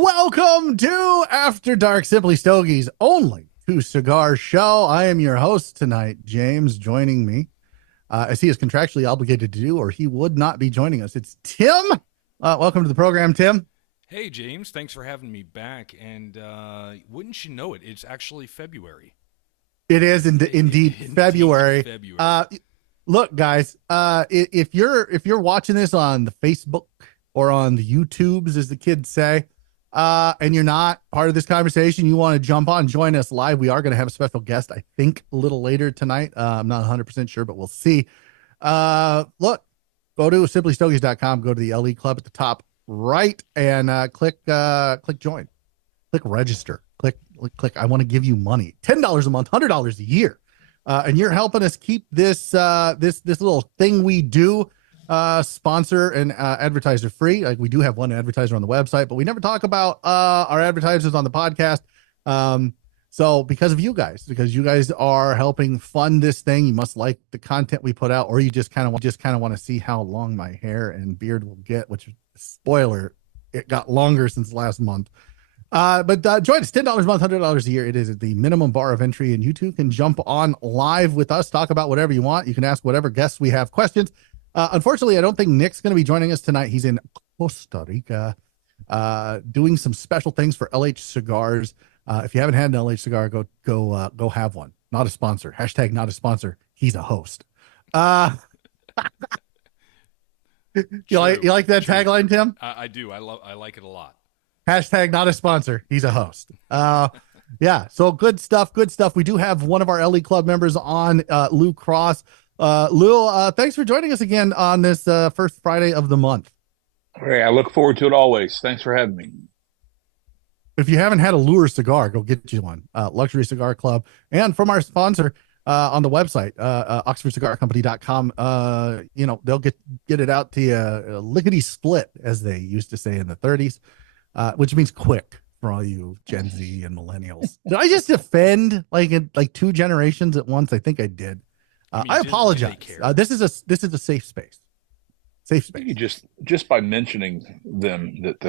Welcome to After Dark, Simply Stogies only to Cigar show. I am your host tonight, James. Joining me, as he is contractually obligated to do, or he would not be joining us. It's Tim. Welcome to the program, Tim. Hey, James. Thanks for having me back. And wouldn't you know it, it's actually February. It is indeed February. Look, guys, if you're watching this on the Facebook or on the YouTubes, as the kids say, and you're not part of this conversation, you want to jump on, join us live. We are going to have a special guest, I think, a little later tonight. I'm not 100% sure, but we'll see. Look, go to simplystogies.com, go to the LE Club at the top right, and click join, click register, click. I want to give you money, $10 a month, $100 a year, and you're helping us keep this this little thing we do sponsor and advertiser free. Like, we do have one advertiser on the website, but we never talk about our advertisers on the podcast. So because of you guys, because you guys are helping fund this thing, you must like the content we put out, or you just kind of want to see how long my hair and beard will get, which, spoiler, it got longer since last month. But join us, $10 a month, $100 a year. It is the minimum bar of entry, and you too can jump on live with us, talk about whatever you want. You can ask whatever guests we have questions. Unfortunately, I don't think Nick's going to be joining us tonight. He's in Costa Rica, doing some special things for LH Cigars. If you haven't had an LH cigar, go have one. Not a sponsor. Hashtag not a sponsor. He's a host. You like that tagline, Tim? I do. I like it a lot. Hashtag not a sponsor. He's a host. Yeah. So good stuff. We do have one of our LE Club members on, Lou Cross. Lou, thanks for joining us again on this first Friday of the month. Hey, I look forward to it always. Thanks for having me. If you haven't had a Lure cigar, go get you one. Luxury Cigar Club. And from our sponsor on the website, oxfordcigarcompany.com, they'll get it out to you lickety split, as they used to say in the 30s, which means quick for all you Gen Z and millennials. Did I just offend like two generations at once? I think I did. I apologize. This is a safe space. You just by mentioning them, that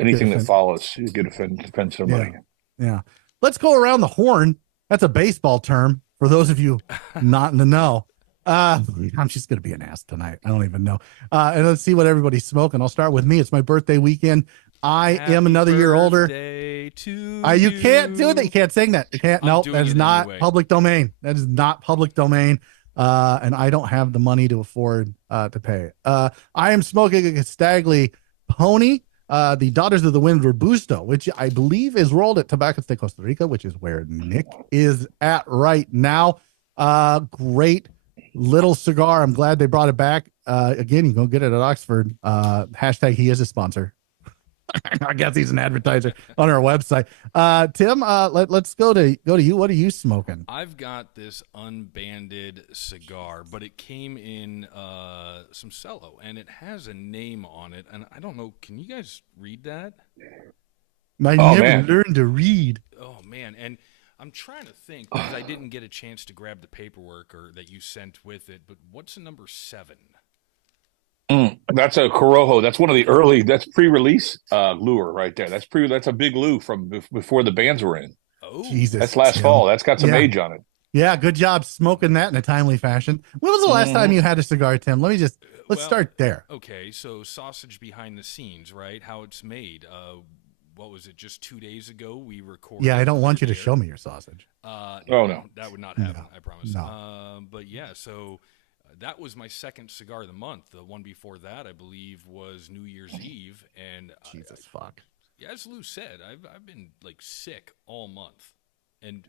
anything that follows, you get offend somebody. Yeah. Let's go around the horn. That's a baseball term for those of you not in the know. I'm just going to be an ass tonight. I don't even know. And let's see what everybody's smoking. I'll start with me. It's my birthday weekend. I am another year older. You can't do it. You can't sing that. You can't. Nope. That is not anyway. Public domain. That is not public domain. And I don't have the money to afford to pay it. I am smoking a Castagley Pony, the Daughters of the Wind Robusto, which I believe is rolled at Tobacco de Costa Rica, which is where Nick is at right now. Great little cigar. I'm glad they brought it back. Again, you can go get it at Oxford. Hashtag he is a sponsor. I guess he's an advertiser on our website. Tim, let's go to you. What are you smoking? I've got this unbanded cigar, but it came in some cello, and it has a name on it, and I don't know. Can you guys read that? I never learned to read. Oh man, and I'm trying to think because I didn't get a chance to grab the paperwork or that you sent with it. But what's the number 7? That's a Corojo. That's one of the early. That's pre-release lure right there. That's a big lure from before the bands were in. Oh, Jesus! That's last fall. That's got some age on it. Yeah, good job smoking that in a timely fashion. When was the last time you had a cigar, Tim? Let's start there. Okay, so sausage behind the scenes, right? How it's made. What was it? Just 2 days ago we recorded. Yeah, I don't want you to show me your sausage. No, that would not happen. No. I promise. No. But yeah, so. That was my second cigar of the month. The one before that, I believe, was New Year's Eve. And Jesus fuck. Yeah, as Lou said, I've been like sick all month. And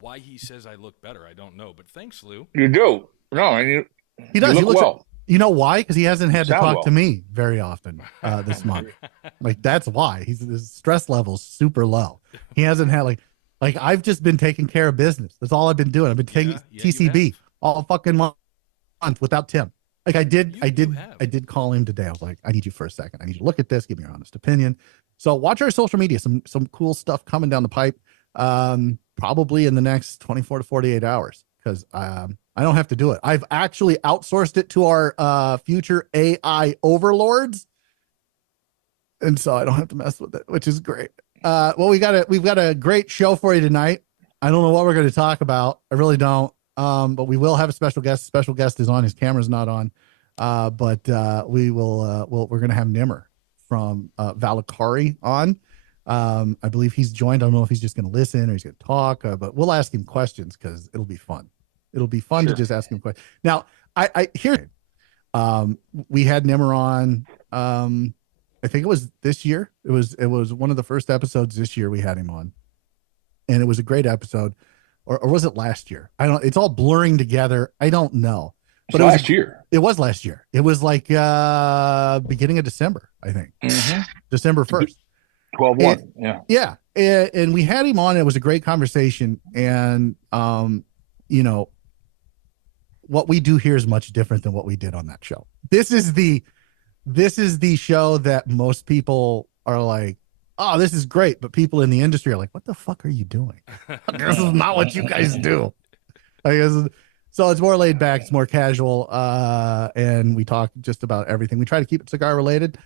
why he says I look better, I don't know. But thanks, Lou. You do. No, and he does. You look well. You know why? Because he hasn't had to talk to me very often this month. Like, that's why. His stress level's super low. He hasn't had like I've just been taking care of business. That's all I've been doing. I've been taking TCB all fucking month without Tim. Like I did call him today. I was like, I need you for a second. I need you to look at this, give me your honest opinion. So watch our social media, some cool stuff coming down the pipe. Probably in the next 24 to 48 hours. Because I don't have to do it. I've actually outsourced it to our future AI overlords. and so I don't have to mess with it, which is great. Well, we've got a great show for you tonight. I don't know what we're going to talk about. I really don't. But we will have a special guest. Special guest is on. His camera's not on. But we're going to have Nimmer from Valakari on. I believe he's joined. I don't know if he's just going to listen or he's going to talk, but we'll ask him questions because it'll be fun. It'll be fun to just ask him questions. Now, I hear we had Nimmer on. I think it was this year. It was one of the first episodes this year we had him on, and it was a great episode. Or was it last year? I don't. It's all blurring together. I don't know. But it was last year. It was last year. It was like beginning of December, I think. Mm-hmm. December 1st. 12/1. Yeah. Yeah. And we had him on. It was a great conversation. And what we do here is much different than what we did on that show. This is the show that most people are like, oh, this is great. But people in the industry are like, what the fuck are you doing? This is not what you guys do. I guess. So it's more laid back. It's more casual. And we talk just about everything. We try to keep it cigar related,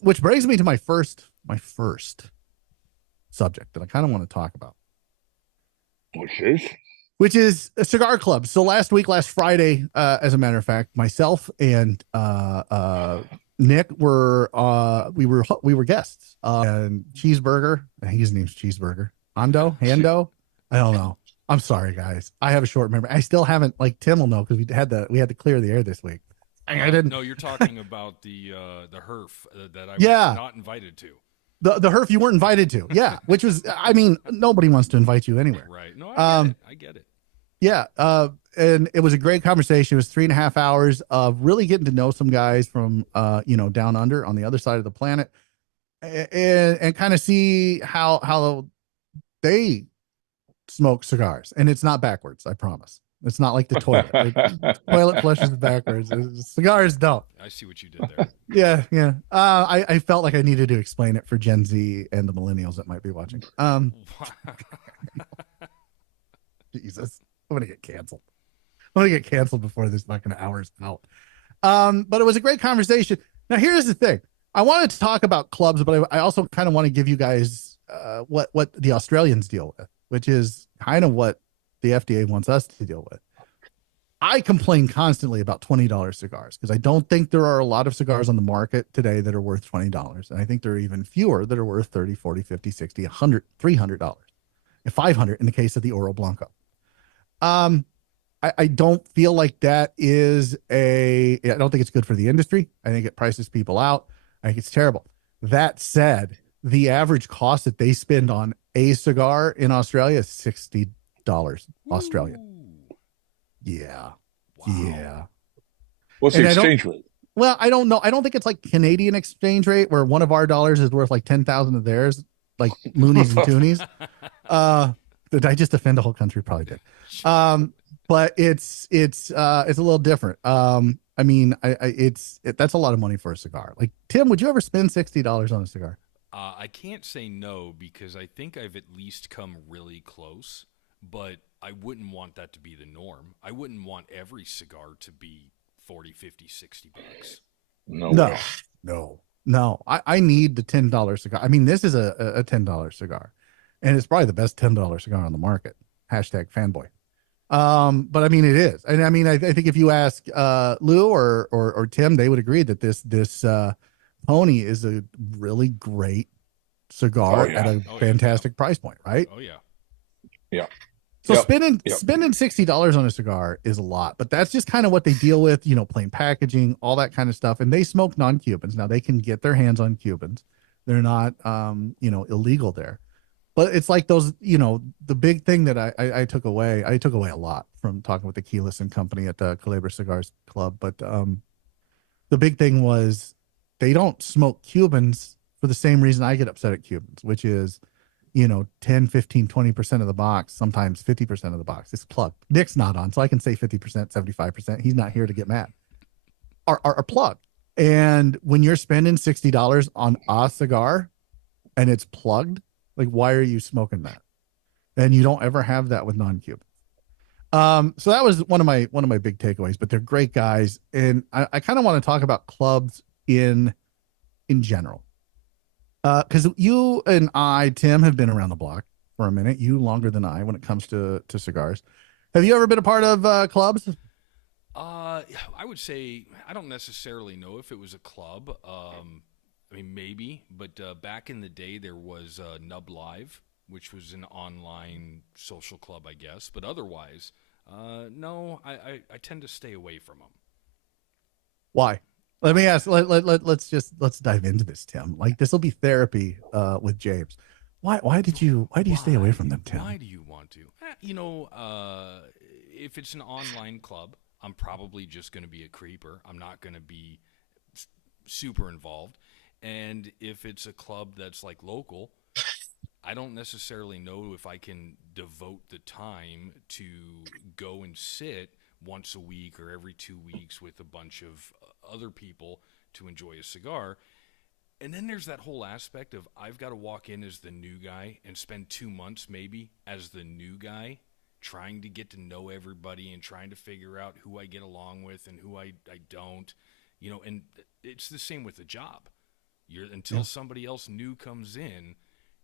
which brings me to my first subject that I kind of want to talk about. Which is a cigar club. So last Friday, as a matter of fact, myself and Nick were guests. And Cheeseburger, I think his name's Cheeseburger. Hando, I don't know. I'm sorry, guys. I have a short memory. I still haven't, like Tim will know because we had to clear the air this week. I didn't. No, you're talking about the HERF that I was not invited to. The HERF you weren't invited to. Yeah, which was, I mean, nobody wants to invite you anywhere. Right. No, I get it. Yeah. And it was a great conversation. It was 3.5 hours of really getting to know some guys from, down under on the other side of the planet and kind of see how they smoke cigars. And it's not backwards. I promise. It's not like the toilet. Toilet flushes backwards. Cigars don't. I see what you did there. Yeah. I felt like I needed to explain it for Gen Z and the millennials that might be watching. Jesus, I'm gonna get canceled. Before this fucking hour's out. But it was a great conversation. Now here's the thing. I wanted to talk about clubs, but I also kind of want to give you guys what the Australians deal with, which is kind of what the FDA wants us to deal with. I complain constantly about $20 cigars because I don't think there are a lot of cigars on the market today that are worth $20. And I think there are even fewer that are worth $30, $40, $50, $60, $100, $300, and $500 in the case of the Oro Blanco. I don't feel like that is I don't think it's good for the industry. I think it prices people out. I think it's terrible. That said, the average cost that they spend on a cigar in Australia is $60 Australian. Ooh. Yeah. Wow. Yeah. What's the exchange rate? Well, I don't know. I don't think it's like Canadian exchange rate where one of our dollars is worth like 10,000 of theirs, like loonies and toonies. Did I just offend the whole country? Probably did. But it's a little different. I mean, that's a lot of money for a cigar. Like, Tim, would you ever spend $60 on a cigar? I can't say no because I think I've at least come really close, but I wouldn't want that to be the norm. I wouldn't want every cigar to be 40, 50, 60 bucks. No. I need the $10 cigar. I mean, this is a $10 cigar, and it's probably the best $10 cigar on the market. #fanboy. But I mean, it is. And I mean, I think if you ask Lou or Tim, they would agree that this Pony is a really great cigar at a fantastic price point, right? Oh yeah. Yeah. So spending $60 on a cigar is a lot, but that's just kind of what they deal with, plain packaging, all that kind of stuff. And they smoke non-Cubans. Now they can get their hands on Cubans. They're not illegal there. But it's like those, the big thing that I took away a lot from talking with the Keyless and company at the Culebra Cigars Club. But the big thing was they don't smoke Cubans for the same reason I get upset at Cubans, which is, 10, 15, 20% of the box, sometimes 50% of the box is plugged. Nick's not on, so I can say 50%, 75%. He's not here to get mad. Are plugged. And when you're spending $60 on a cigar and it's plugged, like, why are you smoking that? And you don't ever have that with non-Cubans. So that was one of my big takeaways, but they're great guys. And I kind of want to talk about clubs in general. Because you and I, Tim, have been around the block for a minute. You longer than I when it comes to cigars. Have you ever been a part of clubs? I would say I don't necessarily know if it was a club. I mean, maybe, but back in the day there was Nub Live, which was an online social club, I guess. But otherwise, no, I tend to stay away from them. Why? Let me ask. Let's dive into this, Tim. Like this will be therapy with James. Why do you stay away from them, Tim? Why do you want to? If it's an online club, I'm probably just going to be a creeper. I'm not going to be super involved. And if it's a club that's like local, I don't necessarily know if I can devote the time to go and sit once a week or every 2 weeks with a bunch of other people to enjoy a cigar. And then there's that whole aspect of I've got to walk in as the new guy and spend 2 months maybe as the new guy trying to get to know everybody and trying to figure out who I get along with and who I don't, and it's the same with the job. Until somebody else new comes in,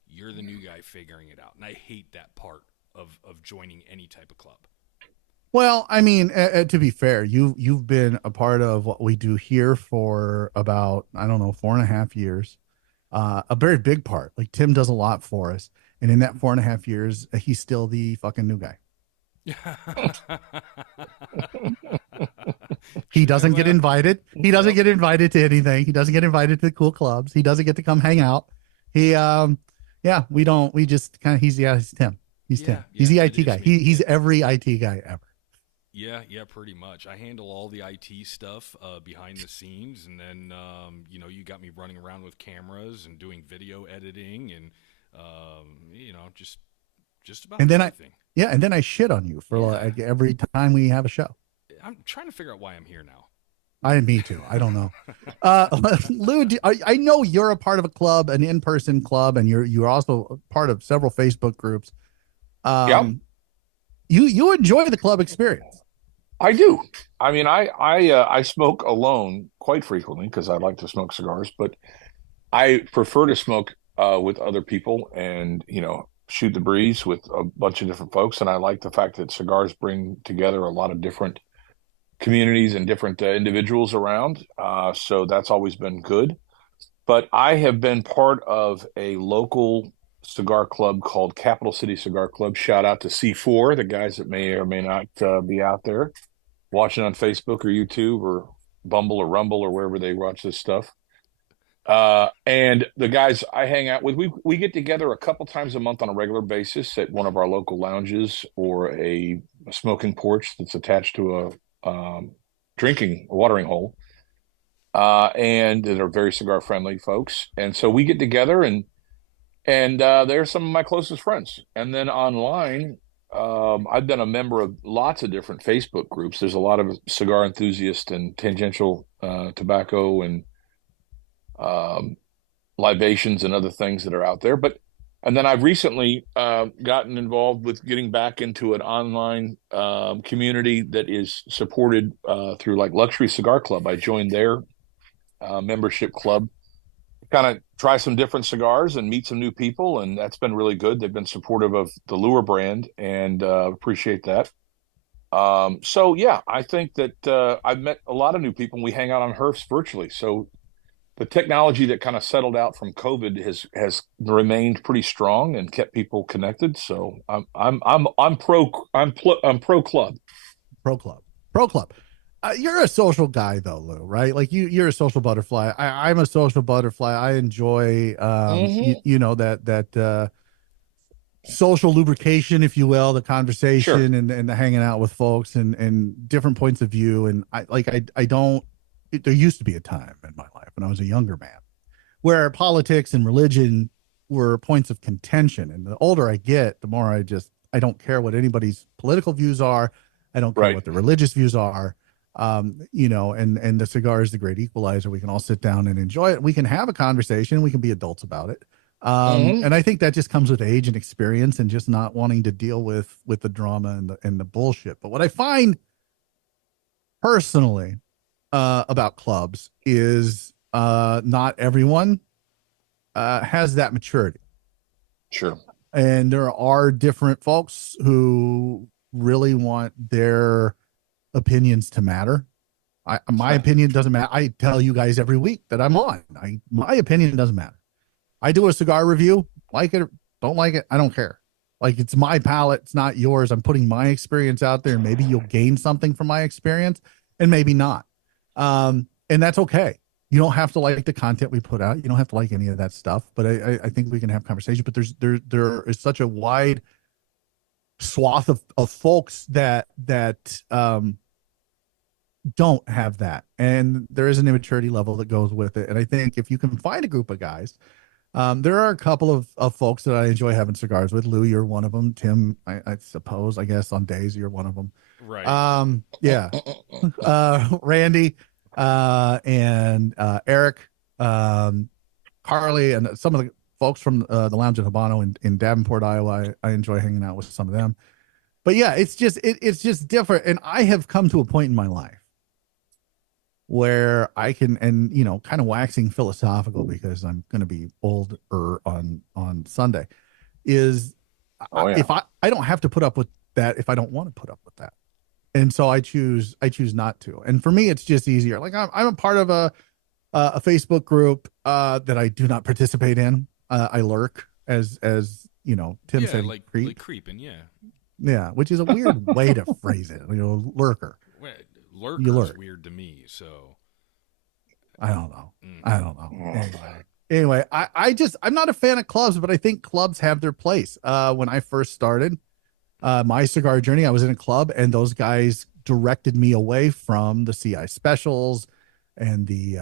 you're the new guy figuring it out. And I hate that part of joining any type of club. Well, I mean, to be fair, you've been a part of what we do here for about, I don't know, 4.5 years. A very big part. Like Tim does a lot for us. And in that 4.5 years, he's still the fucking new guy. He doesn't get invited. He doesn't get invited to anything. He doesn't get invited to the cool clubs. He doesn't get to come hang out. He's Tim. He's Tim. He's the IT guy. He's every IT guy ever. Yeah, pretty much. I handle all the IT stuff behind the scenes, and then you got me running around with cameras and doing video editing, and just about everything. And then I shit on you for like every time we have a show. I'm trying to figure out why I'm here now. Me too. I don't know. Lou, I know you're a part of a club, an in-person club, and you're also part of several Facebook groups. You enjoy the club experience. I do. I mean, I smoke alone quite frequently because I like to smoke cigars, but I prefer to smoke with other people and, shoot the breeze with a bunch of different folks. And I like the fact that cigars bring together a lot of different communities and different individuals around. So that's always been good. But I have been part of a local cigar club called Capital City Cigar Club. Shout out to C4, the guys that may or may not be out there watching on Facebook or YouTube or Bumble or Rumble or wherever they watch this stuff. And the guys I hang out with, we get together a couple times a month on a regular basis at one of our local lounges or a smoking porch that's attached to a watering hole. And they're very cigar friendly folks. And so we get together and they're some of my closest friends. And then online, I've been a member of lots of different Facebook groups. There's a lot of cigar enthusiasts and tangential tobacco and libations and other things that are out there. And then I've recently gotten involved with getting back into an online community that is supported through like Luxury Cigar Club. I joined their membership club, kind of try some different cigars and meet some new people. And that's been really good. They've been supportive of the Lure brand and appreciate that. So yeah, I think that I've met a lot of new people and we hang out on Herfs virtually. So the technology that kind of settled out from COVID has remained pretty strong and kept people connected. So I'm pro club. Pro club. You're a social guy though, Lou, right? Like you're a social butterfly. I'm a social butterfly. I enjoy, that social lubrication, if you will, the conversation and the hanging out with folks and different points of view. And there used to be a time in my life when I was a younger man where politics and religion were points of contention. And the older I get, the more I don't care what anybody's political views are. I don't care what the religious views are. And the cigar is the great equalizer. We can all sit down and enjoy it. We can have a conversation. We can be adults about it. And I think that just comes with age and experience and just not wanting to deal with the drama and the bullshit. But what I find personally about clubs is not everyone has that maturity. Sure. And there are different folks who really want their opinions to matter. My opinion doesn't matter. I tell you guys every week that I'm on. My opinion doesn't matter. I do a cigar review, like it or don't like it, I don't care. Like, it's my palate, it's not yours. I'm putting my experience out there. Maybe you'll gain something from my experience, and maybe not. And that's okay. You don't have to like the content we put out. You don't have to like any of that stuff. But I think we can have conversation. But there is such a wide swath of folks that don't have that, and there is an immaturity level that goes with it. And I think if you can find a group of guys, there are a couple of folks that I enjoy having cigars with. Lou, you're one of them. Tim, I suppose, I guess on days you're one of them. Right. Yeah. Randy, and Eric, Carly, and some of the folks from the Lounge at Habano in Davenport, Iowa. I enjoy hanging out with some of them. But yeah, it's just different. And I have come to a point in my life where I can, and kind of waxing philosophical because I'm going to be older on Sunday, is if I don't have to put up with that if I don't want to put up with that. And so I choose not to. And for me, it's just easier. Like, I'm a part of a Facebook group that I do not participate in. I lurk, as Tim said, like creeping, yeah, which is a weird way to phrase it. Lurker. Well, lurker's weird to me, so I don't know. Anyway, I'm not a fan of clubs, but I think clubs have their place. When I first started my cigar journey, I was in a club, and those guys directed me away from the CI specials and the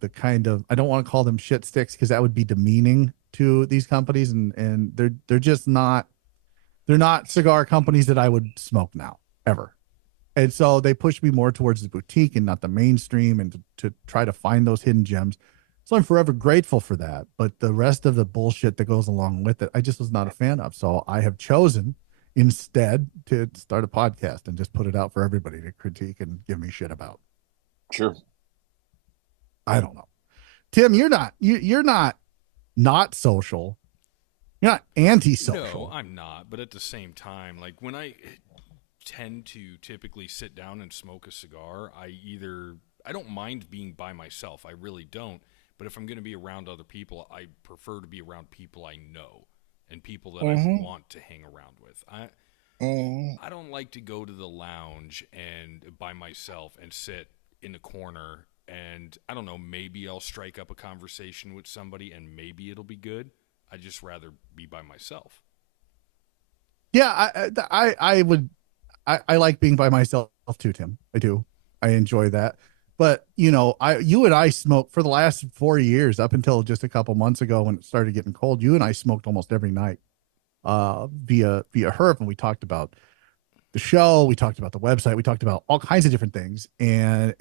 the kind of, I don't want to call them shit sticks because that would be demeaning to these companies, and they're just not, they're not cigar companies that I would smoke now, ever. And so they pushed me more towards the boutique and not the mainstream, and to try to find those hidden gems. So I'm forever grateful for that. But the rest of the bullshit that goes along with it, I just was not a fan of. So I have chosen instead to start a podcast and just put it out for everybody to critique and give me shit about. Sure. I don't know. Tim, you're not social. You're not anti-social. No, I'm not. But at the same time, like, when I tend to typically sit down and smoke a cigar, I don't mind being by myself. I really don't. But if I'm going to be around other people, I prefer to be around people I know and people that I want to hang around with. I don't like to go to the lounge and by myself and sit in a corner and, I don't know, maybe I'll strike up a conversation with somebody and maybe it'll be good. I'd just rather be by myself. Yeah, I like being by myself too, Tim. I do. I enjoy that. But you and I smoked for the last 4 years, up until just a couple months ago when it started getting cold. You and I smoked almost every night via Herb, and we talked about the show, we talked about the website, we talked about all kinds of different things. And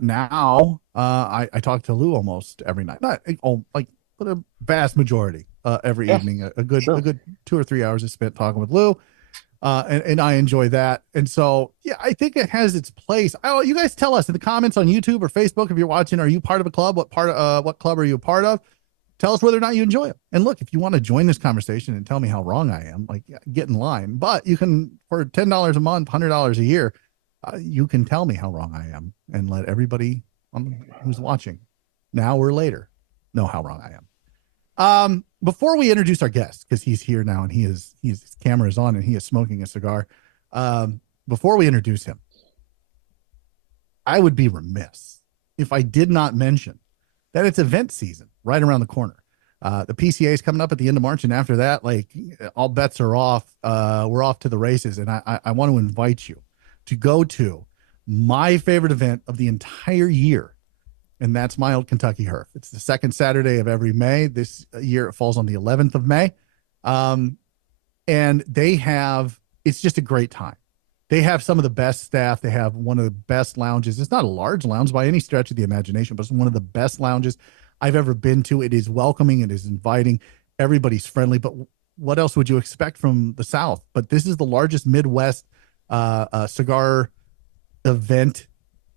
now I talk to Lou almost every night, not but a vast majority every evening. A good 2 or 3 hours is spent talking with Lou. And I enjoy that. And so, yeah, I think it has its place. You guys tell us in the comments on YouTube or Facebook, if you're watching, are you part of a club? What club are you a part of? Tell us whether or not you enjoy it. And look, if you want to join this conversation and tell me how wrong I am, get in line. But you can, for $10 a month, $100 a year, you can tell me how wrong I am and let everybody who's watching now or later know how wrong I am. Before we introduce our guest, because he's here now and his camera is on and he is smoking a cigar. Before we introduce him, I would be remiss if I did not mention that it's event season right around the corner. The PCA is coming up at the end of March, and after that, all bets are off. We're off to the races, and I want to invite you to go to my favorite event of the entire year. And that's My Old Kentucky Herf. It's the second Saturday of every May. This year it falls on the 11th of May. And it's just a great time. They have some of the best staff. They have one of the best lounges. It's not a large lounge by any stretch of the imagination, but it's one of the best lounges I've ever been to. It is welcoming. It is inviting. Everybody's friendly. But what else would you expect from the South? But this is the largest Midwest cigar event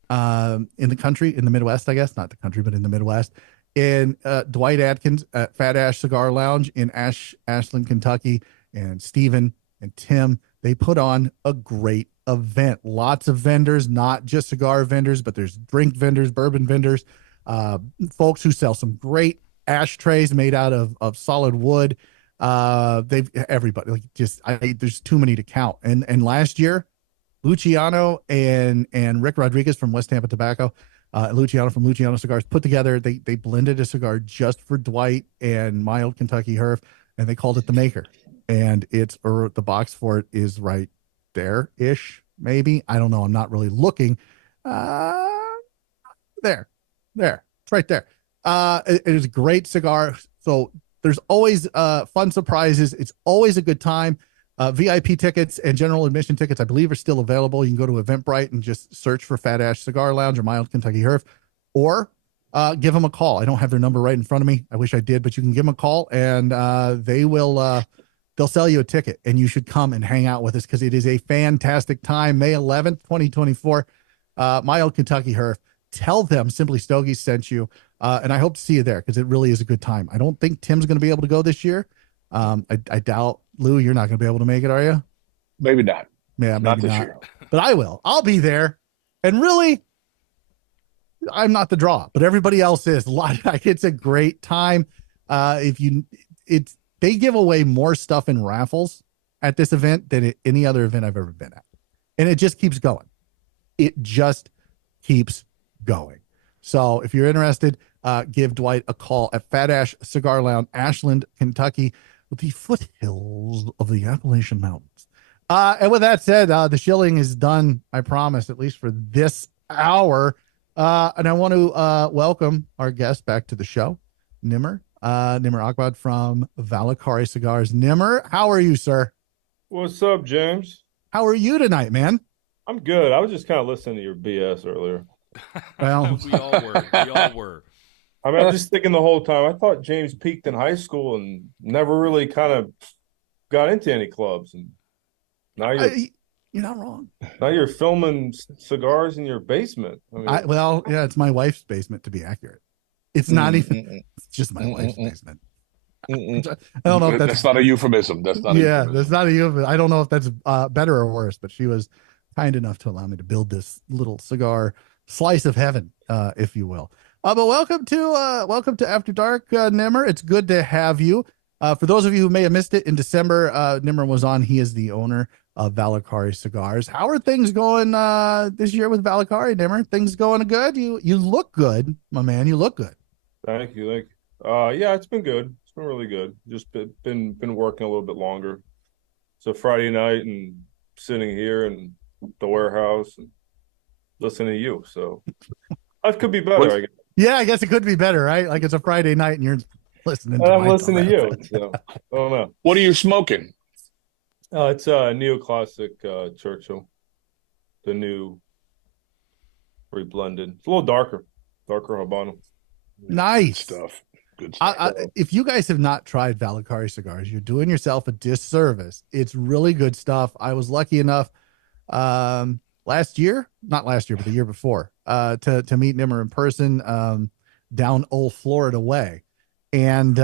in the country, in the Midwest, I guess, not the country, but in the Midwest. and Dwight Atkins at Fat Ash Cigar Lounge in Ashland, Kentucky, and Steven and Tim, they put on a great event. Lots of vendors, not just cigar vendors, but there's drink vendors, bourbon vendors, folks who sell some great ashtrays made out of solid wood. They've everybody like there's too many to count. And last year, Luciano and Rick Rodriguez from West Tampa Tobacco, Luciano from Luciano Cigars put together. They blended a cigar just for Dwight and Mild Kentucky Herf, and they called it the Maker. And the box for it is right there ish, maybe. I don't know. I'm not really looking. There, it's right there. It is a great cigar. So there's always fun surprises. It's always a good time. VIP tickets and general admission tickets, I believe, are still available. You can go to Eventbrite and just search for Fat Ash Cigar Lounge or Mild Kentucky Herf, or give them a call. I don't have their number right in front of me. I wish I did, but you can give them a call, and they'll sell you a ticket, and you should come and hang out with us because it is a fantastic time. May 11th, 2024, Mild Kentucky Herf. Tell them Simply Stogies sent you, and I hope to see you there because it really is a good time. I don't think Tim's going to be able to go this year. I doubt, Lou, you're not going to be able to make it, are you? Maybe not. Yeah, maybe not this not. year. But I will. I'll be there. And really, I'm not the draw, but everybody else is. It's a great time. They give away more stuff in raffles at this event than at any other event I've ever been at, and it just keeps going. It just keeps going. So if you're interested, give Dwight a call at Fat Ash Cigar Lounge, Ashland, Kentucky, with the foothills of the Appalachian Mountains. And with that said, the shilling is done, I promise, at least for this hour. And I want to welcome our guest back to the show, Nimr Akbad from Valakari Cigars. Nimr, how are you, sir? What's up, James? How are you tonight, man? I'm good. I was just kind of listening to your BS earlier. Well, we all were. I mean, I'm just thinking the whole time. I thought James peaked in high school and never really kind of got into any clubs. And now you're not wrong. Now you're filming cigars in your basement. I mean, it's my wife's basement, to be accurate. It's not even. It's just my wife's basement. I don't know if that's not a euphemism. That's not. That's not a euphemism. I don't know if that's better or worse, but she was kind enough to allow me to build this little cigar slice of heaven, if you will. But welcome to After Dark, Nimr. It's good to have you. For those of you who may have missed it, in December, Nimr was on. He is the owner of Valakari Cigars. How are things going this year with Valakari, Nimr? Things going good? You look good, my man. You look good. Thank you. Yeah, it's been good. It's been really good. Just been working a little bit longer. So Friday night and sitting here in the warehouse and listening to you. So that could be better, I guess. Yeah, I guess it could be better, right? Like it's a Friday night and you're listening. I'm listening to you. So I don't know. What are you smoking? It's a neoclassic Churchill. The new reblended. It's a little darker Habano. Nice Good stuff. If you guys have not tried Valakari Cigars, you're doing yourself a disservice. It's really good stuff. I was lucky enough not last year, but the year before, to meet Nimr in person down old Florida way. And,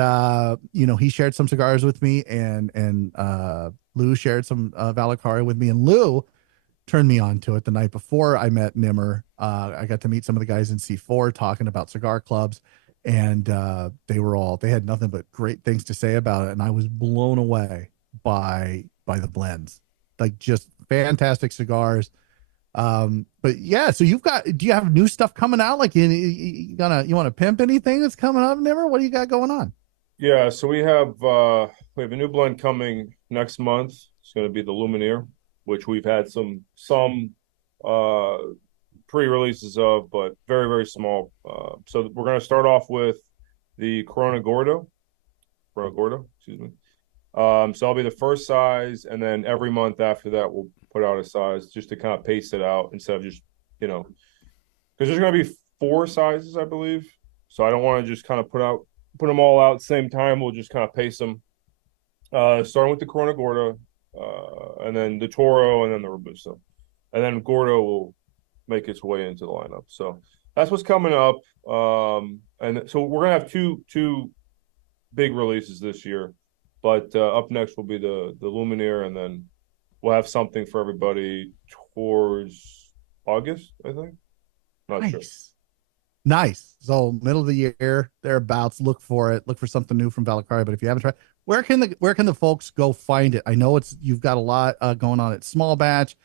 he shared some cigars with me and Lou shared some Valakari with me, and Lou turned me on to it the night before I met Nimr. I got to meet some of the guys in C4 talking about cigar clubs, and they had nothing but great things to say about it. And I was blown away by the blends, like just fantastic cigars. But yeah, so do you have new stuff coming out? Like you want to pimp anything that's coming up, Nimr? What do you got going on? Yeah, so we have a new blend coming next month. It's going to be the Lumineer, which we've had some pre-releases of, but very, very small. So we're going to start off with the Corona Gordo, excuse me. So I'll be the first size, and then every month after that, we'll put out a size just to kind of pace it out instead of just, because there's going to be 4 sizes, I believe. So I don't want to just kind of put them all out at the same time. We'll just kind of pace them, starting with the Corona Gordo, and then the Toro, and then the Robusto. And then Gordo will make its way into the lineup. So that's what's coming up. And so we're gonna have two big releases this year, but up next will be the Lumineer, and then we'll have something for everybody towards August, I think. Not sure. Nice. So middle of the year, thereabouts. Look for it. Look for something new from Valkyrie. But if you haven't tried, where can the folks go find it? I know you've got a lot going on at Small Batch,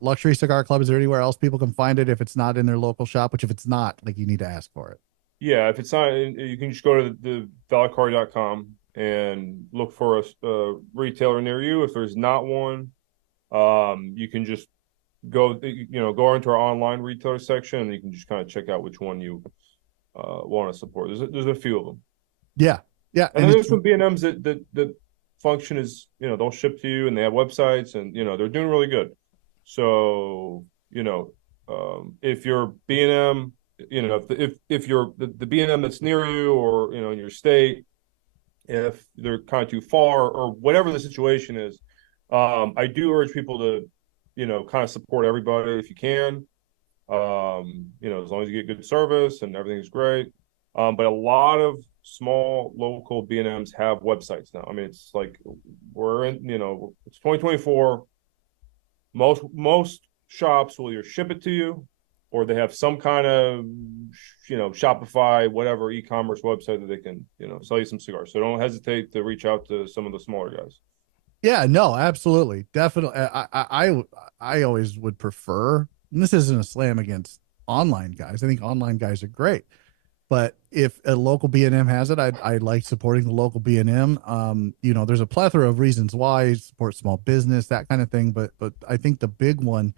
Luxury Cigar Club. Is there anywhere else people can find it if it's not in their local shop? Which if it's not, like, you need to ask for it. Yeah, if it's not, you can just go to the valkyrie.com and look for a retailer near you. If there's not one, you can just go into our online retailer section, and you can just kind of check out which one you want to support. There's a few of them. Yeah. And there's some B&Ms that function as, they'll ship to you, and they have websites, and they're doing really good. So if you're B&M, if you're the B&M that's near you, or in your state, if they're kind of too far, or whatever the situation is, I do urge people to kind of support everybody if you can. As long as you get good service and everything's great. But a lot of small local B&Ms have websites now. I mean, it's like we're in, it's 2024. Most shops will either ship it to you, or they have some kind of, Shopify, whatever e-commerce website that they can, sell you some cigars. So don't hesitate to reach out to some of the smaller guys. Yeah, no, absolutely. Definitely. I always would prefer, and this isn't a slam against online guys. I think online guys are great. But if a local B&M has it, I like supporting the local B&M. There's a plethora of reasons why. Support small business, that kind of thing. But I think the big one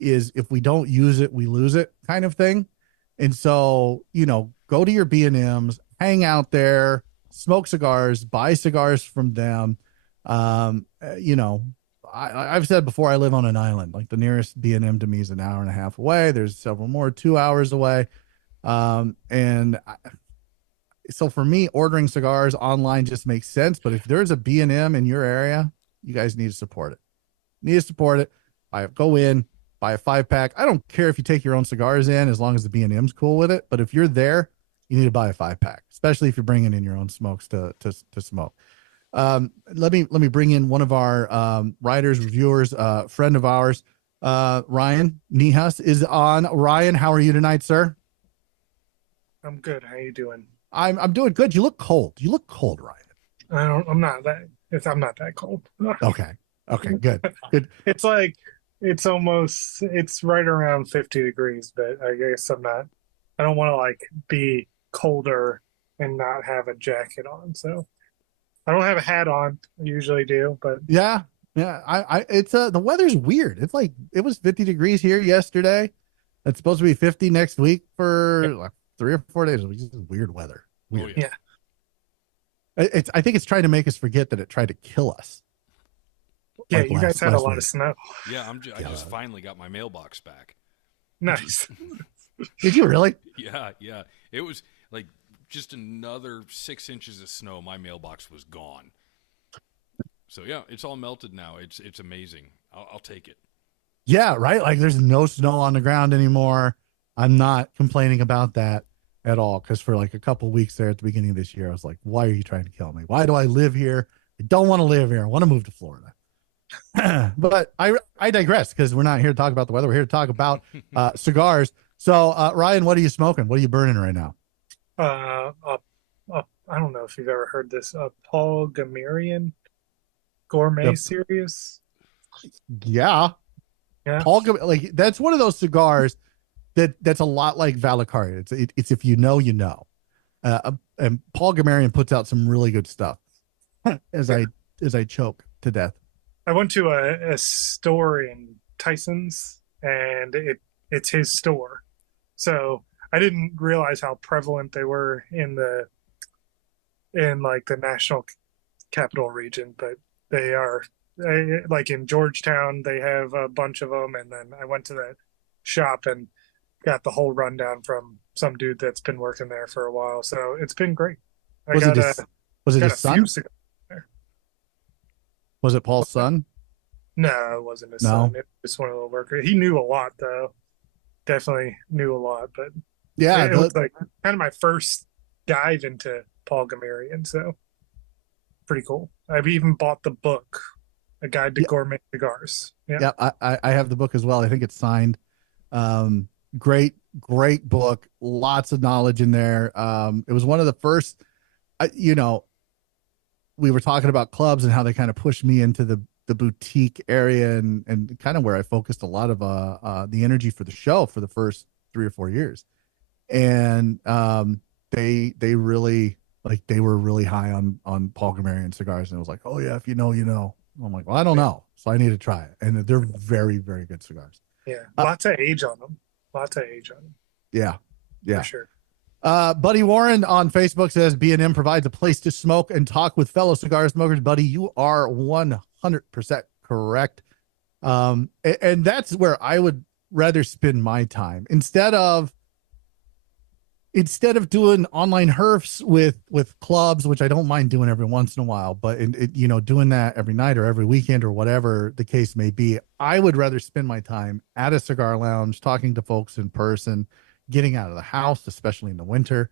is, if we don't use it, we lose it, kind of thing. And so, go to your B&Ms, hang out there, smoke cigars, buy cigars from them. I've said before, I live on an island. Like, the nearest B&M to me is an hour and a half away. There's several more 2 hours away. So for me, ordering cigars online just makes sense. But if there's a B&M in your area, you guys need to support it. Go in, buy a 5-pack. I don't care if you take your own cigars in, as long as the B&M's cool with it. But if you're there, you need to buy a 5-pack, especially if you're bringing in your own smokes to smoke. Let me bring in one of our writers, reviewers, friend of ours, Ryan Nihas is on. Ryan, how are you tonight, sir? I'm good. How you doing? I'm doing good. You look cold. Ryan. I'm not that cold. Okay, good. It's like it's right around 50 degrees, but I guess I don't want to be colder and not have a jacket on. So I don't have a hat on. I usually do, but yeah. It's the weather's weird. It's like, it was 50 degrees here yesterday. It's supposed to be 50 next week for 3 or 4 days. It's just weird weather. Weird. Oh, yeah. I think it's trying to make us forget that it tried to kill us. Yeah, you guys had a lot of snow. Yeah, I just finally got my mailbox back. Nice. Did you really? Yeah. It was like just another 6 inches of snow. My mailbox was gone. So yeah, it's all melted now. It's amazing. I'll take it. Yeah, right. Like, there's no snow on the ground anymore. I'm not complaining about that at all, because for like a couple of weeks there at the beginning of this year, I was like, why are you trying to kill me? Why do I live here? I don't want to live here. I want to move to Florida. But I digress, because we're not here to talk about the weather. We're here to talk about cigars. So Ryan, what are you smoking? What are you burning right now? I don't know if you've ever heard this. Paul Gamerian Gourmet Series. Yeah. Paul, like, that's one of those cigars that's a lot like Valkyrie. It's if you know, you know. And Paul Gamerian puts out some really good stuff. as I choke to death. I went to a store in Tyson's, and it's his store. So I didn't realize how prevalent they were in the national capital region, but they are, like in Georgetown, they have a bunch of them. And then I went to that shop and got the whole rundown from some dude that's been working there for a while. So it's been great. Was it his son? Was it Paul's son? No, it wasn't his son. It was one of the workers. He knew a lot, though. Definitely knew a lot, but Yeah, It was like kind of my first dive into Paul Gamarian, so pretty cool. I've even bought the book, A Guide to yeah, Gourmet Cigars. Yeah. yeah. I have the book as well. I think it's signed. Um, great book. Lots of knowledge in there. It was one of the first. You know, we were talking about clubs and how they kind of pushed me into the boutique area and kind of where I focused a lot of the energy for the show for the first 3 or 4 years. And they really they were really high on Paul Gamarian cigars, and it was like, oh yeah, if you know, you know. I'm like, well, I don't know, so I need to try it, and they're very, very good cigars. Yeah. Lots of age on them. Lots of age on them. Yeah, yeah. For sure. Buddy Warren on Facebook says B&M provides a place to smoke and talk with fellow cigar smokers. Buddy, you are 100% correct. And that's where I would rather spend my time instead of doing online herfs with clubs, which I don't mind doing every once in a while, but doing that every night or every weekend or whatever the case may be. I would rather spend my time at a cigar lounge, talking to folks in person, getting out of the house, especially in the winter,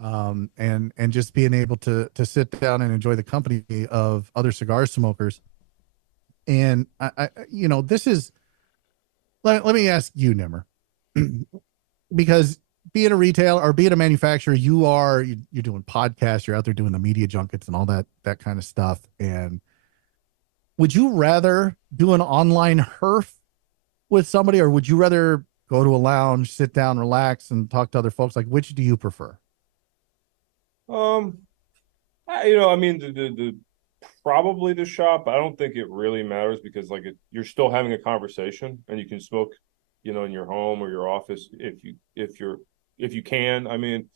and just being able to sit down and enjoy the company of other cigar smokers. And this is, let me ask you, Nimmer, because being a retailer or being a manufacturer, you're doing podcasts, you're out there doing the media junkets and all that kind of stuff. And would you rather do an online herf with somebody, or would you rather go to a lounge, sit down, relax, and talk to other folks? Like, which do you prefer? I mean, the probably the shop. I don't think it really matters because you're still having a conversation, and you can smoke, in your home or your office if you can. I mean,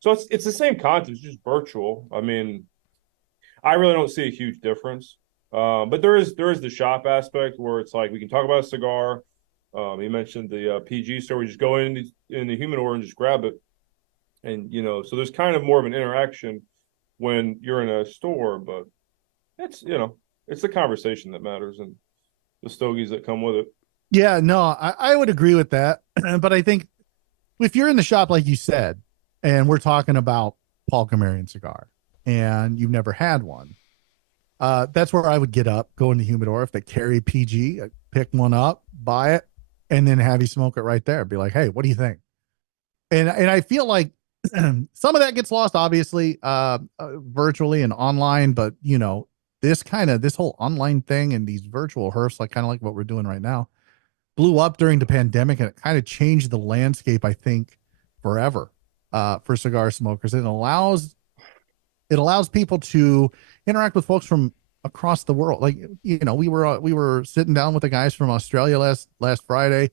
so it's the same concept, it's just virtual. I mean, I really don't see a huge difference. But there is the shop aspect where it's like we can talk about a cigar. You mentioned the PG store. We just go in the humidor and just grab it, and so there's kind of more of an interaction when you're in a store. But it's it's the conversation that matters and the stogies that come with it. Yeah, no, I would agree with that. But I think if you're in the shop, like you said, and we're talking about Paul Gamarian cigar, and you've never had one, that's where I would get up, go in the humidor. If they carry PG, I'd pick one up, buy it, and then have you smoke it right there. Be like, hey, what do you think? And I feel like some of that gets lost, obviously, virtually and online. But this whole online thing and these virtual herfs, kind of like what we're doing right now, blew up during the pandemic, and it kind of changed the landscape, I think, forever for cigar smokers. It allows people to interact with folks from across the world. We were sitting down with the guys from Australia last Friday,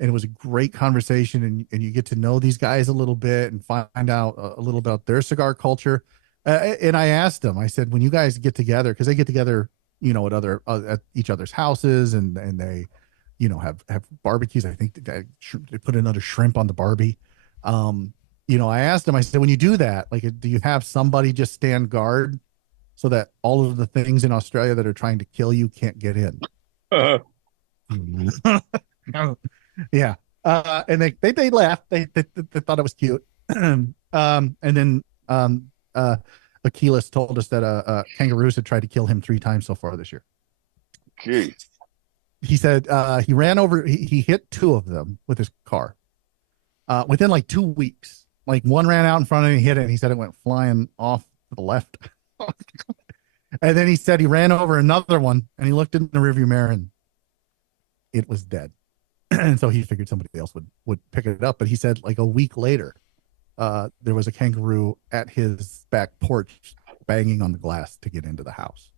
and it was a great conversation, and you get to know these guys a little bit and find out a little about their cigar culture. And I asked them, I said, when you guys get together, because they get together, at each other's houses, and they have barbecues. I think they put another shrimp on the Barbie. I asked him, I said, when you do that, do you have somebody just stand guard so that all of the things in Australia that are trying to kill you can't get in? Yeah. And they laughed. They thought it was cute. And then Achilles told us that kangaroos had tried to kill him 3 times so far this year. Gee. He said he ran over, he hit 2 of them with his car within 2 weeks. One ran out in front of him, he hit it, and he said it went flying off to the left. And then he said he ran over another one, and he looked in the rearview mirror, and it was dead. And so he figured somebody else would pick it up. But he said a week later, there was a kangaroo at his back porch banging on the glass to get into the house.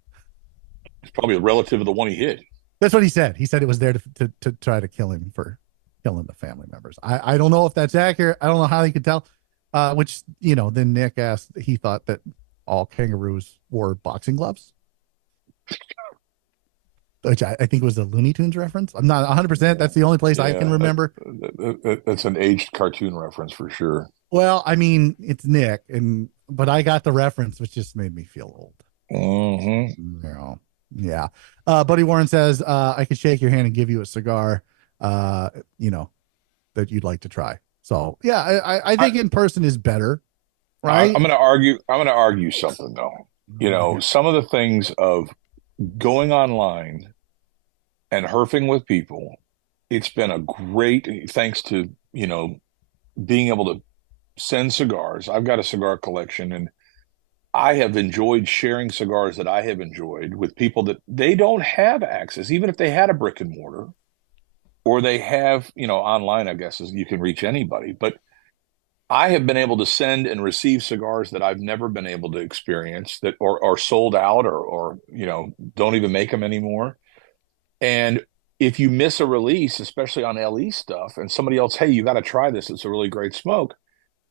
It's probably a relative of the one he hit. That's what he said. He said it was there to try to kill him for killing the family members. I don't know if that's accurate. I don't know how he could tell. Which, then Nick asked, he thought that all kangaroos wore boxing gloves, which I think was a Looney Tunes reference. I'm not 100%. That's the only place I can remember. That's an aged cartoon reference for sure. Well, I mean, it's Nick, but I got the reference, which just made me feel old. Mm-hmm. Yeah. Buddy Warren says, I could shake your hand and give you a cigar, that you'd like to try. So yeah, I think in person is better, right? I'm going to argue something though. You know, some of the things of going online and herfing with people, it's been a great, thanks to, you know, being able to send cigars. I've got a cigar collection, and I have enjoyed sharing cigars that I have enjoyed with people that they don't have access, even if they had a brick and mortar, or they have, you know, online, I guess, is you can reach anybody. But I have been able to send and receive cigars that I've never been able to experience, that or are sold out, or you know, don't even make them anymore. And if you miss a release, especially on LE stuff, and somebody else, hey, you got to try this, it's a really great smoke.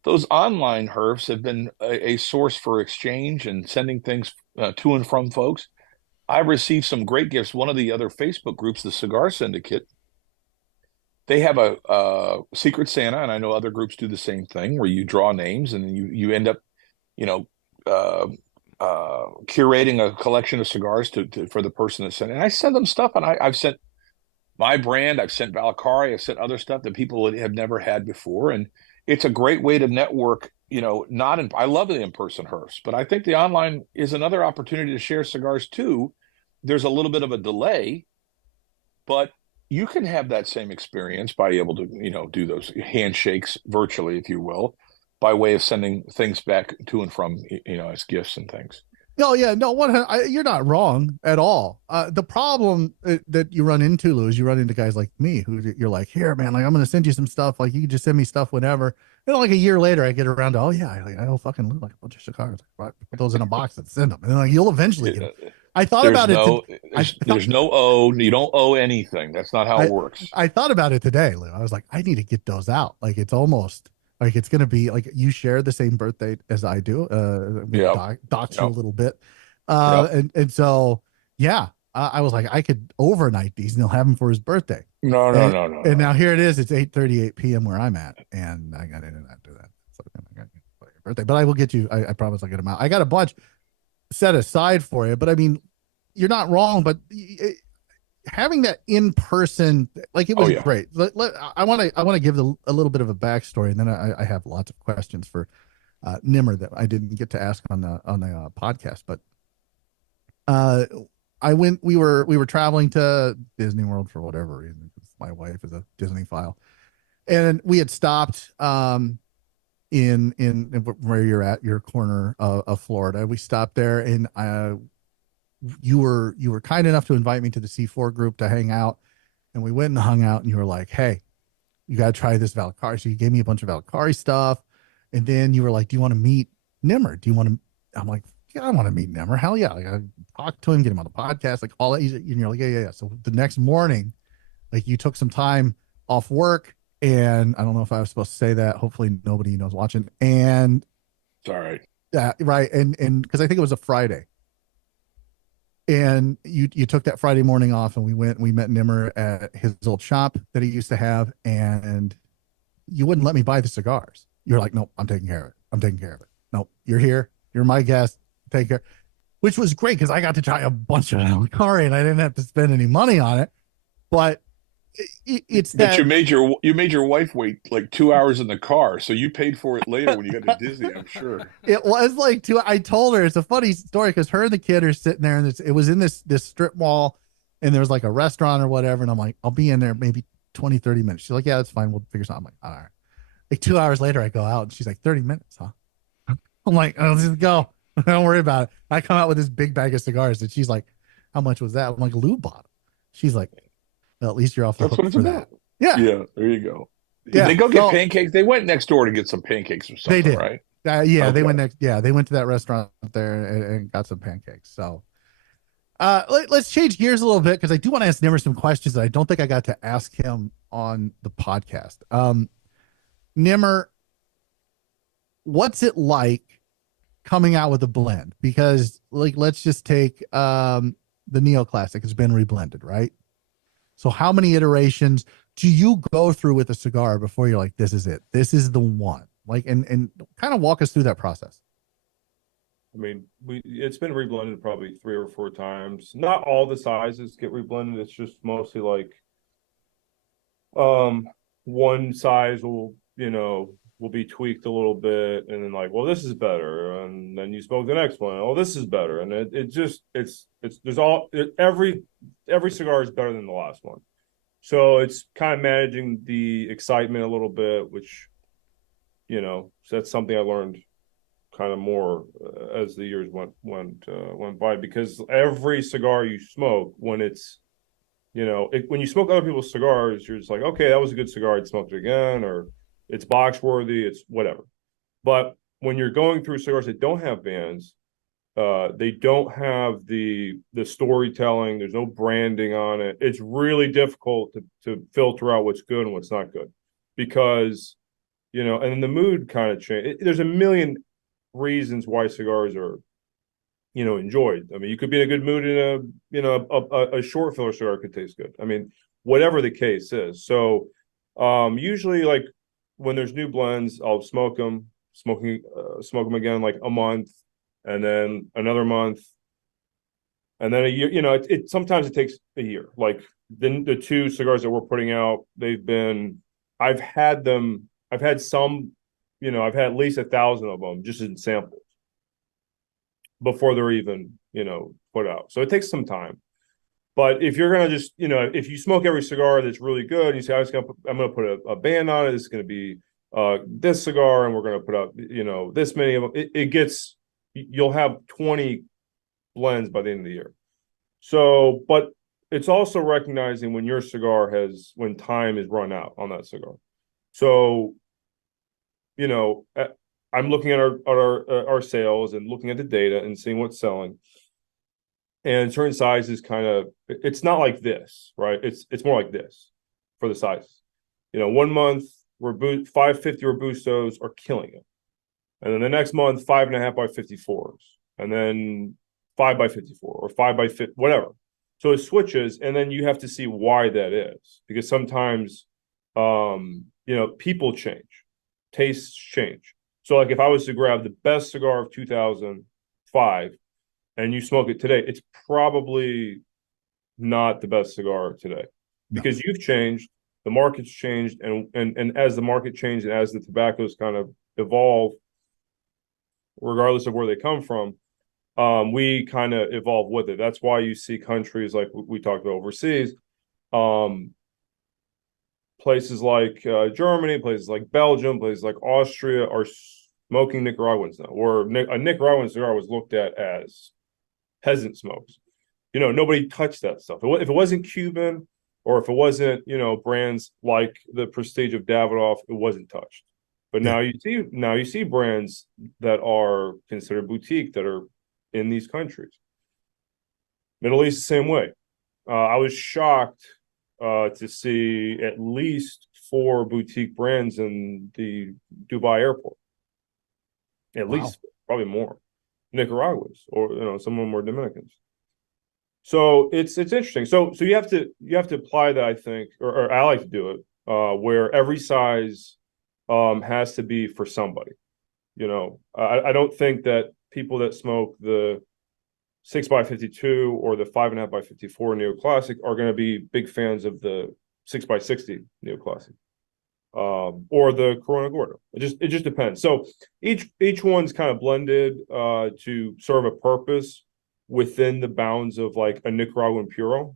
Those online herfs have been a source for exchange and sending things to and from folks. I've received some great gifts. One of the other Facebook groups, the Cigar Syndicate, they have a Secret Santa, and I know other groups do the same thing, where you draw names and you end up, you know, curating a collection of cigars for the person that sent it. And I send them stuff, and I've sent my brand, I've sent Valcari, I've sent other stuff that people have never had before, and it's a great way to network. You know, I love the in-person herfs, but I think the online is another opportunity to share cigars too. There's a little bit of a delay, but you can have that same experience by able to, you know, do those handshakes virtually, if you will, by way of sending things back to and from, you know, as gifts and things. No, yeah, no, you're not wrong at all. The problem that you run into, Lou, is you run into guys like me who you're like, here, man, like I'm going to send you some stuff. Like you can just send me stuff whenever. And like a year later, I get around to, oh yeah, I owe fucking Lou like a bunch of cigars. Put those in a box and send them. And then like you'll eventually get them. I thought about it. There's no owe. You don't owe anything. That's not how it works. I thought about it today, Lou. I was like, I need to get those out. Like it's almost like it's going to be like you share the same birthday as I do. Dox you a little bit. And so, yeah, I was like, I could overnight these and he'll have them for his birthday. No. And now here it is. It's 8:38 p.m. where I'm at. And I got internet to that. So I got your birthday, but I will get you. I promise I'll get them out. I got a bunch set aside for you, but I mean, you're not wrong, but having that in person, like it was great. I want to give a little bit of a backstory, and then I have lots of questions for Nimmer that I didn't get to ask on the podcast. But we were traveling to Disney World for whatever reason. My wife is a Disney file, and we had stopped in where you're at, your corner of Florida. We stopped there, and you were kind enough to invite me to the C4 group to hang out, and we went and hung out, and you were like, hey, you got to try this Valcari. So you gave me a bunch of Valcari stuff, and then you were like, do you want to meet Nimmer? I'm like, yeah, I want to meet Nimmer. Hell yeah. Like I talked to him, get him on the podcast, like all that. And you're like, yeah. So the next morning, like you took some time off work, and I don't know if I was supposed to say that. Hopefully nobody knows watching. And it's all right. Yeah, right. And because I think it was a Friday. And you took that Friday morning off, and we met Nimmer at his old shop that he used to have, and you wouldn't let me buy the cigars. You're like, nope, I'm taking care of it. Nope, you're here. You're my guest. Take care. Which was great because I got to try a bunch of Valcari and I didn't have to spend any money on it. But it's that you made your wife wait like 2 hours in the car, so you paid for it later when you got to Disney, I'm sure. It was like I told her, it's a funny story because her and the kid are sitting there, and it was in this strip mall, and there was like a restaurant or whatever, and I'm like, I'll be in there maybe 20, 30 minutes. She's like, yeah, that's fine, we'll figure something. I'm like, all right. Like 2 hours later, I go out, and she's like, 30 minutes, huh? I'm like, oh, let's just go. Don't worry about it. I come out with this big bag of cigars, and she's like, how much was that? I'm like, Lou bought them. She's like, well, at least you're off the hook for that. Yeah. Yeah, there you go. Did they go get pancakes? They went next door to get some pancakes or something, they did. Right? Okay. They went next. Yeah, they went to that restaurant there and got some pancakes. So let's change gears a little bit because I do want to ask Nimmer some questions that I don't think I got to ask him on the podcast. Nimmer, what's it like coming out with a blend? Because like, let's just take the Neoclassic. It's been reblended, right? So how many iterations do you go through with a cigar before you're like, this is it? This is the one. Like, and kind of walk us through that process. I mean, it's been reblended probably 3 or 4 times. Not all the sizes get reblended. It's just mostly like one size will will be tweaked a little bit, and then like, well, this is better, and then you smoke the next one, oh, this is better, and every cigar is better than the last one. So it's kind of managing the excitement a little bit, which, so that's something I learned kind of more as the years went by, because every cigar you smoke, when it's, when you smoke other people's cigars, you're just like, okay, that was a good cigar, I'd smoke it again, or it's box worthy, it's whatever. But when you're going through cigars that don't have bands, they don't have the storytelling, there's no branding on it. It's really difficult to filter out what's good and what's not good, because, and then the mood kind of change. There's a million reasons why cigars are, enjoyed. I mean, you could be in a good mood in a short filler cigar could taste good. I mean, whatever the case is. So usually, like, when there's new blends, I'll smoke them again like a month, and then another month, and then a year. It sometimes it takes a year. Like the two cigars that we're putting out, I've had some, I've had at least 1,000 of them just in samples before they're even, put out. So it takes some time. But if you're gonna just, if you smoke every cigar that's really good, and you say, I'm gonna put a band on it, it's gonna be this cigar, and we're gonna put out, this many of them, you'll have 20 blends by the end of the year. So, but it's also recognizing when your cigar when time is run out on that cigar. So, I'm looking at our sales and looking at the data and seeing what's selling. And certain sizes it's not like this, right? It's more like this for the sizes. 1 month, 550 Robustos are killing it. And then the next month, 5.5 by 54s. And then 5 by 54 or 5 by 50, whatever. So it switches, and then you have to see why that is. Because sometimes, people change. Tastes change. So like if I was to grab the best cigar of 2005 and you smoke it today, it's probably not the best cigar today, because you've changed, the market's changed, and as the market changed and as the tobaccos kind of evolve, regardless of where they come from, we kind of evolve with it. That's why you see countries like we talked about overseas, places like Germany, places like Belgium, places like Austria are smoking Nicaraguans now, or a Nicaraguan cigar was looked at as peasant smokes. Nobody touched that stuff. If it wasn't Cuban, or if it wasn't, brands like the Prestige of Davidoff, it wasn't touched. But now you see brands that are considered boutique that are in these countries. Middle East, the same way. I was shocked to see at least 4 boutique brands in the Dubai airport. At least, probably more. Nicaraguans, or some of them were Dominicans. So it's interesting. So you have to apply that, I think, or I like to do it, where every size has to be for somebody. I don't think that people that smoke the 6 by 52 or the 5.5 by 54 neoclassic are going to be big fans of the 6 by 60 neoclassic, or the Corona Gordo. It just depends. So each one's kind of blended to serve a purpose within the bounds of like a Nicaraguan Puro.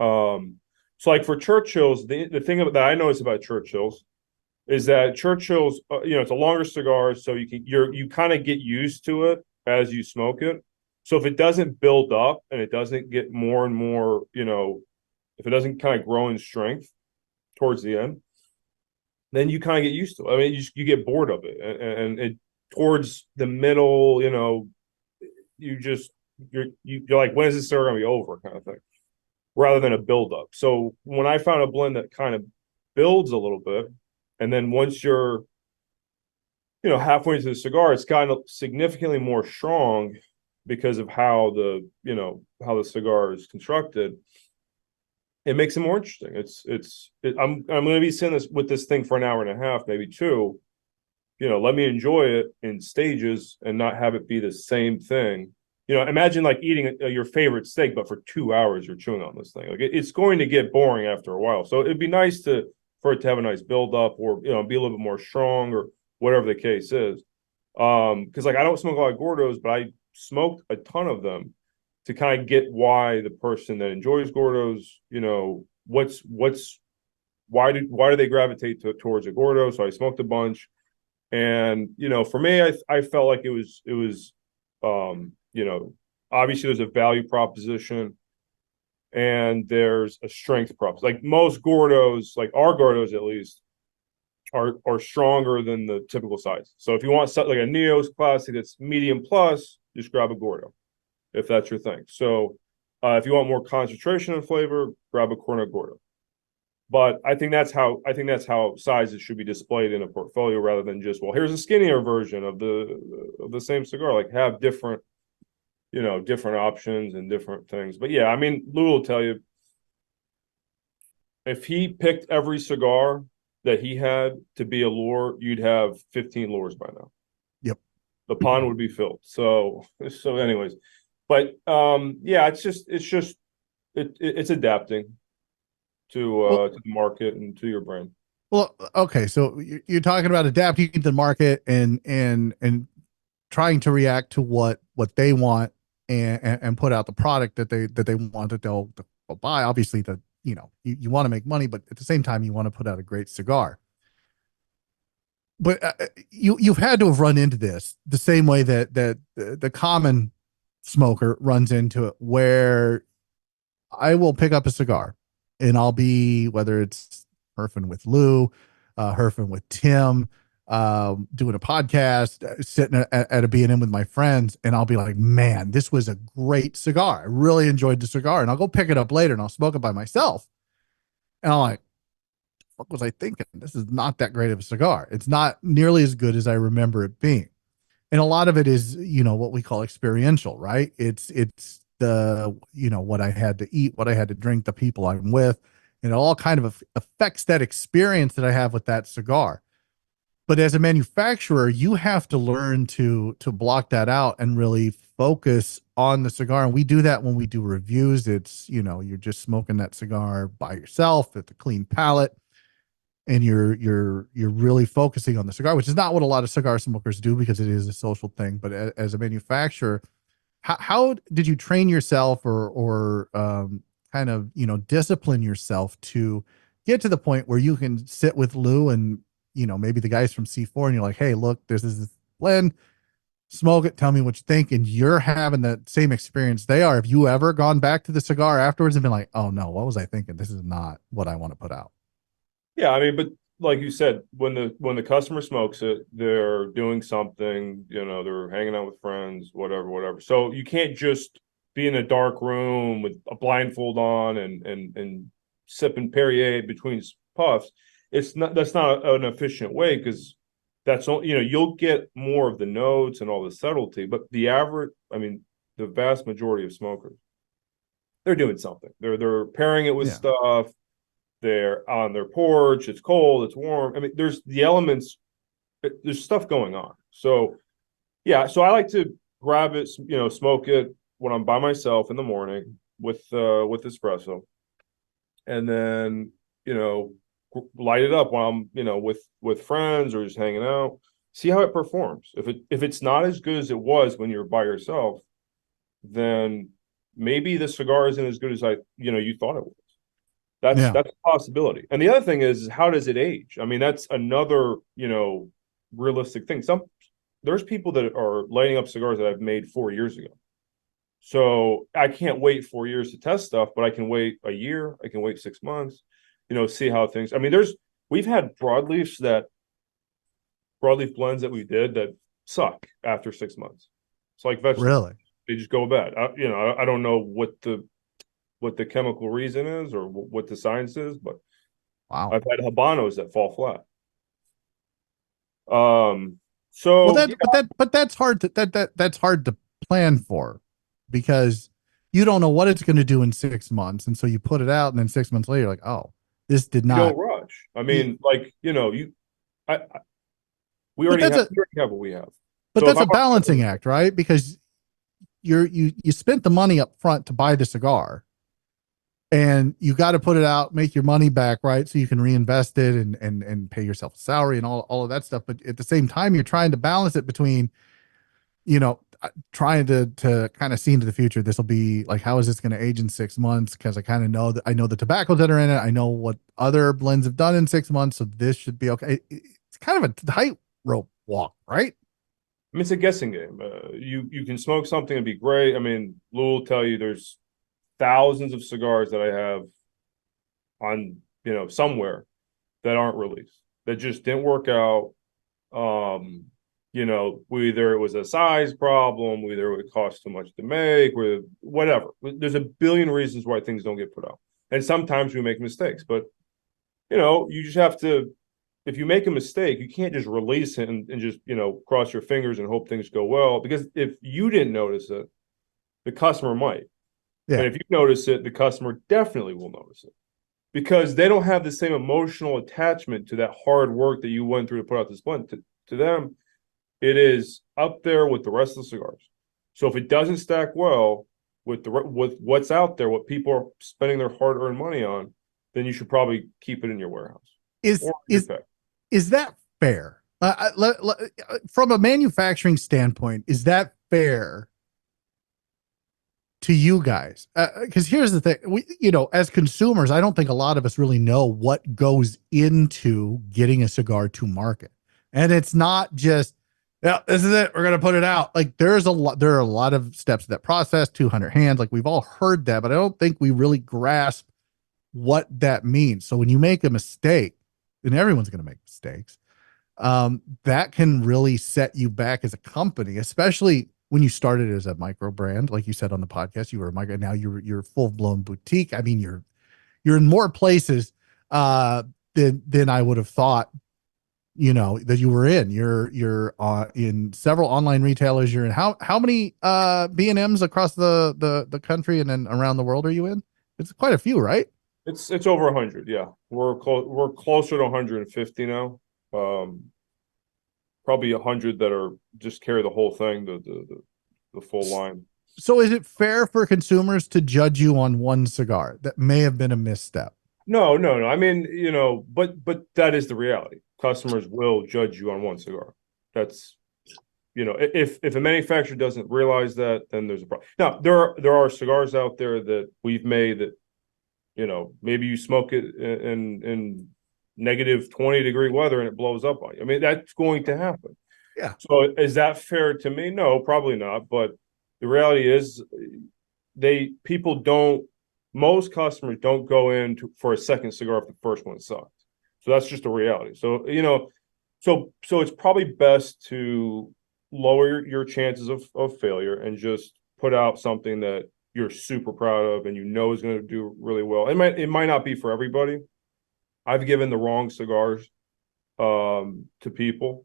So like for Churchill's, the thing that I notice about Churchill's is that Churchill's, it's a longer cigar, so you kind of get used to it as you smoke it. So if it doesn't build up and it doesn't get more and more, if it doesn't kind of grow in strength towards the end, then you kind of get used to it. I mean, you get bored of it, and it towards the middle, you're like, when is this cigar gonna be over, kind of thing, rather than a build up. So when I found a blend that kind of builds a little bit, and then once you're, halfway into the cigar, it's kind of significantly more strong because of how the cigar is constructed. It makes it more interesting. I'm going to be sitting with this thing for an hour and a half, maybe 2. Let me enjoy it in stages and not have it be the same thing. Imagine like eating your favorite steak, but for 2 hours you're chewing on this thing. Like it's going to get boring after a while. So it'd be nice for for it to have a nice build up, or be a little bit more strong, or whatever the case is. Because like I don't smoke a lot of Gordos, but I smoked a ton of them to kind of get why the person that enjoys Gordos, why do they gravitate towards a Gordo? So I smoked a bunch, and for me, I felt like it was obviously there's a value proposition, and there's a strength proposition. Like most Gordos, like our Gordos at least, are stronger than the typical size. So if you want something like a Neos Classic that's medium plus, just grab a Gordo, if that's your thing. So if you want more concentration and flavor, grab a Corona Gordo. But I think that's how sizes should be displayed in a portfolio, rather than just, well, here's a skinnier version of the same cigar. Like have different options and different things. But yeah, I mean, Lou will tell you, if he picked every cigar that he had to be a lure, you'd have 15 lures by now. Yep. The pond would be filled. So anyways, but yeah, it's adapting to the market and to your brand. Well, okay, so you're talking about adapting to the market and trying to react to what they want and put out the product that they want, that they'll buy. Obviously, you want to make money, but at the same time, you want to put out a great cigar. But you've had to have run into this the same way that the common smoker runs into it, where I will pick up a cigar and I'll be, whether it's herfing with Lou, herfing with Tim, doing a podcast, sitting at a B&M with my friends, and I'll be like, man, this was a great cigar. I really enjoyed the cigar. And I'll go pick it up later and I'll smoke it by myself. And I'm like, what was I thinking? This is not that great of a cigar. It's not nearly as good as I remember it being. And a lot of it is, what we call experiential, right? It's the, what I had to eat, what I had to drink, the people I'm with, and it all kind of affects that experience that I have with that cigar. But as a manufacturer, you have to learn to block that out and really focus on the cigar. And we do that when we do reviews. It's, you're just smoking that cigar by yourself with a clean palate, and you're really focusing on the cigar, which is not what a lot of cigar smokers do, because it is a social thing. But as a manufacturer, how did you train yourself or kind of, discipline yourself to get to the point where you can sit with Lou and, maybe the guys from C4, and you're like, hey, look, this is this blend, smoke it, tell me what you think. And you're having that same experience they are. Have you ever gone back to the cigar afterwards and been like, oh no, what was I thinking? This is not what I want to put out. Yeah. I mean, but like you said, when the customer smokes it, they're doing something, they're hanging out with friends, whatever. So you can't just be in a dark room with a blindfold on and sipping Perrier between puffs. That's not an efficient way, because that's all, you'll get more of the notes and all the subtlety, but the vast majority of smokers, they're doing something. They're pairing it with stuff. They're on their porch. It's cold. It's warm. I mean, there's the elements. There's stuff going on. So, yeah. So I like to grab it, smoke it when I'm by myself in the morning with espresso, and then light it up while I'm with friends or just hanging out. See how it performs. If it's not as good as it was when you're by yourself, then maybe the cigar isn't as good as you thought it was. That's a possibility. And the other thing is, how does it age? I mean, that's another, realistic thing. There's people that are lighting up cigars that I've made 4 years ago. So I can't wait 4 years to test stuff, but I can wait a year. I can wait 6 months, see how things, I mean, we've had broadleaf blends that we did that suck after 6 months. It's like vegetables. Really? They just go bad. I don't know what the chemical reason is or what the science is, but wow, I've had Habanos that fall flat. So that's hard to plan for, because you don't know what it's going to do in 6 months, and so you put it out, and then 6 months later, you're like, oh, this did not. Don't rush. I mean, we already have what we have. But so that's a balancing act, right? Because you spent the money up front to buy the cigar, and you got to put it out, make your money back, right? So you can reinvest it and pay yourself a salary and all of that stuff. But at the same time, you're trying to balance it between, trying to kind of see into the future. This will be like, how is this going to age in 6 months? Because I kind of know that I know the tobaccos that are in it. I know what other blends have done in 6 months. So this should be okay. It's kind of a tightrope walk, right? I mean, it's a guessing game. You can smoke something and be great. I mean, Lou will tell you there's thousands of cigars that I have on, somewhere that aren't released, that just didn't work out. Either it was a size problem, either it would cost too much to make, or whatever. There's a billion reasons why things don't get put out. And sometimes we make mistakes, but you just have to, if you make a mistake, you can't just release it and just, cross your fingers and hope things go well, because if you didn't notice it, the customer might. Yeah. And if you notice it, the customer definitely will notice it, because they don't have the same emotional attachment to that hard work that you went through to put out this blend. To them, it is up there with the rest of the cigars. So if it doesn't stack well with what's out there, what people are spending their hard-earned money on, then you should probably keep it in your warehouse. Is that fair? From a manufacturing standpoint, is that fair to you guys? Because here's the thing, as consumers, I don't think a lot of us really know what goes into getting a cigar to market. And it's not just, yeah, this is it, we're going to put it out. Like there are a lot of steps to that process, 200 hands. Like we've all heard that, but I don't think we really grasp what that means. So when you make a mistake, and everyone's going to make mistakes, that can really set you back as a company, especially when you started as a micro brand. Like you said on the podcast, you were a micro, now you're full blown boutique. I mean, you're in more places than I would have thought, that you were in. You're in several online retailers. You're in how many B&Ms across the country and then around the world are you in? It's quite a few, right? It's over 100. Yeah, we're closer to 150 now. Probably 100 that are just carry the whole thing, the full line. So is it fair for consumers to judge you on one cigar that may have been a misstep? No. I mean, but that is the reality. Customers will judge you on one cigar. That's, if a manufacturer doesn't realize that, then there's a problem. Now, there are cigars out there that we've made that, maybe you smoke it in negative 20-degree weather and it blows up on you. I mean, that's going to happen. Yeah. So is that fair to me? No, probably not. But the reality is most customers don't go in for a second cigar if the first one sucks. So that's just a reality. So, so it's probably best to lower your chances of failure and just put out something that you're super proud of and is going to do really well. It might not be for everybody. I've given the wrong cigars to people.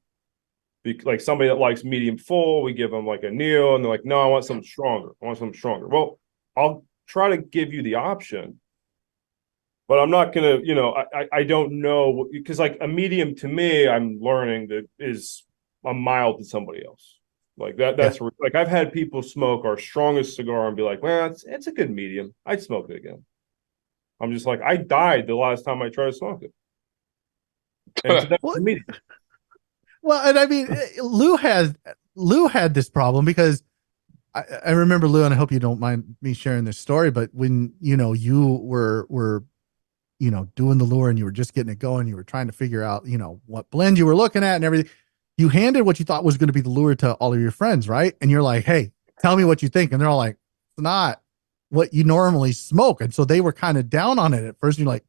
Like somebody that likes medium full, we give them like a Neo, and they're like, no, I want something stronger. Well, I'll try to give you the option, but I'm not gonna, I don't know, because like a medium to me, I'm learning that is a mild to somebody else. Like that's like I've had people smoke our strongest cigar and be like, well, it's a good medium. I'd smoke it again. I'm just like, I died the last time I tried to smoke it. And so medium. Well, and I mean, Lou had this problem because I remember, Lou, and I hope you don't mind me sharing this story, but when, you were doing the lure and you were just getting it going, you were trying to figure out, what blend you were looking at and everything. You handed what you thought was going to be the lure to all of your friends, right? And you're like, hey, tell me what you think. And they're all like, it's not what you normally smoke. And so they were kind of down on it at first. And you're like,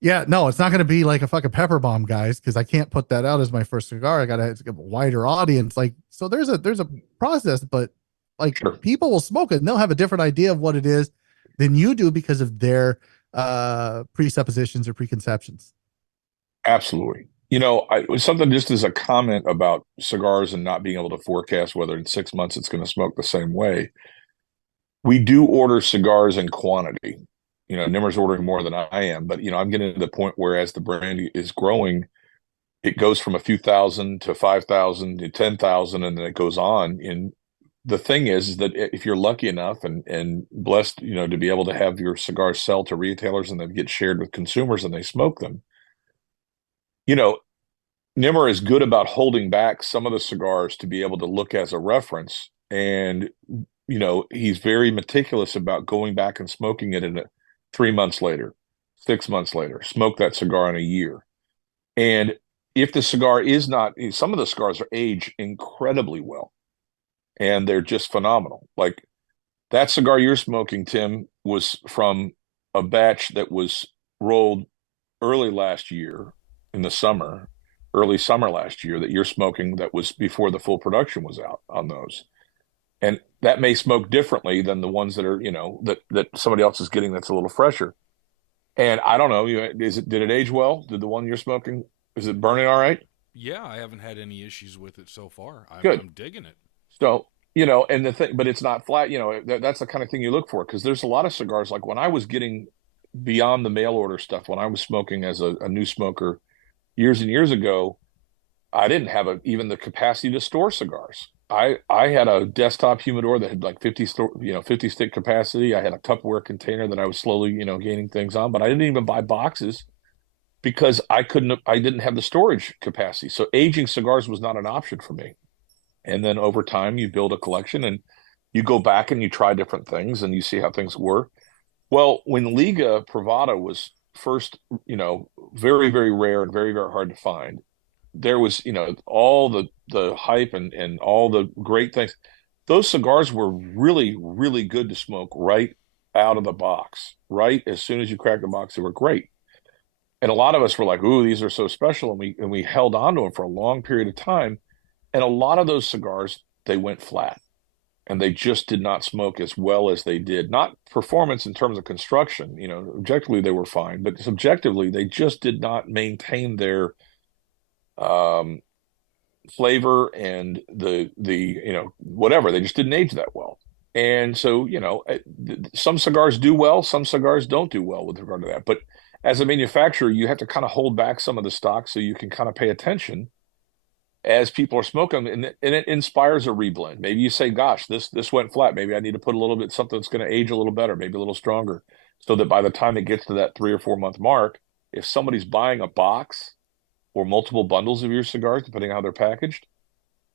yeah, no, it's not going to be like a fucking pepper bomb, guys, because I can't put that out as my first cigar. I got to have a wider audience. Like, so there's a process, but like people will smoke it and they'll have a different idea of what it is than you do because of their presuppositions or preconceptions. Absolutely. It was something just as a comment about cigars and not being able to forecast whether in 6 months it's going to smoke the same way. We do order cigars in quantity. Nimmer's ordering more than I am, but I'm getting to the point where as the brand is growing, it goes from a few thousand to 5,000 to 10,000, and then it goes on. And the thing is that if you're lucky enough and blessed, to be able to have your cigars sell to retailers and then get shared with consumers and they smoke them, Nimmer is good about holding back some of the cigars to be able to look as a reference. And, he's very meticulous about going back and smoking it 3 months later, 6 months later, smoke that cigar in a year. And if the cigar is not, some of the cigars are aged incredibly well and they're just phenomenal. Like that cigar you're smoking, Tim, was from a batch that was rolled early last year in the summer, early summer last year that you're smoking that was before the full production was out on those. And that may smoke differently than the ones that are, that somebody else is getting that's a little fresher. And I don't know, did it age well? Did the one you're smoking, is it burning all right? Yeah, I haven't had any issues with it so far. Good. I'm digging it. So, and the thing, but it's not flat, that's the kind of thing you look for, because there's a lot of cigars, like when I was getting beyond the mail order stuff, when I was smoking as a new smoker years and years ago, I didn't have even the capacity to store cigars. I had a desktop humidor that had like 50 stick capacity. I had a Tupperware container that I was slowly, gaining things on, but I didn't even buy boxes because I didn't have the storage capacity. So aging cigars was not an option for me. And then over time you build a collection and you go back and you try different things and you see how things work. Well, when Liga Privada was first, very, very rare and very, very hard to find, there was, all the hype and all the great things. Those cigars were really, really good to smoke right out of the box. Right as soon as you crack the box, they were great. And a lot of us were like, "Ooh, these are so special," and we held on to them for a long period of time. And a lot of those cigars, they went flat, and they just did not smoke as well as they did. Not performance in terms of construction, objectively they were fine, but subjectively they just did not maintain their flavor and the whatever. They just didn't age that well. And so, some cigars do well, some cigars don't do well with regard to that. But as a manufacturer, you have to kind of hold back some of the stock so you can kind of pay attention as people are smoking, and it inspires a reblend. Maybe you say, "Gosh, this went flat. Maybe I need to put a little bit something that's going to age a little better, maybe a little stronger," so that by the time it gets to that 3 or 4 month mark, if somebody's buying a box or multiple bundles of your cigars, depending on how they're packaged,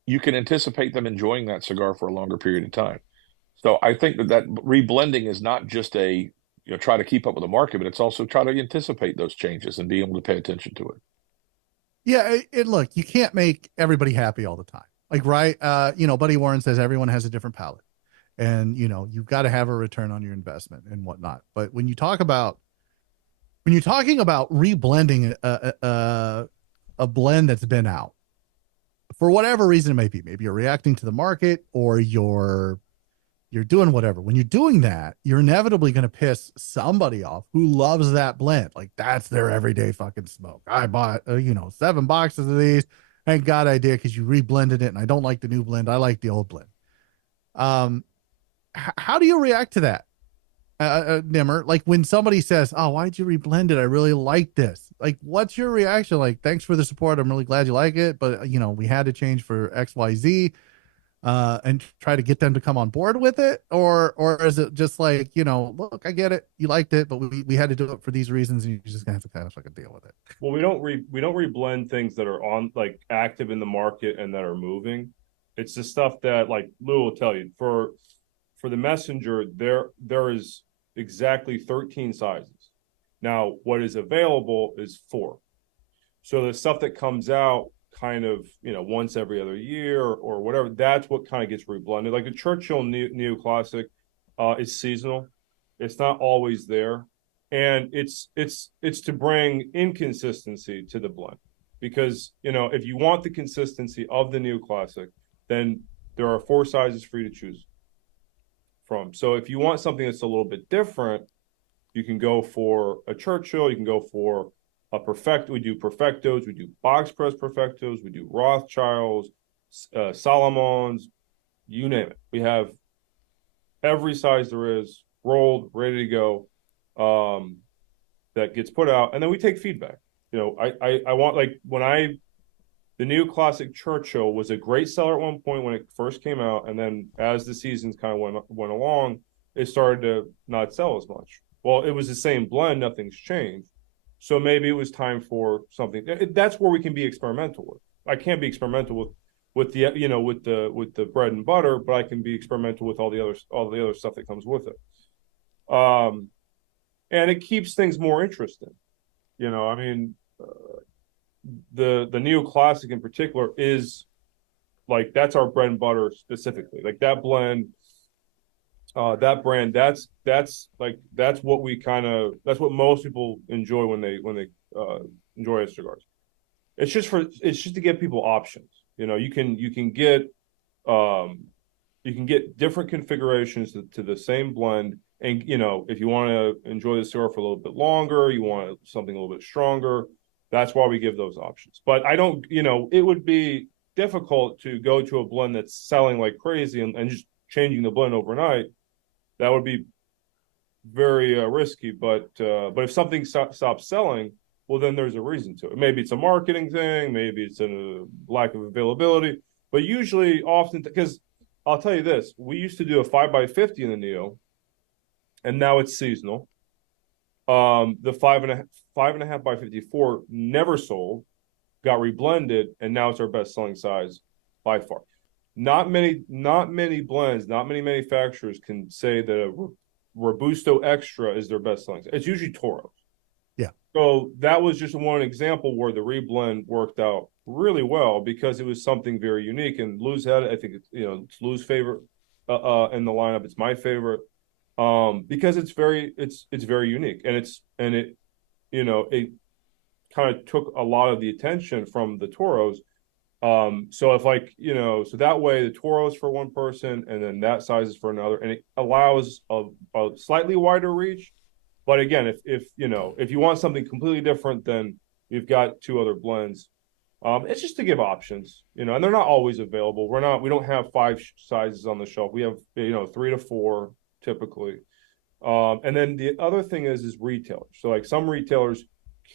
you can anticipate them enjoying that cigar for a longer period of time. So I think that reblending is not just try to keep up with the market, but it's also try to anticipate those changes and be able to pay attention to it. Yeah, look, you can't make everybody happy all the time. Like, right? Buddy Warren says everyone has a different palate, and you've got to have a return on your investment and whatnot. But when you're talking about reblending a blend that's been out for whatever reason it may be, maybe you're reacting to the market or you're doing whatever. When you're doing that, you're inevitably going to piss somebody off who loves that blend. Like that's their everyday fucking smoke. I bought 7 boxes of these. Thank God I did, because you reblended it and I don't like the new blend. I like the old blend. How do you react to that, Nimmer? Like when somebody says, "Oh, why'd you reblend it? I really like this." Like, what's your reaction? Like, thanks for the support. I'm really glad you like it, but we had to change for XYZ. And try to get them to come on board with it, or is it just like, look, I get it, you liked it, but we had to do it for these reasons, and you're just gonna have to kind of fucking deal with it. Well, we don't reblend things that are on like active in the market and that are moving. It's the stuff that, like Lou will tell you, for the Messenger, there is exactly 13 sizes. Now, what is available is 4. So the stuff that comes out kind of once every other year or whatever, that's what kind of gets reblended. Like the Churchill Neo Classic is seasonal. It's not always there, and it's to bring inconsistency to the blend, because if you want the consistency of the Neo Classic, then there are 4 sizes for you to choose from. So if you want something that's a little bit different, you can go for a Churchill, you can go for a we do Perfectos, we do box press Perfectos, we do Rothschilds, Solomons, you name it. We have every size there is, rolled, ready to go, that gets put out, and then we take feedback. I want, like, when The Neo Classic Churchill was a great seller at one point when it first came out, and then as the seasons kind of went along, it started to not sell as much. Well, it was the same blend, nothing's changed. So maybe it was time for something. That's where we can be experimental with. I can't be experimental with the with the bread and butter, but I can be experimental with all the other stuff that comes with it. And it keeps things more interesting. I mean, the neoclassic in particular is like, that's our bread and butter specifically. Like that blend, that brand, that's what most people enjoy when they enjoy our cigars. It's just to give people options. You can get different configurations to the same blend. And, if you want to enjoy the cigar for a little bit longer, you want something a little bit stronger, that's why we give those options. But I don't, it would be difficult to go to a blend that's selling like crazy and just changing the blend overnight. That would be very risky. But if something stops selling, well, then there's a reason to it. Maybe it's a marketing thing, maybe it's a lack of availability. But usually, often, because I'll tell you this, we used to do a 5x50 in the Neo, and now it's seasonal. The 5.5 by 54 never sold, got reblended, and now it's our best selling size by far. Not many blends, not many manufacturers can say that a Robusto Extra is their best selling. It's usually Toros. Yeah. So that was just one example where the reblend worked out really well because it was something very unique. And Lou's had it. I think it's Lou's favorite in the lineup. It's my favorite. Because it's very unique, and it kind of took a lot of the attention from the Toros. So if so that way the Toros for one person and then that size is for another, and it allows a slightly wider reach. But again, if you want something completely different, then you've got two other blends. It's just to give options, and they're not always available. We don't have 5 sizes on the shelf. We have 3 to 4 typically. And then the other thing is retailers. So like some retailers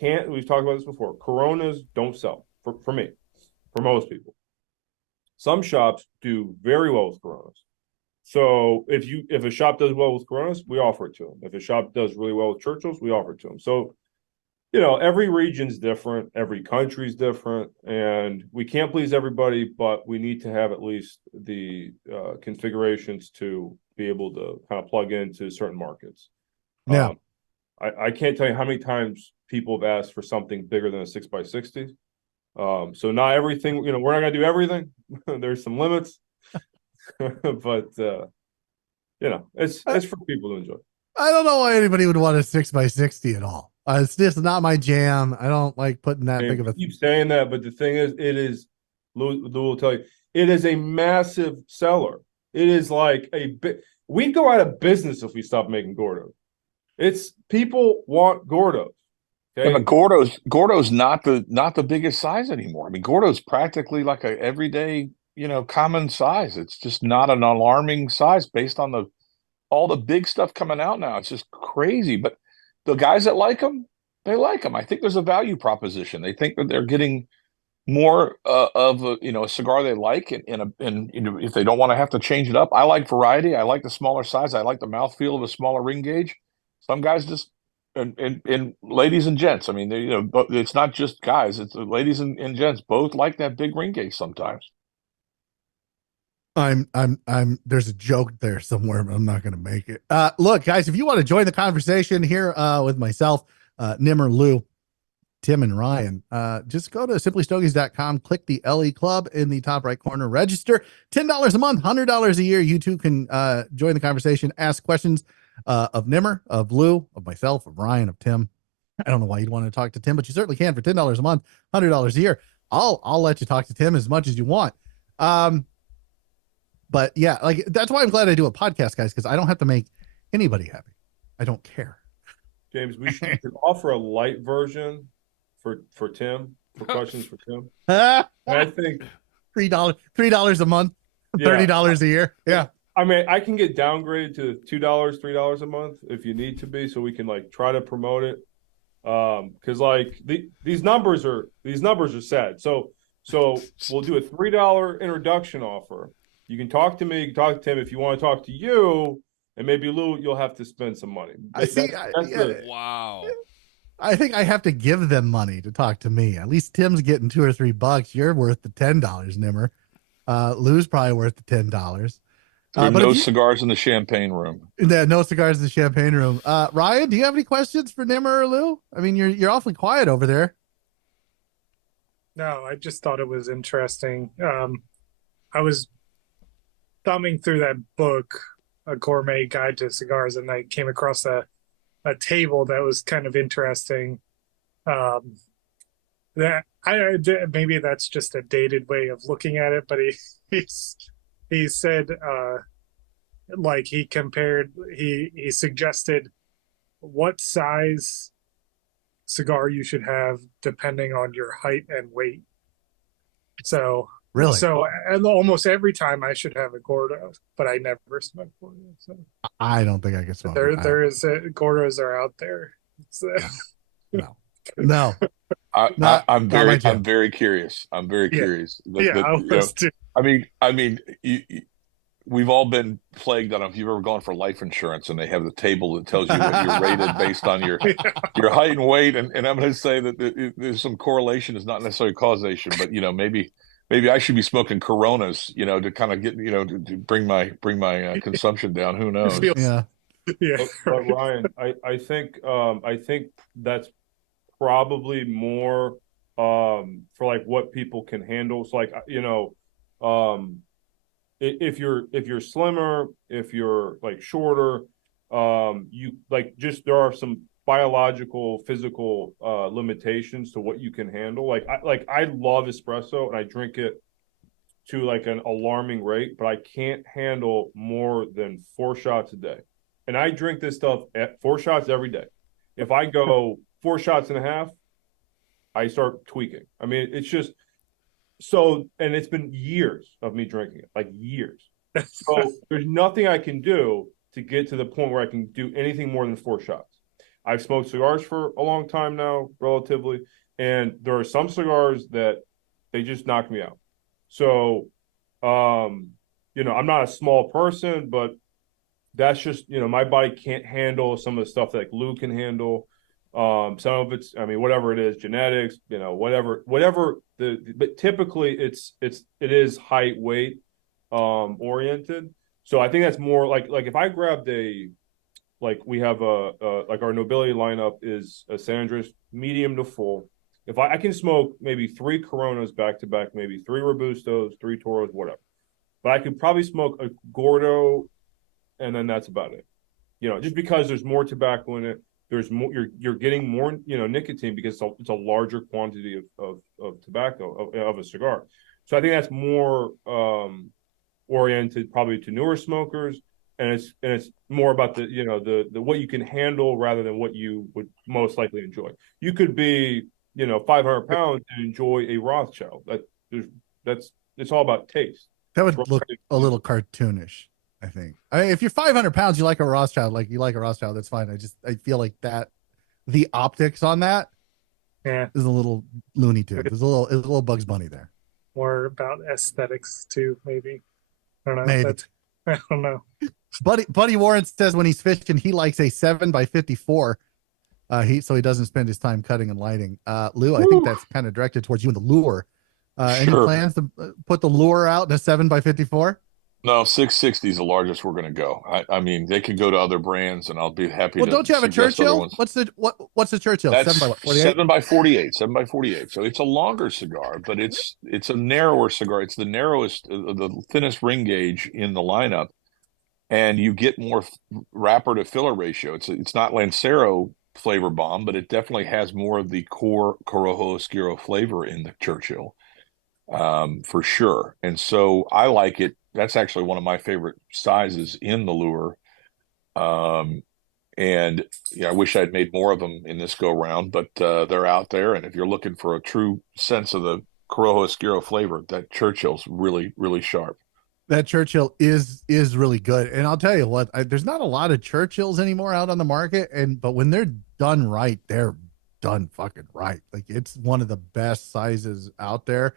we've talked about this before, Coronas don't sell for me, for most people. Some shops do very well with Coronas. So if a shop does well with Coronas, we offer it to them. If a shop does really well with Churchills, we offer it to them. So, every region's different, every country's different, and we can't please everybody, but we need to have at least the configurations to be able to kind of plug into certain markets. Yeah. I can't tell you how many times people have asked for something bigger than a 6x60. So not everything, we're not going to do everything. There's some limits, but it's for people to enjoy. I don't know why anybody would want a 6x60 at all. It's just not my jam. I don't like putting that big of a. Keep saying that, but the thing is, Lou will tell you, it is a massive seller. It is like we'd go out of business if we stopped making Gordos. People want Gordos. Okay? Yeah, but Gordo's not the biggest size anymore. I mean, Gordo's practically like a everyday, common size. It's just not an alarming size based on all the big stuff coming out now. It's just crazy. But the guys that like them, they like them. I think there's a value proposition. They think that they're getting more of a cigar they like, and if they don't want to have to change it up. I like variety. I like the smaller size. I like the mouthfeel of a smaller ring gauge. Some guys just and ladies and gents. I mean, it's not just guys. It's ladies and gents both like that big ring gauge sometimes. There's a joke there somewhere, but I'm not going to make it. Look, guys, if you want to join the conversation here with myself, Nimmer, Lou, Tim, and Ryan, just go to simplystogies.com, click the LE Club in the top right corner, register. $10 a month, $100 a year. You too can join the conversation, ask questions of Nimmer, of Lou, of myself, of Ryan, of Tim. I don't know why you'd want to talk to Tim, but you certainly can for $10 a month, $100 a year. I'll let you talk to Tim as much as you want. But yeah, like that's why I'm glad I do a podcast, guys, because I don't have to make anybody happy. I don't care. James, we should offer a light version for Tim, for questions for Tim. I think $3 a month, $30 a year. Yeah. I mean, I can get downgraded to $2, $3 a month if you need to be, so we can try to promote it. Because these numbers are sad. So So we'll do a $3 introduction offer. You can talk to me, you can talk to Tim. If you want to talk to you, and maybe Lou, you'll have to spend some money. Wow. I think I have to give them money to talk to me. At least Tim's getting $2 or $3. You're worth the $10, Nimmer. Lou's probably worth the $10. But no cigars in the champagne room. No cigars in the champagne room. Ryan, do you have any questions for Nimmer or Lou? I mean, you're awfully quiet over there. No, I just thought it was interesting. I was thumbing through that book, A Gourmet Guide to Cigars, and I came across a table that was kind of interesting. That maybe that's just a dated way of looking at it, but he said like he suggested what size cigar you should have depending on your height and weight. So really, and almost every time I should have a Gordo, but I never smoke Gordo. So I don't think I can smoke. There is Gordos are out there. No. I'm very curious. I'm very curious. I mean, we've all been plagued. I don't know if you've ever gone for life insurance and they have the table that tells you what you're rated based on your height and weight. And I'm going to say that there's some correlation. It's not necessarily causation, but maybe I should be smoking Coronas, to kind of get, to bring my consumption down. Who knows? Yeah. But Ryan, I think that's probably more for like what people can handle. So like, if you're slimmer, if you're like shorter, you like just there are some biological, physical limitations to what you can handle. I love espresso and I drink it to like an alarming rate, but I can't handle more than 4 shots a day. And I drink this stuff at 4 shots every day. If I go 4 shots and a half, I start tweaking. I mean, it's just so, and it's been years of me drinking it, like years. So there's nothing I can do to get to the point where I can do anything more than 4 shots. I've smoked cigars for a long time now, relatively, and there are some cigars that they just knock me out. So, I'm not a small person, but that's just, my body can't handle some of the stuff that like Lou can handle. Some of it's, whatever it is, genetics, whatever but typically it is height, weight, oriented. So I think that's more like if I grabbed we have like our nobility lineup is a San Andres medium to full. If I can smoke maybe 3 Coronas back to back, maybe 3 Robustos, 3 Toros, whatever, but I could probably smoke a Gordo, and then that's about it. Just because there's more tobacco in it. There's more. You're getting more, nicotine because it's a larger quantity of tobacco of a cigar. So I think that's more oriented probably to newer smokers, and it's more about the what you can handle rather than what you would most likely enjoy. You could be 500 pounds and enjoy a Rothschild. It's all about taste. That would look a little cartoonish. I think. If you're 500 pounds, you like a Rothschild, that's fine. I feel like that the optics on that is a little Looney Tunes. There's a little Bugs Bunny there. More about aesthetics too, maybe. I don't know. Maybe. I don't know. Buddy Warren says when he's fishing, he likes a 7x54. So he doesn't spend his time cutting and lighting. Lou, I think that's kind of directed towards you and the lure. Any plans to put the lure out in a 7x54? No, 660 is the largest we're going to go. I mean, they could go to other brands, and I'll be happy. Well, don't you have a Churchill? What's the Churchill? That's 7x48. 7x48. So it's a longer cigar, but it's a narrower cigar. It's the narrowest, the thinnest ring gauge in the lineup, and you get more wrapper to filler ratio. It's not Lancero flavor bomb, but it definitely has more of the core Corojo Oscuro flavor in the Churchill, for sure. And so I like it. That's actually one of my favorite sizes in the lure. And I wish I'd made more of them in this go round, but they're out there. And if you're looking for a true sense of the Corojo Oscuro flavor, that Churchill's really, really sharp. That Churchill is really good. And I'll tell you what, there's not a lot of Churchills anymore out on the market. But when they're done right, they're done fucking right. Like, it's one of the best sizes out there.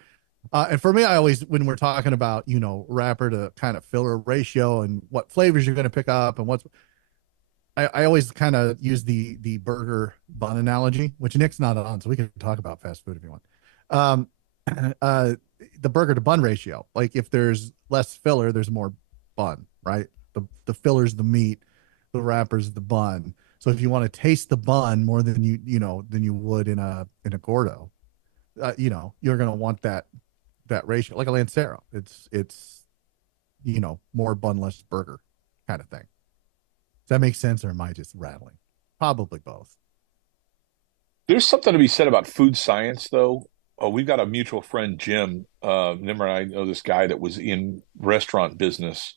And for me, I always, when we're talking about, wrapper to kind of filler ratio and what flavors you're going to pick up and I always kind of use the burger bun analogy, which Nick's not on, so we can talk about fast food if you want. Um, the burger to bun ratio, like if there's less filler, there's more bun, right? The filler's the meat, the wrapper's the bun. So if you want to taste the bun more than than you would in a Gordo, you're going to want that ratio, like a Lancero. It's more bun, less burger kind of thing. Does that make sense, or am I just rattling? Probably both. There's something to be said about food science, though. Oh, we've got a mutual friend, Jim. Nimmer and I know this guy that was in restaurant business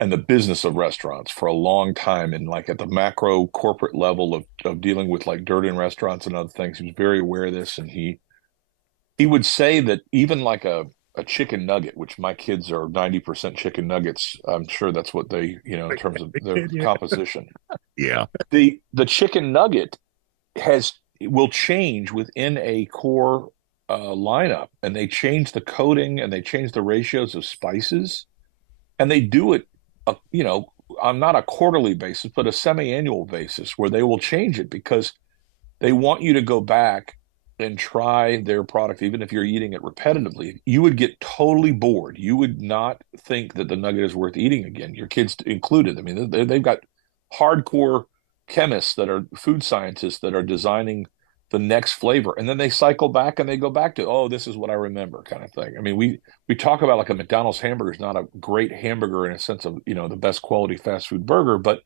and the business of restaurants for a long time, and like at the macro corporate level of dealing with like dirt in restaurants and other things. He was very aware of this, and he would say that even like a chicken nugget, which my kids are 90% chicken nuggets. I'm sure that's what they, in terms of their composition. Yeah. The chicken nugget will change within a core lineup, and they change the coating and they change the ratios of spices, and they do it, on not a quarterly basis, but a semi-annual basis, where they will change it because they want you to go back and try their product, even if you're eating it repetitively. You would get totally bored. You would not think that the nugget is worth eating again, your kids included. I mean, they've got hardcore chemists that are food scientists that are designing the next flavor, and then they cycle back and they go back to, oh, this is what I remember, kind of thing. I mean, we talk about like a McDonald's hamburger is not a great hamburger in a sense of, the best quality fast food burger, but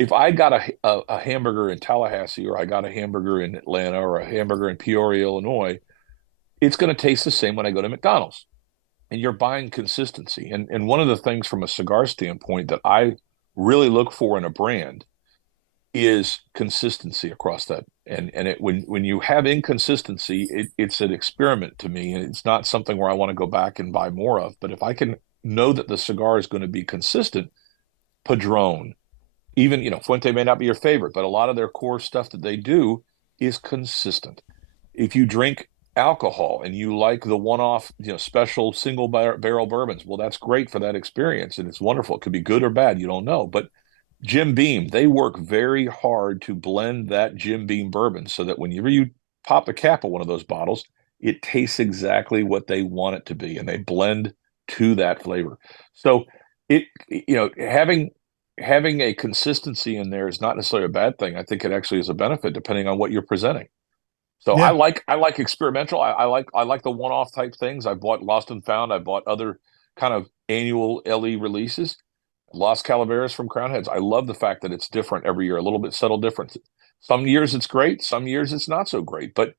if I got a hamburger in Tallahassee, or I got a hamburger in Atlanta, or a hamburger in Peoria, Illinois, it's going to taste the same when I go to McDonald's. And you're buying consistency. And one of the things from a cigar standpoint that I really look for in a brand is consistency across that. And when you have inconsistency, it's an experiment to me, and it's not something where I want to go back and buy more of. But if I can know that the cigar is going to be consistent, Padron, even, Fuente may not be your favorite, but a lot of their core stuff that they do is consistent. If you drink alcohol and you like the one-off, special single barrel bourbons, well, that's great for that experience, and it's wonderful. It could be good or bad, you don't know. But Jim Beam, they work very hard to blend that Jim Beam bourbon so that whenever you pop the cap of one of those bottles, it tastes exactly what they want it to be, and they blend to that flavor. So having a consistency in there is not necessarily a bad thing. I think it actually is a benefit depending on what you're presenting. So yeah. I like experimental. I like the one-off type things. I bought Lost and Found. I bought other kind of annual LE releases. Lost Calaveras from Crown Heads. I love the fact that it's different every year, a little bit subtle difference. Some years it's great, some years it's not so great. But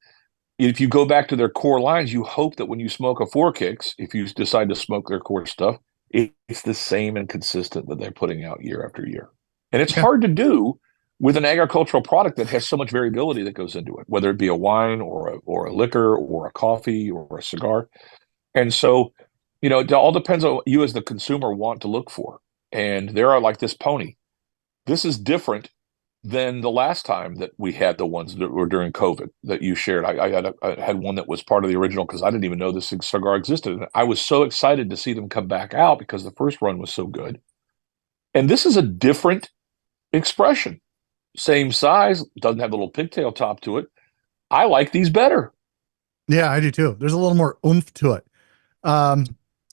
if you go back to their core lines, you hope that when you smoke a Four Kicks, if you decide to smoke their core stuff, it's the same and consistent that they're putting out year after year. And it's hard to do with an agricultural product that has so much variability that goes into it, whether it be a wine or a liquor or a coffee or a cigar. And so, it all depends on what you as the consumer want to look for. And there are like this pony. This is different than the last time that we had the ones that were during COVID that you shared. I had one that was part of the original because I didn't even know this cigar existed. And I was so excited to see them come back out because the first run was so good. And this is a different expression. Same size, doesn't have a little pigtail top to it. I like these better. Yeah, I do too. There's a little more oomph to it.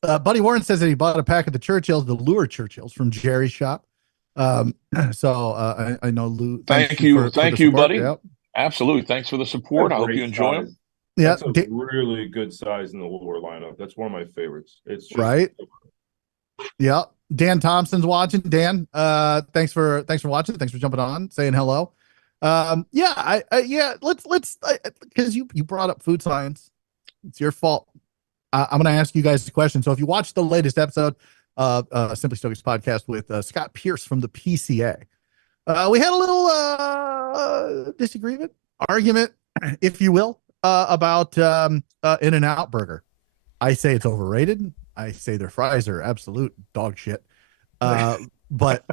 Buddy Warren says that he bought a pack of the Churchills, the Lure Churchills from Jerry's shop. I know Lou. Thank you, buddy. Yep. Absolutely. Thanks for the support. I hope you enjoy them. Yeah, that's a really good size in the Lure lineup. That's one of my favorites. It's just right. Yeah, Dan Thompson's watching. Dan, thanks for watching. Thanks for jumping on, saying hello. Let's because you brought up food science. It's your fault. I'm going to ask you guys a question. So if you watched the latest episode of Simply Stogies Podcast with Scott Pierce from the PCA, we had a little disagreement, argument, if you will, about In-N-Out Burger. I say it's overrated. I say their fries are absolute dog shit. But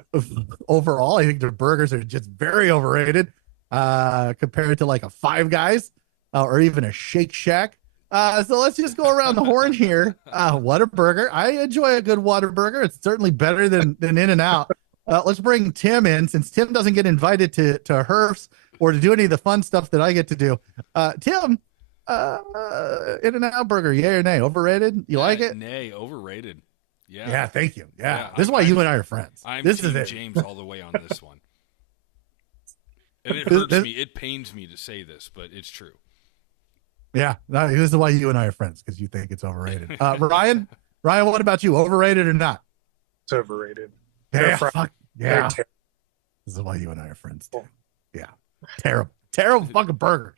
overall, I think their burgers are just very overrated compared to like a Five Guys or even a Shake Shack. So let's just go around the horn here. Whataburger. I enjoy a good Whataburger. It's certainly better than In-N-Out. Let's bring Tim in, since Tim doesn't get invited to Herf's or to do any of the fun stuff that I get to do. Tim, In-N-Out burger, yay or nay? Overrated? You like it? Nay, overrated. Yeah. Yeah, thank you. Yeah. This is why you and I are friends. This is it. James all the way on this one. And it hurts me. It pains me to say this, but it's true. Yeah, this is why you and I are friends, because you think it's overrated. Ryan, what about you? Overrated or not? It's overrated. Yeah, yeah. This is why you and I are friends too. Yeah, terrible fucking burgers.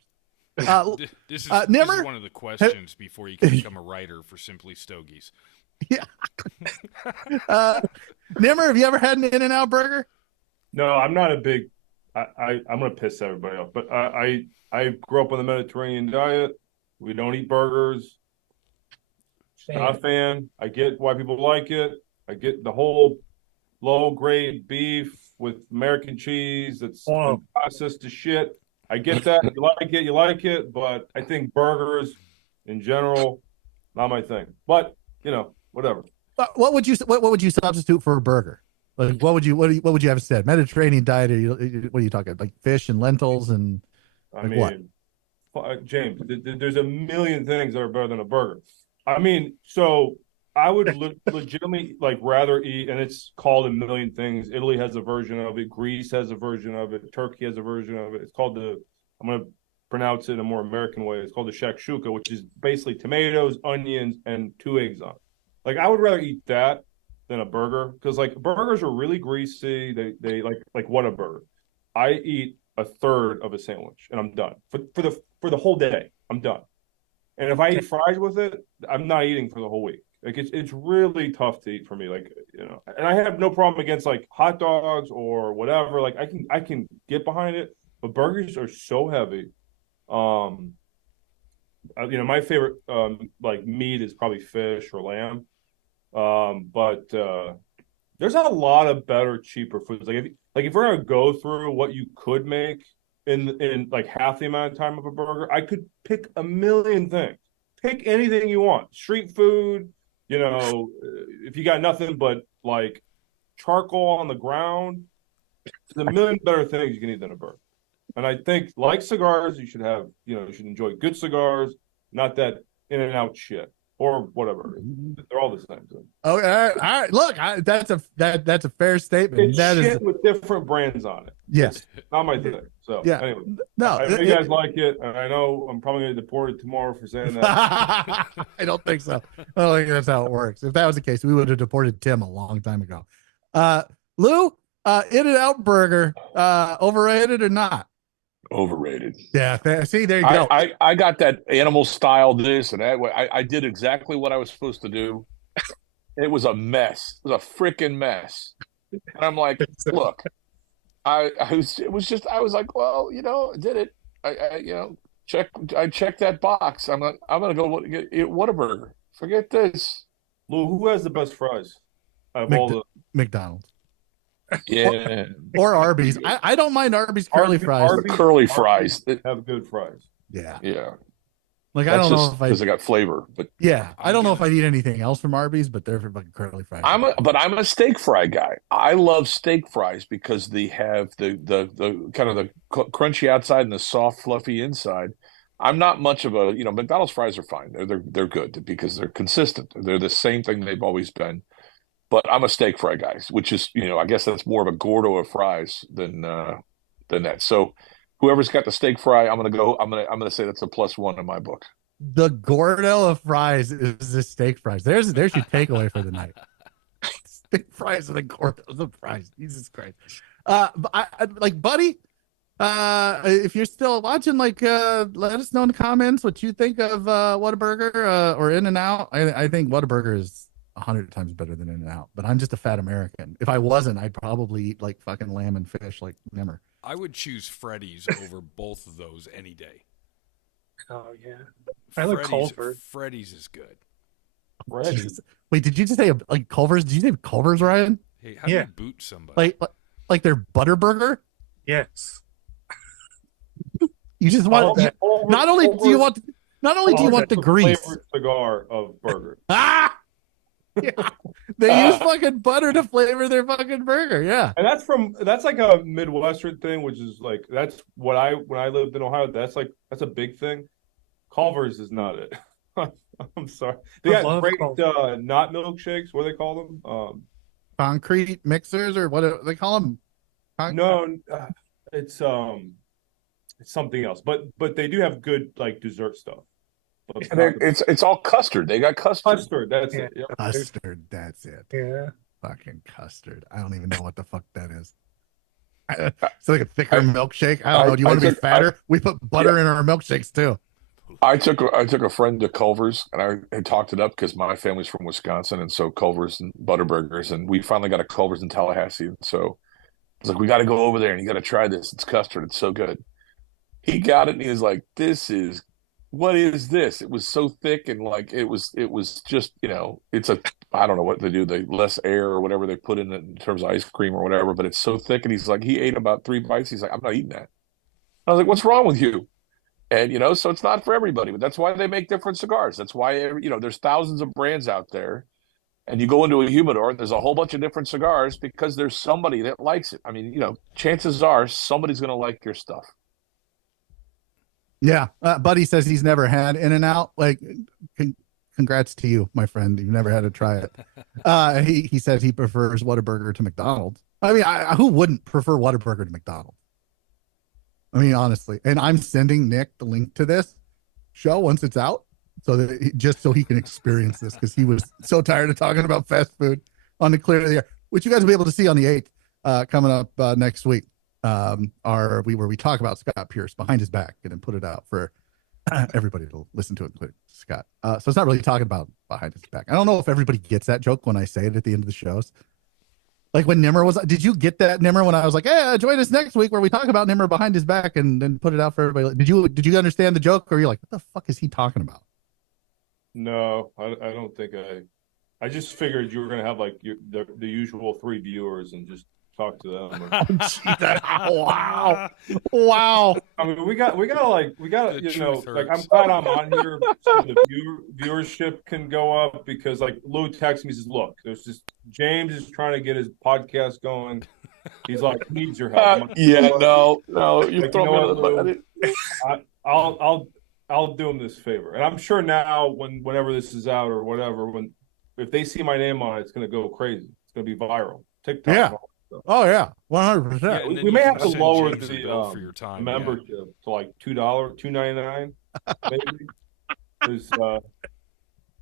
This is Nimmer? one of the questions before you can become a writer for Simply Stogies. Yeah. Nimmer, have you ever had an In-N-Out burger? No, I'm not a big. I'm gonna piss everybody off, but I grew up on the Mediterranean diet. We don't eat burgers. Not a fan. I get why people like it. I get the whole low grade beef with American cheese that's processed to shit. I get that. You like it, but I think burgers in general, not my thing. But whatever. What would you substitute for a burger? Like what would you have said? Mediterranean diet? What are you talking? Like fish and lentils and James, there's a million things that are better than a burger. I mean, so I would legitimately rather eat, and it's called a million things. Italy has a version of it. Greece has a version of it. Turkey has a version of it. It's called I'm going to pronounce it in a more American way. It's called the shakshuka, which is basically tomatoes, onions, and 2 eggs on it. I would rather eat that than a burger, because burgers are really greasy. They like Whataburger. I eat a third of a sandwich and I'm done for the whole day. I'm done. And if I eat fries with it, I'm not eating for the whole week. It's really tough to eat for me. And I have no problem against hot dogs or whatever. I can get behind it, but burgers are so heavy. My favorite meat is probably fish or lamb. But there's a lot of better, cheaper foods. If we're gonna go through what you could make in half the amount of time of a burger, I could pick a million things. Pick anything you want. Street food, if you got nothing but charcoal on the ground, there's a million better things you can eat than a burger. And I think, like cigars, you should have, you should enjoy good cigars, not that In-N-Out shit. Or whatever, they're all the same. Oh, all right. Look, that's a fair statement. It's shit with different brands on it. Yes, it's not my thing. So yeah, anyway, no, I know you guys like it, and I know I'm probably going to get deported tomorrow for saying that. I don't think so. I don't think that's how it works. If that was the case, we would have deported Tim a long time ago. Lou, In-N-Out burger, overrated or not? Overrated. Yeah. See, there you go. I got that animal style this and that. I did exactly what I was supposed to do. It was a mess. It was a freaking mess. And I'm like, look, I was like, well, I did it. I checked that box. I'm gonna go get Whataburger. Forget this. Lou, who has the best fries out of all the McDonald's? Yeah, or Arby's. I don't mind Arby's curly fries. Curly fries have good fries. Yeah. I don't know if because they got flavor, but I don't know if I'd eat anything else from Arby's, but they're fucking curly fries. I'm a steak fry guy. I love steak fries because they have the kind of the crunchy outside and the soft, fluffy inside. I'm not much of a McDonald's fries are fine. They're good because they're consistent. They're the same thing they've always been. But I'm a steak fry guy, which is, I guess that's more of a Gordo of fries than that. So whoever's got the steak fry, I'm gonna say that's a +1 in my book. The Gordo of fries is the steak fries. There's your takeaway for the night. Steak fries and the Gordo of fries. Jesus Christ. Buddy, if you're still watching, let us know in the comments what you think of Whataburger or In-N-Out. I think Whataburger is 100 times better than In-N-Out, but I'm just a fat American. If I wasn't, I'd probably eat fucking lamb and fish like Nimmer. I would choose Freddy's over both of those any day. Oh yeah, I like Culver's. Freddy's is good. Freddy's. Wait, did you just say Culver's? Did you say Culver's, Ryan? Hey, how do you boot somebody? Like their Butterburger? Yes. You just want that. Not only Not only do you want the grease, flavored cigar of burger. yeah. They use fucking butter to flavor their fucking burger. Yeah, and that's like a Midwestern thing, which is like that's what when I lived in Ohio. That's a big thing. Culver's is not it. I'm sorry. They got great not milkshakes. What do they call them? Concrete mixers or what do they call them? No, it's something else. But they do have good like dessert stuff. It's all custard. They got custard. Custard. That's it. Yep. Custard. That's it. Yeah. Fucking custard. I don't even know what the fuck that is. It's like a thicker milkshake. I don't know. Do you want to be fatter? We put butter in our milkshakes too. I took a friend to Culver's and I had talked it up because my family's from Wisconsin, and so Culver's and Butterburgers, and we finally got a Culver's in Tallahassee. And so I was like, we got to go over there and you got to try this. It's custard. It's so good. He got it and he was like, what is this? It was so thick and like it was just, it's I don't know what they do, the less air or whatever they put in it in terms of ice cream or whatever, but it's so thick. And he's like, he ate about 3 bites. He's like, I'm not eating that. I was like, what's wrong with you? And so it's not for everybody, but that's why they make different cigars. That's why there's thousands of brands out there, and you go into a humidor and there's a whole bunch of different cigars because there's somebody that likes it. I mean, chances are somebody's going to like your stuff. Yeah, Buddy says he's never had In-N-Out. Like, congrats to you, my friend. You've never had to try it. He says he prefers Whataburger to McDonald's. I mean, who wouldn't prefer Whataburger to McDonald's? I mean, honestly. And I'm sending Nick the link to this show once it's out, just so he can experience this, because he was so tired of talking about fast food on the Clear of the Air, which you guys will be able to see on the 8th coming up next week. Where we talk about Scott Pierce behind his back and then put it out for everybody to listen to it, including Scott. So it's not really talking about behind his back. I don't know if everybody gets that joke when I say it at the end of the shows. Like when Nimmer did you get that, Nimmer, when I was like, hey, join us next week where we talk about Nimmer behind his back and then put it out for everybody? Did you understand the joke, or you're like, what the fuck is he talking about? No, I don't think I just figured you were going to have like the usual 3 viewers and just talk to them. Wow. I mean, we got like I'm glad I'm on here so the viewership can go up, because like Lou texts me, says, look, there's just James is trying to get his podcast going. He's like, he needs your help. No, you like, throw me I'll do him this favor, and I'm sure now whenever this is out or whatever, if they see my name on it, it's gonna go crazy. It's gonna be viral. TikTok. Yeah. Oh yeah, 100%. Yeah, we may have to lower James the bill for your time, membership to like $2.99, maybe.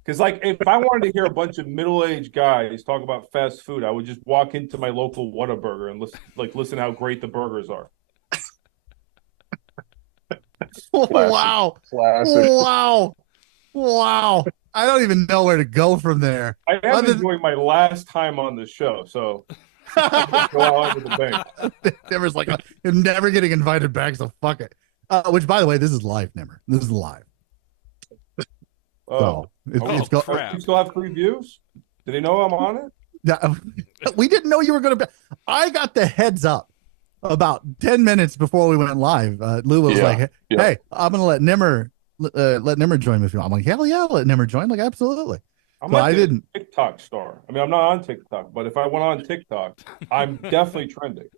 Because like if I wanted to hear a bunch of middle-aged guys talk about fast food, I would just walk into my local Whataburger and listen how great the burgers are. Wow. Classic. Wow. I don't even know where to go from there. I am enjoying my last time on the show, so go out with the bank. Nimmer's like, I'm never getting invited back, so fuck it. Which, by the way, this is live, Nimmer. This is live. Oh, it's crap. You still have 3 views? Do they know I'm on it? Yeah, we didn't know you were going to be. I got the heads up about 10 minutes before we went live. Lou was like, hey, I'm going to let Nimmer join me if you want. I'm like, hell yeah, let Nimmer join. Like, absolutely. I didn't TikTok star. I mean, I'm not on TikTok, but if I went on TikTok, I'm definitely trending.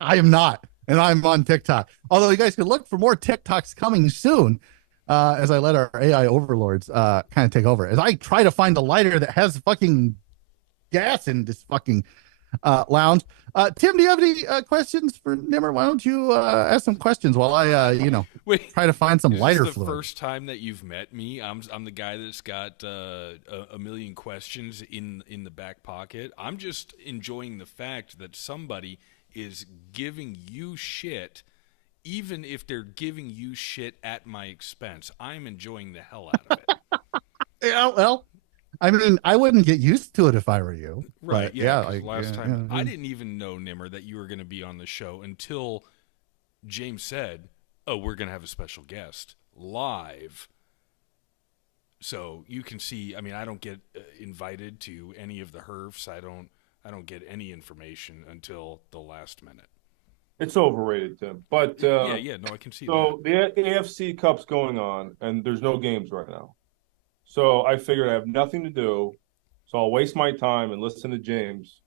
I am not, and I'm on TikTok. Although you guys can look for more TikToks coming soon, as I let our AI overlords kind of take over. As I try to find a lighter that has fucking gas in this fucking lounge. Tim, do you have any questions for Nimmer? Why don't you ask some questions while I, try to find some lighter fluid. Is this the first time that you've met me? I'm the guy that's got a million questions in the back pocket. I'm just enjoying the fact that somebody is giving you shit, even if they're giving you shit at my expense. I'm enjoying the hell out of it. Yeah, well, I mean, I wouldn't get used to it if I were you. Right, yeah. Last time, I didn't even know, Nimmer, that you were going to be on the show until James said, oh, we're going to have a special guest live. So you can see, I mean, I don't get invited to any of the herfs. I don't get any information until the last minute. It's overrated, Tim. But No, I can see that. so the AFC Cup's going on, and there's no games right now. So I figured I have nothing to do, so I'll waste my time and listen to James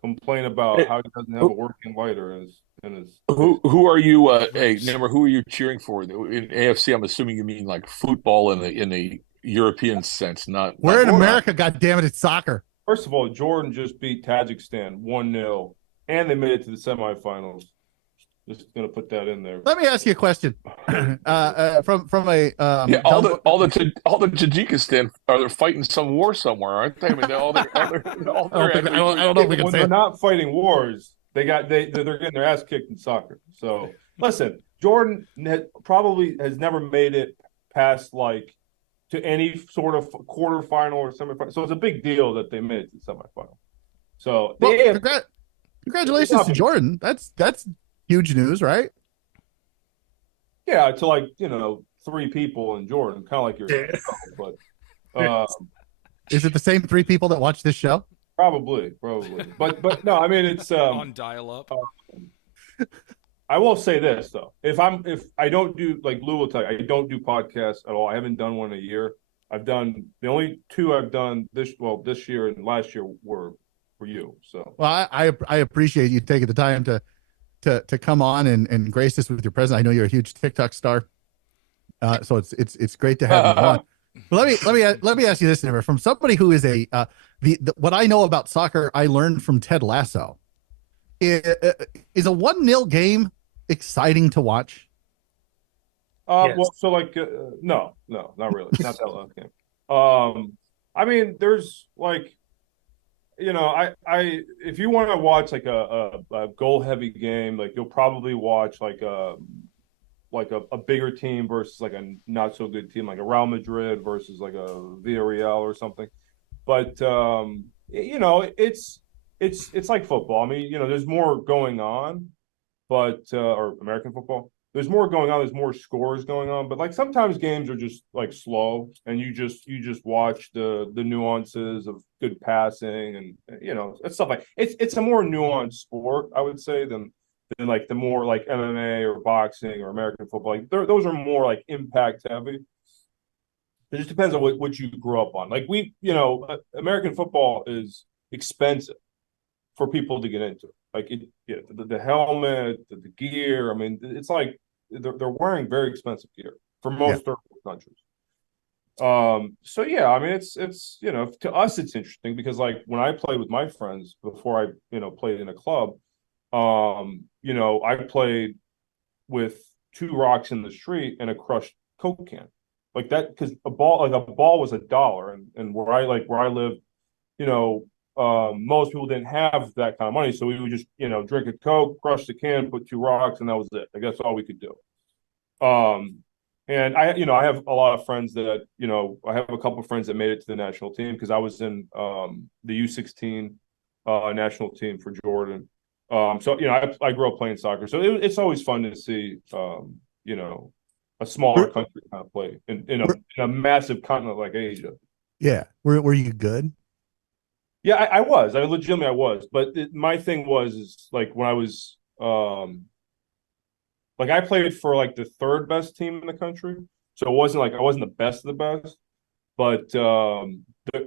complain about how he doesn't have a working lighter in his. Who are you? Hey, remember who are you cheering for in AFC? I'm assuming you mean like football in the European sense, not. We're in America. God damn it! It's soccer. First of all, Jordan just beat Tajikistan 1-0, and they made it to the semifinals. Just gonna put that in there. Let me ask you a question. From a all the Tajikistan are fighting some war somewhere, aren't they? I mean, I don't know if we can say they're not fighting wars. They're getting their ass kicked in soccer. So listen, Jordan probably has never made it past like to any sort of quarterfinal or semifinal. So it's a big deal that they made it to the semifinal. So congratulations to Jordan. That's huge news, right? Yeah, to like, 3 people in Jordan, kind of like yourself. But is it the same 3 people that watch this show? Probably. But no, I mean it's on dial-up. I will say this though. If I don't do, like Lou will tell you, I don't do podcasts at all. I haven't done one in a year. I've done the only 2 I've done this year and last year were for you. So well, I appreciate you taking the time to come on and grace us with your presence. I know you're a huge TikTok star, so it's great to have you on. But let me ask you this, Never, from somebody who is what I know about soccer, I learned from Ted Lasso. Is a 1-0 game exciting to watch? Yes. Well, so like no, not really, not that long game. I mean, there's like. I if you want to watch like a goal heavy game, like you'll probably watch like a bigger team versus like a not so good team, like a Real Madrid versus like a Villarreal or something. But it's like football. I mean, there's more going on, but or American football. There's more going on. There's more scores going on, but like sometimes games are just like slow, and you just watch the nuances of good passing, and it's stuff like it's a more nuanced sport, I would say, than like the more like MMA or boxing or American football. Like those are more like impact heavy. It just depends on what you grew up on. Like American football is expensive for people to get into. Like the helmet, the gear. I mean, it's like they're wearing very expensive gear for most third world countries. So yeah, I mean, it's to us it's interesting because like when I played with my friends before I played in a club, I played with 2 rocks in the street and a crushed Coke can, like that, because a ball was $1, and where I lived, most people didn't have that kind of money, so we would just drink a Coke, crush the can, put 2 rocks, and that was it. I guess all we could do. And I have a lot of friends that I have a couple of friends that made it to the national team because I was in the U16 national team for Jordan. So I grew up playing soccer, so it's always fun to see a smaller country kind of play in a massive continent like Asia. Yeah, were you good? Yeah, I was. I mean, legitimately, I was. But my thing is like when I was, like I played for like the 3rd best team in the country, so it wasn't like I wasn't the best of the best. But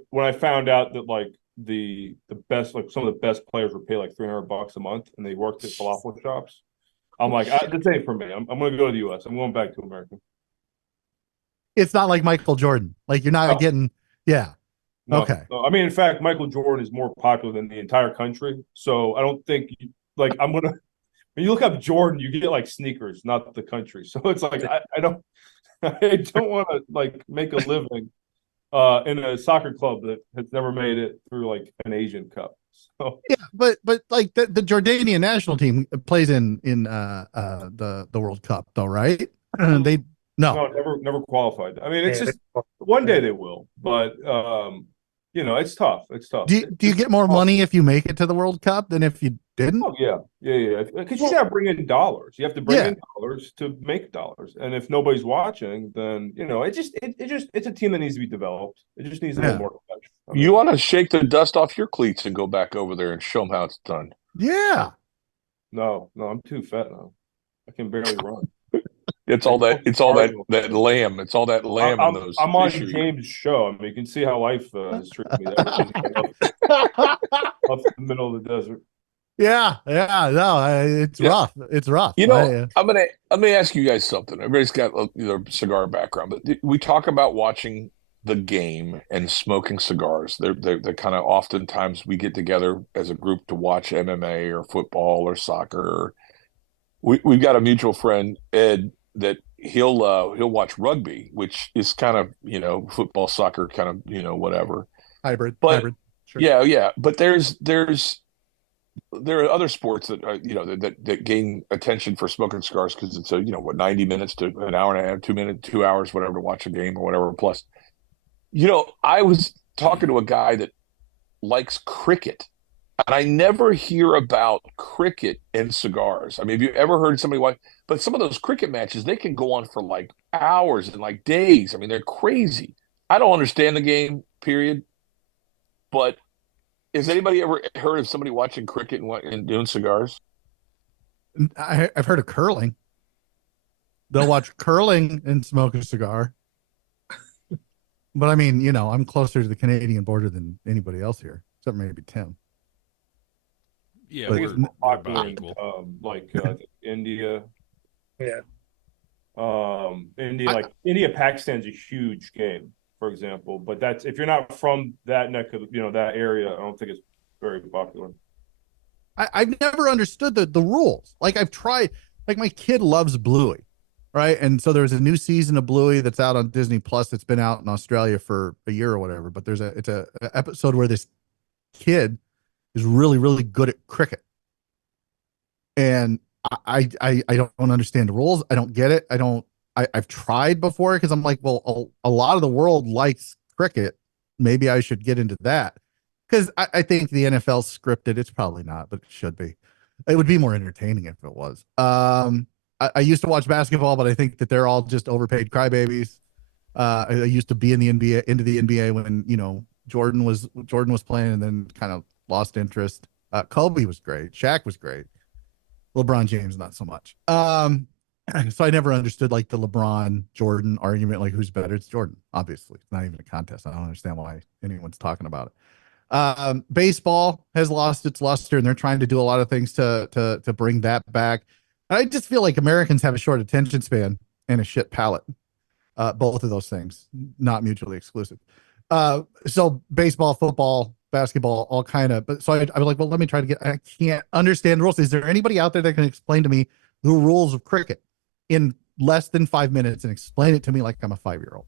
when I found out that like the best, like some of the best players were paid like $300 a month, and they worked at falafel shops, I'm like, this ain't for me. I'm going to go to the U.S. I'm going back to America. It's not like Michael Jordan. Like you're not getting, yeah. No, okay. No. I mean, in fact, Michael Jordan is more popular than the entire country. So I don't think when you look up Jordan, you get like sneakers, not the country. So it's like I don't want to like make a living in a soccer club that has never made it through like an Asian Cup. So yeah, but like the Jordanian national team plays in the World Cup though, right? They never qualified. I mean, it's just one day they will, but it's tough. It's tough. Do you get more money if you make it to the World Cup than if you didn't? Oh yeah. Because you got to bring in dollars. You have to bring in dollars to make dollars, and if nobody's watching, then it's a team that needs to be developed. It just needs a little more attention. You want to shake the dust off your cleats and go back over there and show them how it's done. Yeah. No, I'm too fat now. I can barely run. It's all that lamb. It's all that lamb in those. I'm on fish James' show. I mean, you can see how life has treated me ever since I left the middle of the desert. Yeah, no, it's rough. It's rough. Let me ask you guys something. Everybody's got their cigar background, but we talk about watching the game and smoking cigars. They're kind of oftentimes we get together as a group to watch MMA or football or soccer. We've got a mutual friend, Ed, that he'll watch rugby, which is kind of football, soccer, kind of whatever hybrid. Sure. Yeah. But there are other sports that that gain attention for smoking cigars because it's 90 minutes to an hour and a half, 2 minutes, 2 hours, whatever, to watch a game or whatever. Plus, I was talking to a guy that likes cricket, and I never hear about cricket and cigars. I mean, have you ever heard somebody watch? But some of those cricket matches, they can go on for like hours and like days. I mean, they're crazy. I don't understand the game, period. But has anybody ever heard of somebody watching cricket and doing cigars? I've heard of curling. They'll watch curling and smoke a cigar. But I mean, I'm closer to the Canadian border than anybody else here, except maybe Tim. Yeah, but we're popular about equal. India. Yeah. India, Pakistan's a huge game, for example. But that's if you're not from that neck of that area, I don't think it's very popular. I've never understood the rules. Like I've tried. Like my kid loves Bluey, right? And so there's a new season of Bluey that's out on Disney Plus. That's been out in Australia for a year or whatever. But it's a episode where this kid is really, really good at cricket. And I don't understand the rules. I don't get it. I've tried before because I'm like, well, a lot of the world likes cricket. Maybe I should get into that because I think the NFL's scripted. It's probably not, but it should be. It would be more entertaining if it was. I used to watch basketball, but I think that they're all just overpaid crybabies. I used to be in the NBA, into the NBA when Jordan was playing, and then kind of lost interest. Kobe was great. Shaq was great. LeBron James, not so much. So I never understood like the LeBron Jordan argument, like who's better. It's Jordan, obviously. It's not even a contest. I don't understand why anyone's talking about it. Baseball has lost its luster, and they're trying to do a lot of things to bring that back. And I just feel like Americans have a short attention span and a shit palate. Both of those things, not mutually exclusive. So baseball, football, basketball, all kind of. But so I was like, well, let me try to get. I can't understand the rules. Is there anybody out there that can explain to me the rules of cricket in less than 5 minutes and explain it to me like I'm a 5-year-old?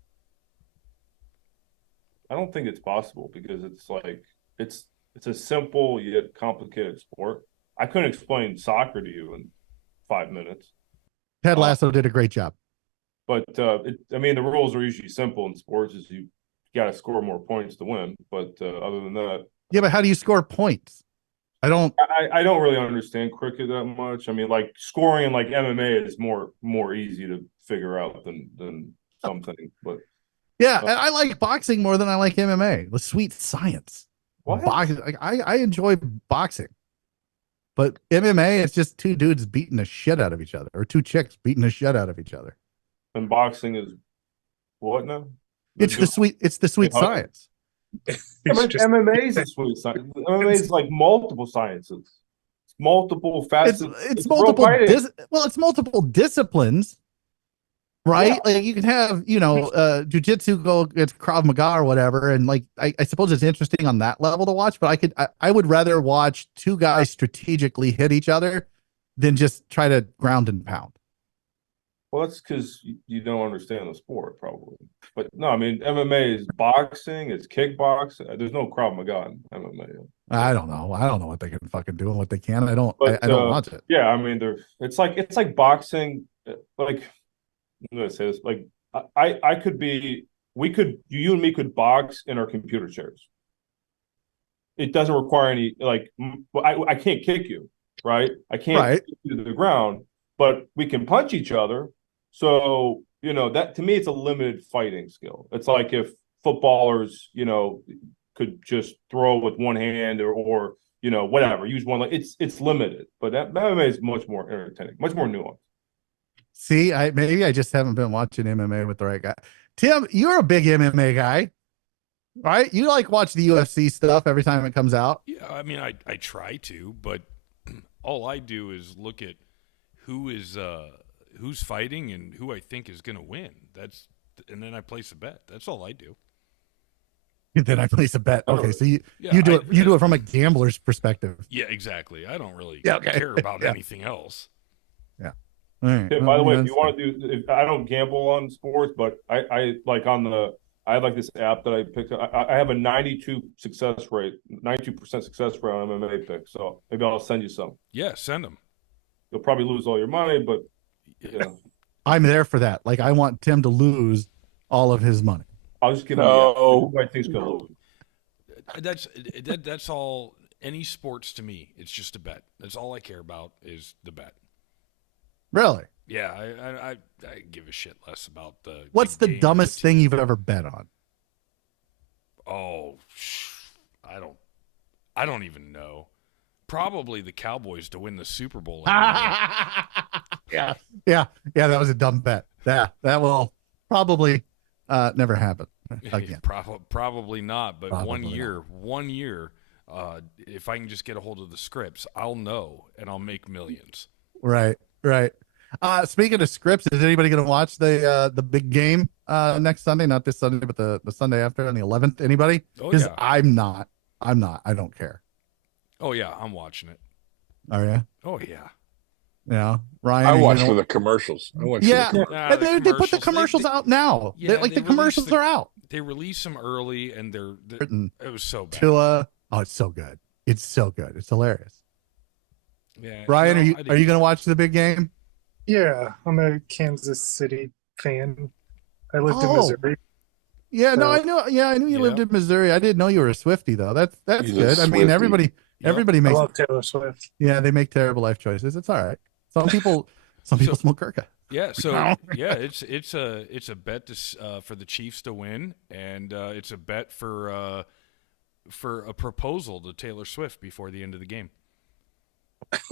I don't think it's possible because it's like it's a simple yet complicated sport. I couldn't explain soccer to you in 5 minutes. Ted Lasso did a great job. But the rules are usually simple in sports. Is you got to score more points to win. But other than that, yeah. But how do you score points? I don't really understand cricket that much. I mean, like scoring in like MMA is more easy to figure out than something. But yeah, and I like boxing more than I like MMA. The sweet science. What? I enjoy boxing, but MMA it's just two dudes beating the shit out of each other, or two chicks beating the shit out of each other. And boxing is what now? It's the sweet science. MMA is a sweet science. MMA is like multiple sciences. It's multiple facets. It's multiple. It's multiple disciplines, right? Yeah. Like you can have jujitsu go against Krav Maga or whatever, and like I suppose it's interesting on that level to watch. But I would rather watch two guys strategically hit each other than just try to ground and pound. Well, that's because you don't understand the sport, probably. But no, I mean, MMA is boxing, it's kickboxing. There's no Krav Maga in MMA. I don't know what they can fucking do and what they can. I don't watch it. Yeah, I mean, it's like boxing. Like, I'm gonna say this. Like, you and me could box in our computer chairs. It doesn't require any I can't kick you, right? I can't kick you to the ground, but we can punch each other. So, that to me, it's a limited fighting skill. It's like if footballers, could could just throw with one hand or whatever, use one leg. It's limited, but that MMA is much more entertaining, much more nuanced. See, maybe I just haven't been watching MMA with the right guy. Tim, you're a big MMA guy, right? You like watch the UFC stuff every time it comes out. Yeah, I mean, I try to, but all I do is look at who's fighting and who I think is going to win. And then I place a bet. That's all I do. Then I place a bet. Okay, so you do it from a gambler's perspective. Yeah, exactly. I don't really okay. care about anything else. Yeah. All right. Yeah, by the way, if you want to do, I don't gamble on sports, but I like I have like this app that I picked up. I have a 92% success rate on MMA picks. So maybe I'll send you some. Yeah, send them. You'll probably lose all your money, but I'm there for that. Like, I want Tim to lose all of his money. I'll just give him who I think's gonna lose. That's all. Any sports to me, it's just a bet. That's all I care about is the bet. Really? Yeah, I give a shit less about the. What's the dumbest thing you've ever bet on? Oh, I don't even know. Probably the Cowboys to win the Super Bowl. Yeah. That was a dumb bet. That will probably never happen again. Probably not. But Probably one year, if I can just get a hold of the scripts, I'll know and I'll make millions. Right. Speaking of scripts, is anybody going to watch the big game next Sunday? Not this Sunday, but the Sunday after on the 11th. Anybody? Because I'm not. I don't care. Oh yeah, I'm watching it. Are you? Oh yeah. Yeah, Ryan. I watch for the commercials. They put the commercials out now. Yeah, the commercials are out. They release them early, and it was so bad. Oh, it's so good. It's so good. It's hilarious. Yeah, Ryan, are you going to watch the big game? Yeah, I'm a Kansas City fan. I lived in Missouri. Yeah, no, I knew. Yeah, I knew you lived in Missouri. I didn't know you were a Swiftie though. That's good. I mean, everybody makes. I love Taylor Swift. Yeah, they make terrible life choices. It's all right. Some people smoke Kirka. Yeah, so it's a bet for the Chiefs to win, and it's a bet for a proposal to Taylor Swift before the end of the game.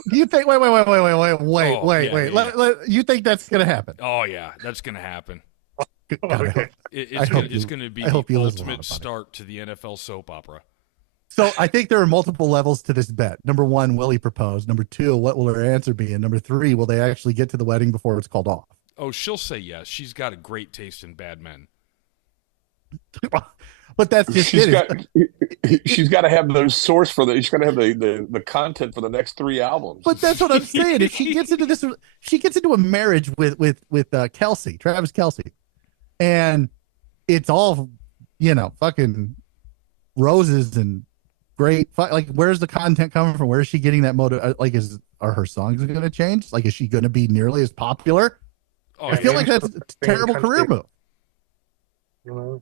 Do you think? Wait. You think that's gonna happen? Oh yeah, that's gonna happen. God, it's going to be the ultimate start to the NFL soap opera. So I think there are multiple levels to this bet. Number one, will he propose? Number two, what will her answer be? And number three, will they actually get to the wedding before it's called off? Oh, she'll say yes. She's got a great taste in bad men. But that's just she's got to have the source for she's got to have the content for the next 3 albums. But that's what I'm saying. If she gets into this, she gets into a marriage with Kelsey, Travis Kelsey. And it's all, fucking roses and great. Like, where's the content coming from? Where is she getting that motive? Like, are her songs going to change? Like, is she going to be nearly as popular? Oh, I feel like that's a terrible career move.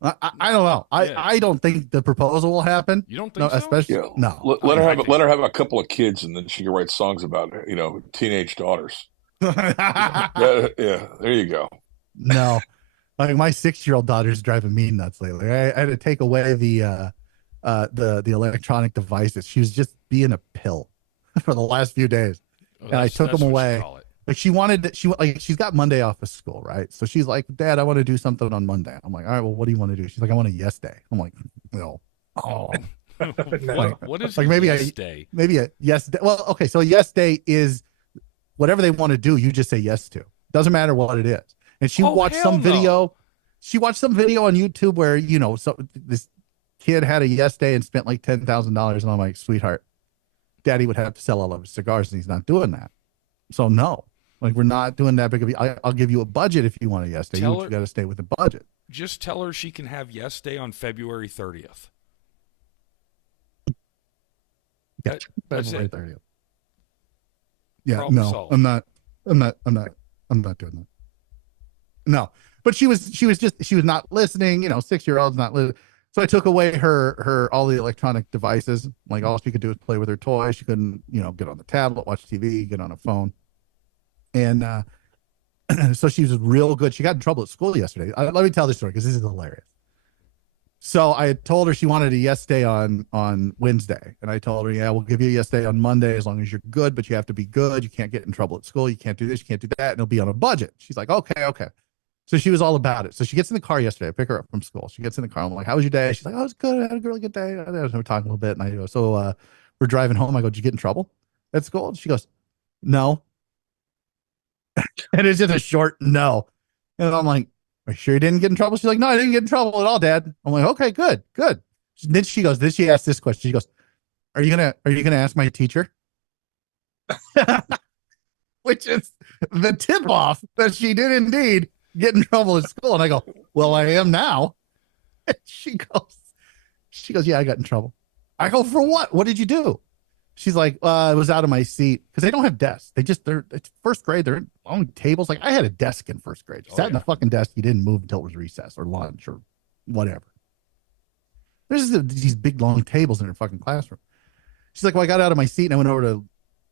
I don't know. I don't think the proposal will happen. You don't think so? Especially no. Let her have a couple of kids, and then she can write songs about teenage daughters. Yeah, there you go. No, like my 6-year-old daughter's driving me nuts lately. I had to take away the electronic devices. She was just being a pill for the last few days, and I took them away. Like she's got Monday off of school, right? So she's like, Dad, I want to do something on Monday. I'm like, all right, well, what do you want to do? She's like, I want a yes day. I'm like, no. Oh, what is like maybe yes day? Maybe a yes day. Well, okay, so a yes day is whatever they want to do. You just say yes to. Doesn't matter what it is. And she watched some video. She watched some video on YouTube where, so this kid had a yes day and spent like $10,000. And I'm like, sweetheart, Daddy would have to sell all of his cigars and he's not doing that. So no, like we're not doing that big of I'll give you a budget if you want a yes day. You got to stay with the budget. Just tell her she can have yes day on February 30th. That's it. 30th. Yeah, Problem no, solved. I'm not doing that. No, but she was not listening. 6-year-old's not listening. So I took away her all the electronic devices. Like all she could do was play with her toys. She couldn't, get on the tablet, watch TV, get on a phone. And so she was real good. She got in trouble at school yesterday. Let me tell this story because this is hilarious. So I had told her she wanted a yes day on Wednesday, and I told her, yeah, we'll give you a yes day on Monday as long as you're good, but you have to be good. You can't get in trouble at school. You can't do this. You can't do that. And it'll be on a budget. She's like, okay. So she was all about it. So she gets in the car yesterday. I pick her up from school. She gets in the car. I'm like, how was your day? She's like, oh, it was good. I had a really good day. We're talking a little bit, and I go, so we're driving home. I go, did you get in trouble at school? And she goes, no. And it's just a short no. And I'm like, are you sure you didn't get in trouble? She's like, no, I didn't get in trouble at all, Dad. I'm like, okay, good. Then she asked this question. She goes, are you gonna ask my teacher? Which is the tip off that she did indeed get in trouble at school. And I go, well, I am now. And she goes, yeah, I got in trouble. I go, for what? What did you do? She's like, I was out of my seat because they don't have desks. It's first grade. They're on tables. Like I had a desk in first grade. You sat in the fucking desk. You didn't move until it was recess or lunch or whatever. There's these big long tables in her fucking classroom. She's like, well, I got out of my seat and I went over to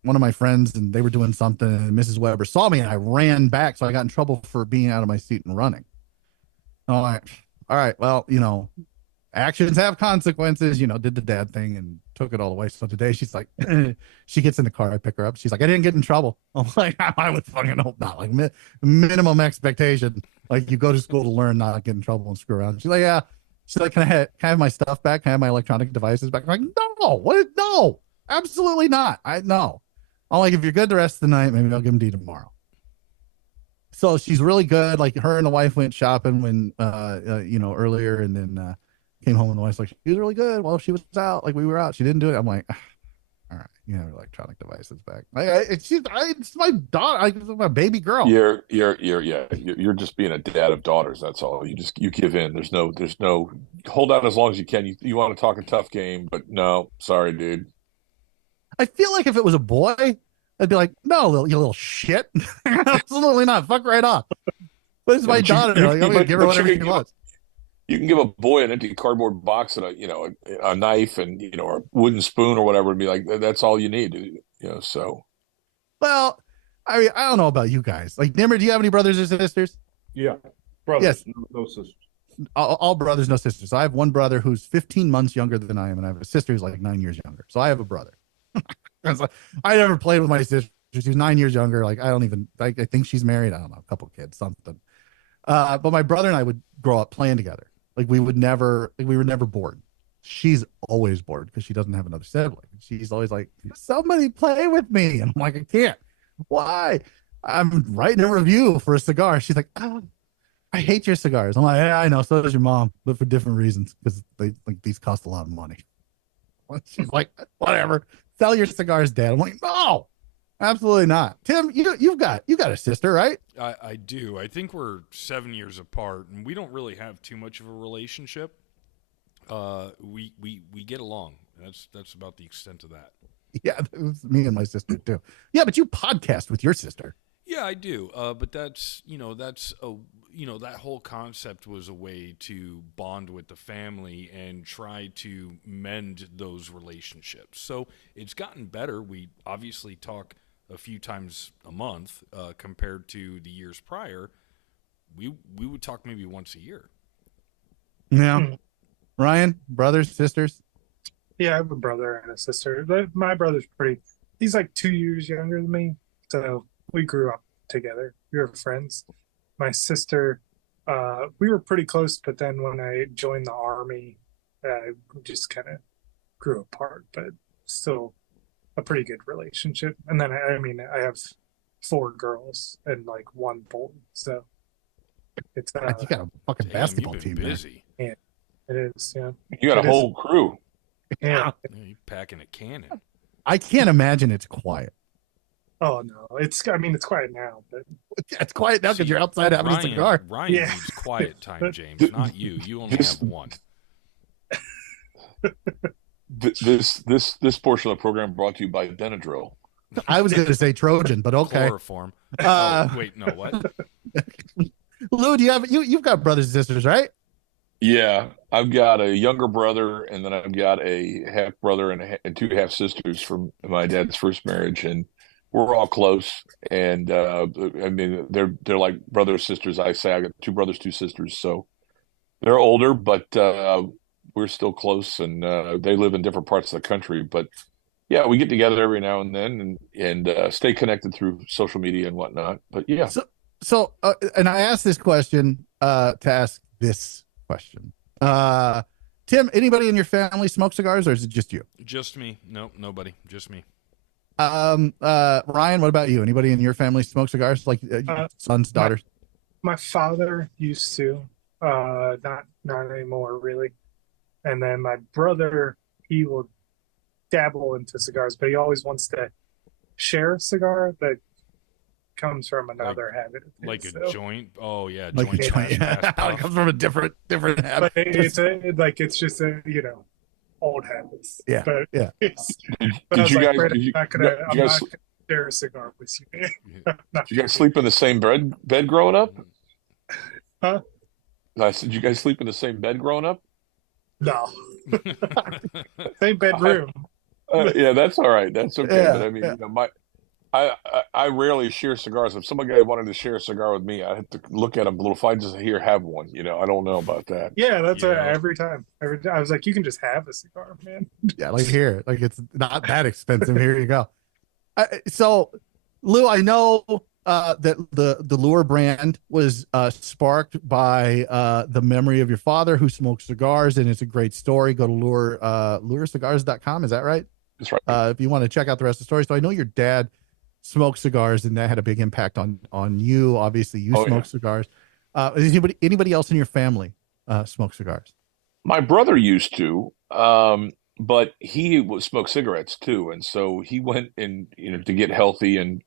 one of my friends and they were doing something and Mrs. Weber saw me and I ran back. So I got in trouble for being out of my seat and running. I'm like, all right, well, actions have consequences, did the dad thing and took it all the way. So today she's like, she gets in the car. I pick her up. She's like, I didn't get in trouble. I'm like, I would fucking hope not. Like minimum expectation. Like you go to school to learn, not get in trouble and screw around. She's like, yeah. She's like, can I have my stuff back? Can I have my electronic devices back? I'm like, no, what? No, absolutely not. No. I'm like, if you're good the rest of the night, maybe I'll give them to you tomorrow. So she's really good. Like her and the wife went shopping when, earlier and then, came home and the wife's like, she was really good. Well, she was out. Like we were out. She didn't do it. I'm like, all right, you have electronic devices back. It's my daughter. It's my baby girl. You're just being a dad of daughters. That's all. You give in. There's no hold out as long as you can. You want to talk a tough game, but no, sorry, dude. I feel like if it was a boy, I'd be like, no, you little shit. Absolutely not. Fuck right off. But it's my daughter. I'm gonna give her whatever she wants. You can give a boy an empty cardboard box and a knife and or a wooden spoon or whatever and be like, that's all you need, so. Well, I mean, I don't know about you guys. Like Nimmer, do you have any brothers or sisters? Yeah. Brothers. Yes. No sisters. All brothers, no sisters. So I have one brother who's 15 months younger than I am, and I have a sister who's like 9 years younger. So I have a brother. I never played with my sister. She's 9 years younger. Like I think she's married. I don't know, a couple kids, something. But my brother and I would grow up playing together. Like we were never bored. She's always bored because she doesn't have another sibling. She's always like, somebody play with me. And I'm like, I can't. Why? I'm writing a review for a cigar. She's like, oh, I hate your cigars. I'm like, yeah, I know. So does your mom, but for different reasons because these cost a lot of money. She's like, whatever. Sell your cigars, Dad. I'm like, no. Absolutely not. Tim, you've got a sister, right? I do. I think we're 7 years apart, and we don't really have too much of a relationship. We get along. That's about the extent of that. Yeah, it was me and my sister too. Yeah, but you podcast with your sister. Yeah, I do. But that whole concept was a way to bond with the family and try to mend those relationships. So it's gotten better. We obviously talk a few times a month compared to the years prior. We would talk maybe once a year. Yeah. Ryan, brothers, sisters? Yeah, I have a brother and a sister. My brother's he's like 2 years younger than me. So we grew up together. We were friends. My sister, we were pretty close, but then when I joined the Army, we just kind of grew apart, but still a pretty good relationship. And then, I have 4 girls and like 1 boy. So it's you got a fucking basketball team busy. Yeah, it is. Yeah, you got a whole crew. Yeah, you're packing a cannon. I can't imagine it's quiet. Oh no, it's quiet now, but it's quiet now because you're outside having a cigar. Ryan needs quiet time, James, not you. You only have 1. This portion of the program brought to you by Benadryl. I was going to say Trojan, but okay. Chloroform. Wait, no, what? Lou, you've got brothers and sisters, right? Yeah, I've got a younger brother, and then I've got a half brother and 2 half sisters from my dad's first marriage, and we're all close. And they're like brother sisters. I say I got 2 brothers, 2 sisters. So They're older, but we're still close, and they live in different parts of the country. But yeah, we get together every now and then, and stay connected through social media and whatnot. But yeah, And I asked this question to ask this question. Tim, anybody in your family smoke cigars, or is it just you? Just me. Nope, nobody. Just me. Ryan, what about you? Anybody in your family smoke cigars, like sons, daughters? My father used to, not anymore really. And then my brother, he will dabble into cigars, but he always wants to share a cigar that comes from another habit. Like a joint. Oh yeah, like joint. a joint. Yeah. It comes from a different habit. But it's just a old habits. Yeah, but yeah. But I was you like, guys? Brad, Did you, I'm not gonna did you guys, share a cigar with you. did you guys sleep in the same bed growing up? Huh? I said, did you guys sleep in the same bed growing up? No. Same bedroom. Yeah, that's all right. That's okay. Yeah, But I mean, yeah. I rarely share cigars. If somebody wanted to share a cigar with me, I have to look at them a little. If I just have one, I don't know about that. Yeah, that's Yeah. every time. I was like, you can just have a cigar, man. Yeah, like here, like it's not that expensive. Here you go. So, Lou, I know that the Lure brand was sparked by the memory of your father who smoked cigars, and it's a great story. Go to lurecigars.com. Is that right? That's right. If you want to check out the rest of the story. So I know your dad smoked cigars, and that had a big impact on you. Obviously, you smoke cigars. Does anybody else in your family smoke cigars? My brother used to, but he would smoke cigarettes too, and so he went and to get healthy, and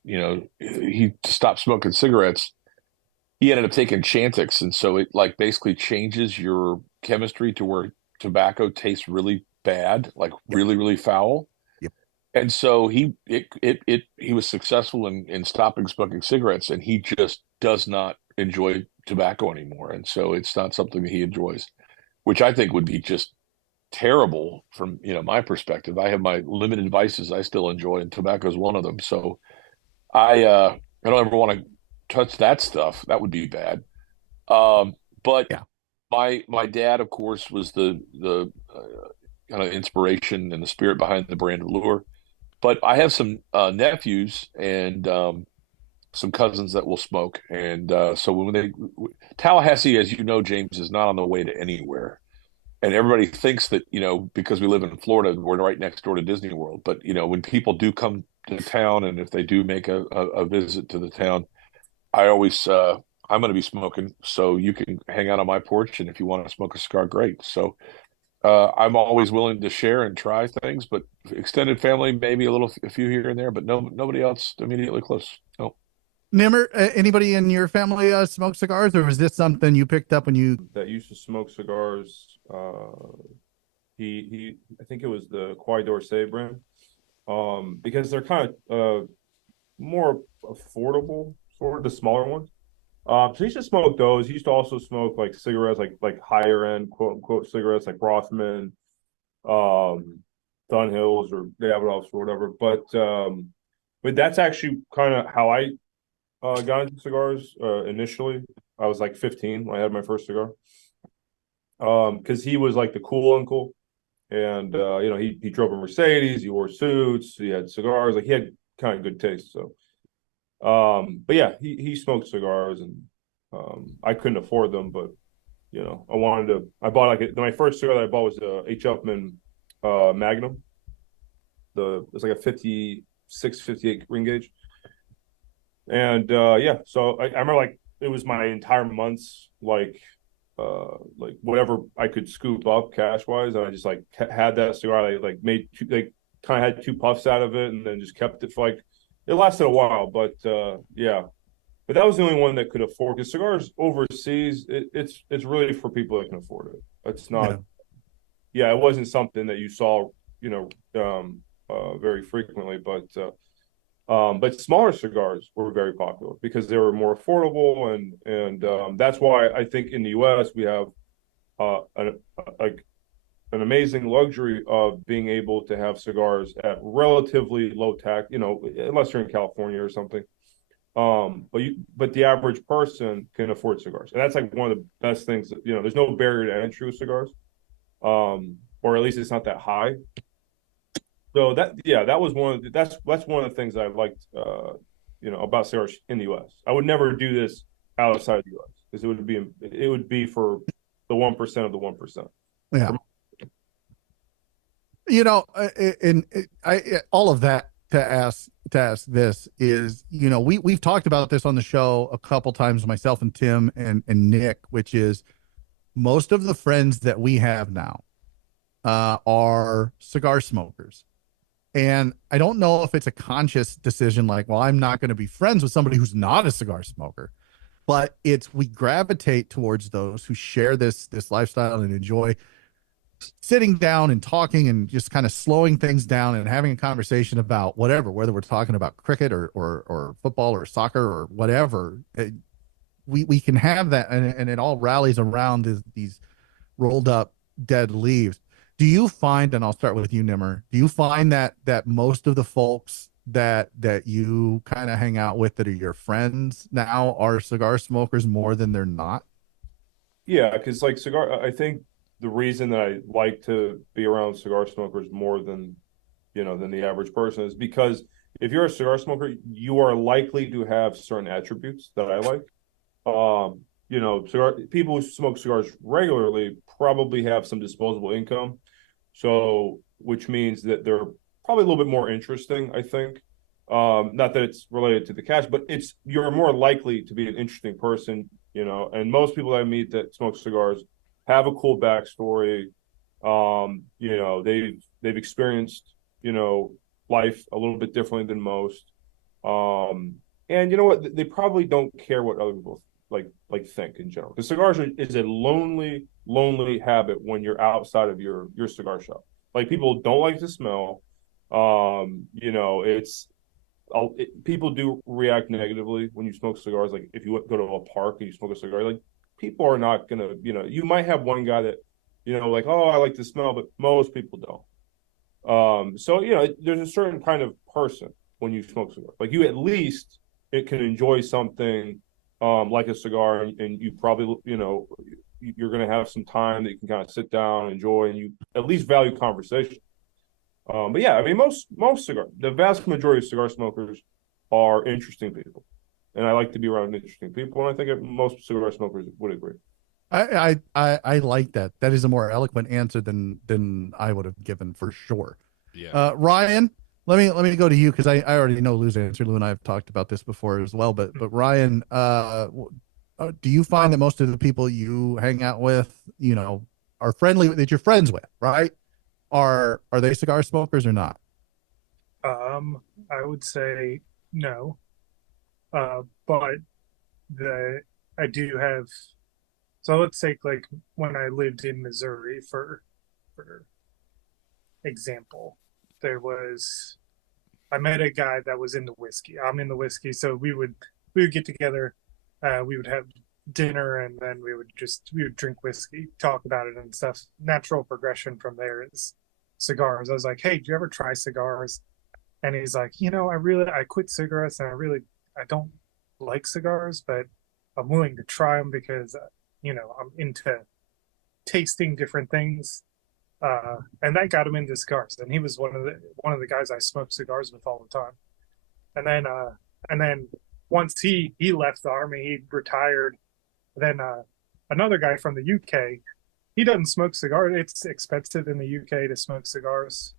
he stopped smoking cigarettes. He ended up taking Chantix, and so it like basically changes your chemistry to where tobacco tastes really bad, like really, really foul. Yep. And so he was successful in stopping smoking cigarettes, and he just does not enjoy tobacco anymore, and so it's not something that he enjoys, which I think would be just terrible from my perspective. I have my limited vices I still enjoy, and tobacco is one of them. So I don't ever want to touch that stuff. That would be bad. But Yeah. my dad, of course, was the kind of inspiration and the spirit behind the brand of Lure. But I have some nephews and some cousins that will smoke, and so when Tallahassee, as you know, James, is not on the way to anywhere. And everybody thinks that, because we live in Florida, we're right next door to Disney World. But, when people do come to town, and if they do make a visit to the town, I always, I'm going to be smoking. So you can hang out on my porch. And if you want to smoke a cigar, great. So I'm always willing to share and try things. But extended family, maybe a few here and there, but nobody else immediately close. No. Nimmer, anybody in your family smoke cigars, or was this something you picked up when you that used to smoke cigars? He I think it was the Croix d'Orsay brand, because they're kind of more affordable, sort of the smaller ones. So he used to smoke those. He used to also smoke like cigarettes, like higher end quote unquote cigarettes, like Rothman, Dunhills or Davidoffs or whatever. But that's actually kind of how I got into cigars initially. I was like 15 when I had my first cigar. Because he was like the cool uncle, and he drove a Mercedes, he wore suits, he had cigars, like he had kind of good taste. So, but yeah, he smoked cigars, and I couldn't afford them, but I bought my first cigar that I bought was a H. Upmann Magnum. It's like a 56, 58 ring gauge. And so I remember like it was my entire month's like whatever I could scoop up cash wise, and I just like had that cigar. I like made kind of had 2 puffs out of it, and then just kept it for it lasted a while, but but that was the only one that could afford, because cigars overseas, it's really for people that can afford it. It's not, it wasn't something that you saw very frequently, but smaller cigars were very popular because they were more affordable, and that's why I think in the U.S. we have an amazing luxury of being able to have cigars at relatively low tax, unless you're in California or something. But the average person can afford cigars, and that's like one of the best things. There's no barrier to entry with cigars, or at least it's not that high. So that was that's one of the things I liked, about cigars in the U.S. I would never do this outside the U.S. because it would be for the 1% of the 1%. Yeah. All of that to ask this is, we've talked about this on the show a couple times, myself and Tim and Nick, which is most of the friends that we have now are cigar smokers. And I don't know if it's a conscious decision, like, well, I'm not going to be friends with somebody who's not a cigar smoker, but we gravitate towards those who share this lifestyle and enjoy sitting down and talking and just kind of slowing things down and having a conversation about whatever, whether we're talking about cricket or football or soccer or whatever. We can have that, and it all rallies around these rolled up dead leaves. Do you find, and I'll start with you, Nimmer, do you find that most of the folks that you kind of hang out with that are your friends now are cigar smokers more than they're not? Yeah, because like I think the reason that I like to be around cigar smokers more than the average person is because if you're a cigar smoker, you are likely to have certain attributes that I like. People who smoke cigars regularly probably have some disposable income. So, which means that they're probably a little bit more interesting, I think. Not that it's related to the cash, but you're more likely to be an interesting person, and most people that I meet that smoke cigars have a cool backstory. They've experienced, life a little bit differently than most. And you know what? They probably don't care what other people think in general. The cigars is a lonely habit when you're outside of your cigar shop. Like, people don't like the smell. People do react negatively when you smoke cigars. Like, if you go to a park and you smoke a cigar, like, people are not gonna, you might have one guy that, like, oh, I like the smell, but most people don't. So there's a certain kind of person when you smoke cigars. Like, you at least can enjoy something like a cigar, and you probably, you're going to have some time that you can kind of sit down and enjoy, and you at least value conversation. But yeah, I mean, the vast majority of cigar smokers are interesting people, and I like to be around interesting people, and I think most cigar smokers would agree. I like that. That is a more eloquent answer than I would have given, for sure. Yeah. Ryan, let me go to you, because I already know Lou's answer. Lou and I have talked about this before as well. But Ryan, do you find that most of the people you hang out with, are friendly, that you're friends with, right? Are they cigar smokers or not? I would say no. But I do have. So let's take, like, when I lived in Missouri, for example, I met a guy that was into whiskey. I'm into whiskey, so we would get together, we would have dinner, and then we would drink whiskey, talk about it and stuff. Natural progression from there is cigars. I was like, hey, do you ever try cigars? And he's like, I quit cigarettes, and I don't like cigars, but I'm willing to try them because I'm into tasting different things. And that got him into cigars, and he was one of the guys I smoked cigars with all the time. And then once he left the army, he retired. Then another guy from the UK, he doesn't smoke cigars. It's expensive in the UK to smoke cigars,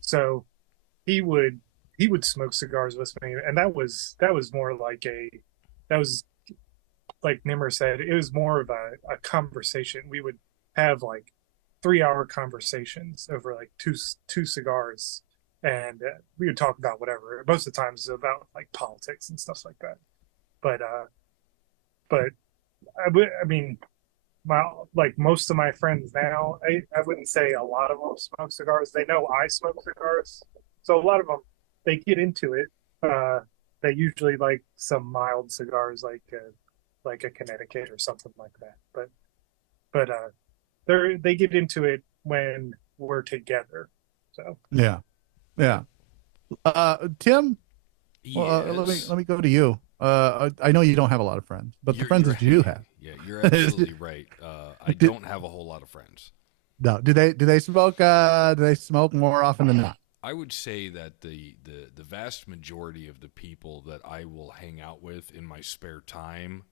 so he would smoke cigars with me, and that was more like that was, like Nimmer said, it was more of a conversation. We would have like 3-hour conversations over like two cigars, and we would talk about whatever. Most of the times about like politics and stuff like that. But I mean, most of my friends now, I wouldn't say a lot of them smoke cigars. They know I smoke cigars, so a lot of them, they get into it. They usually like some mild cigars, like a Connecticut or something like that. But they get into it when we're together. So yeah. Tim, Well, Yes. let me go to you. I know you don't have a lot of friends, but the friends You're that you do have, yeah, you're absolutely right. I do, don't have a whole lot of friends. no, do they smoke? Do they smoke more often than not? I would say that the vast majority of the people that I will hang out with in my spare time,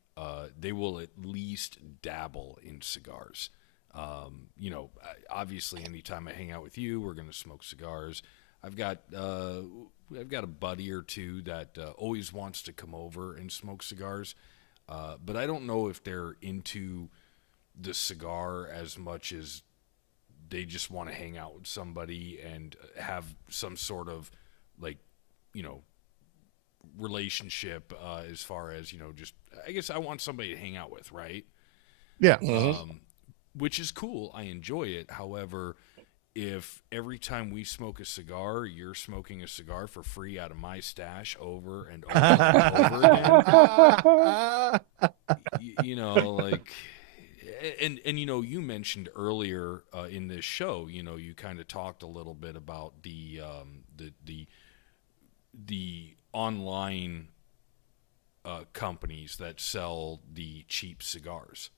they will at least dabble in cigars. Obviously, anytime I hang out with you, we're going to smoke cigars. I've got a buddy or two that always wants to come over and smoke cigars, but I don't know if they're into the cigar as much as they just want to hang out with somebody and have some sort of like, you know, relationship as far as, just I guess I want somebody to hang out with, right? Yeah. Which is cool. I enjoy it. However, if every time we smoke a cigar, you're smoking a cigar for free out of my stash over and over and over again, like, and you mentioned earlier in this show, you kind of talked a little bit about the online companies that sell the cheap cigars.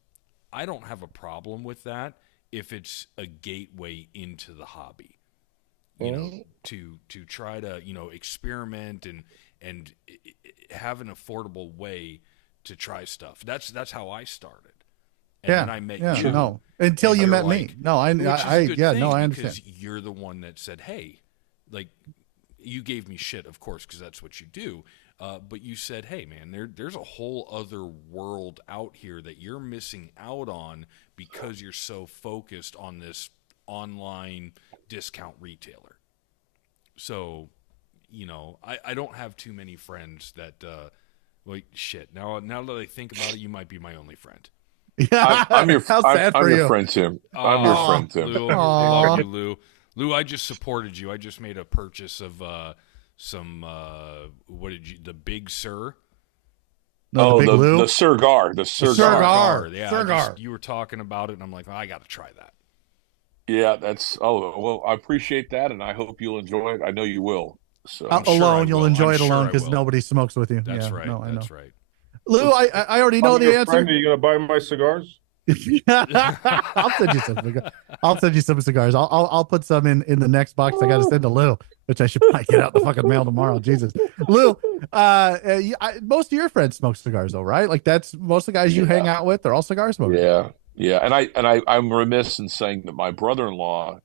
I don't have a problem with that if it's a gateway into the hobby. To try to experiment and have an affordable way to try stuff. That's how I started. And then I met you. No, until you met me. No, I understand. Because you're the one that said, "Hey," like you gave me shit, of course, because that's what you do. But you said, "Hey, man, there's a whole other world out here that you're missing out on because you're so focused on this online discount retailer." So, I don't have too many friends that, shit. Now that I think about it, you might be my only friend. Yeah, I'm your you. friend, Tim. I'm your friend, Tim. Lou, I love you, Lou. Lou, I just supported you. I just made a purchase of some the Big Sur? No, the Cigar. The Cigar. Yeah, Cigar. You were talking about it, and I'm like, I got to try that. Yeah, I appreciate that, and I hope you'll enjoy it. I know you will. So alone, you'll enjoy it alone because nobody smokes with you. That's right. No, that's right. Lou, I already know the answer. Friend, are you gonna buy my cigars? I'll send you some cigars. I'll send you some cigars. I'll put some in the next box I got to send to Lou, which I should probably get out the fucking mail tomorrow. Jesus, Lou, most of your friends smoke cigars though, right? Like that's most of the guys you hang out with. They're all cigar smokers. Yeah, and I'm remiss in saying that my brother-in-law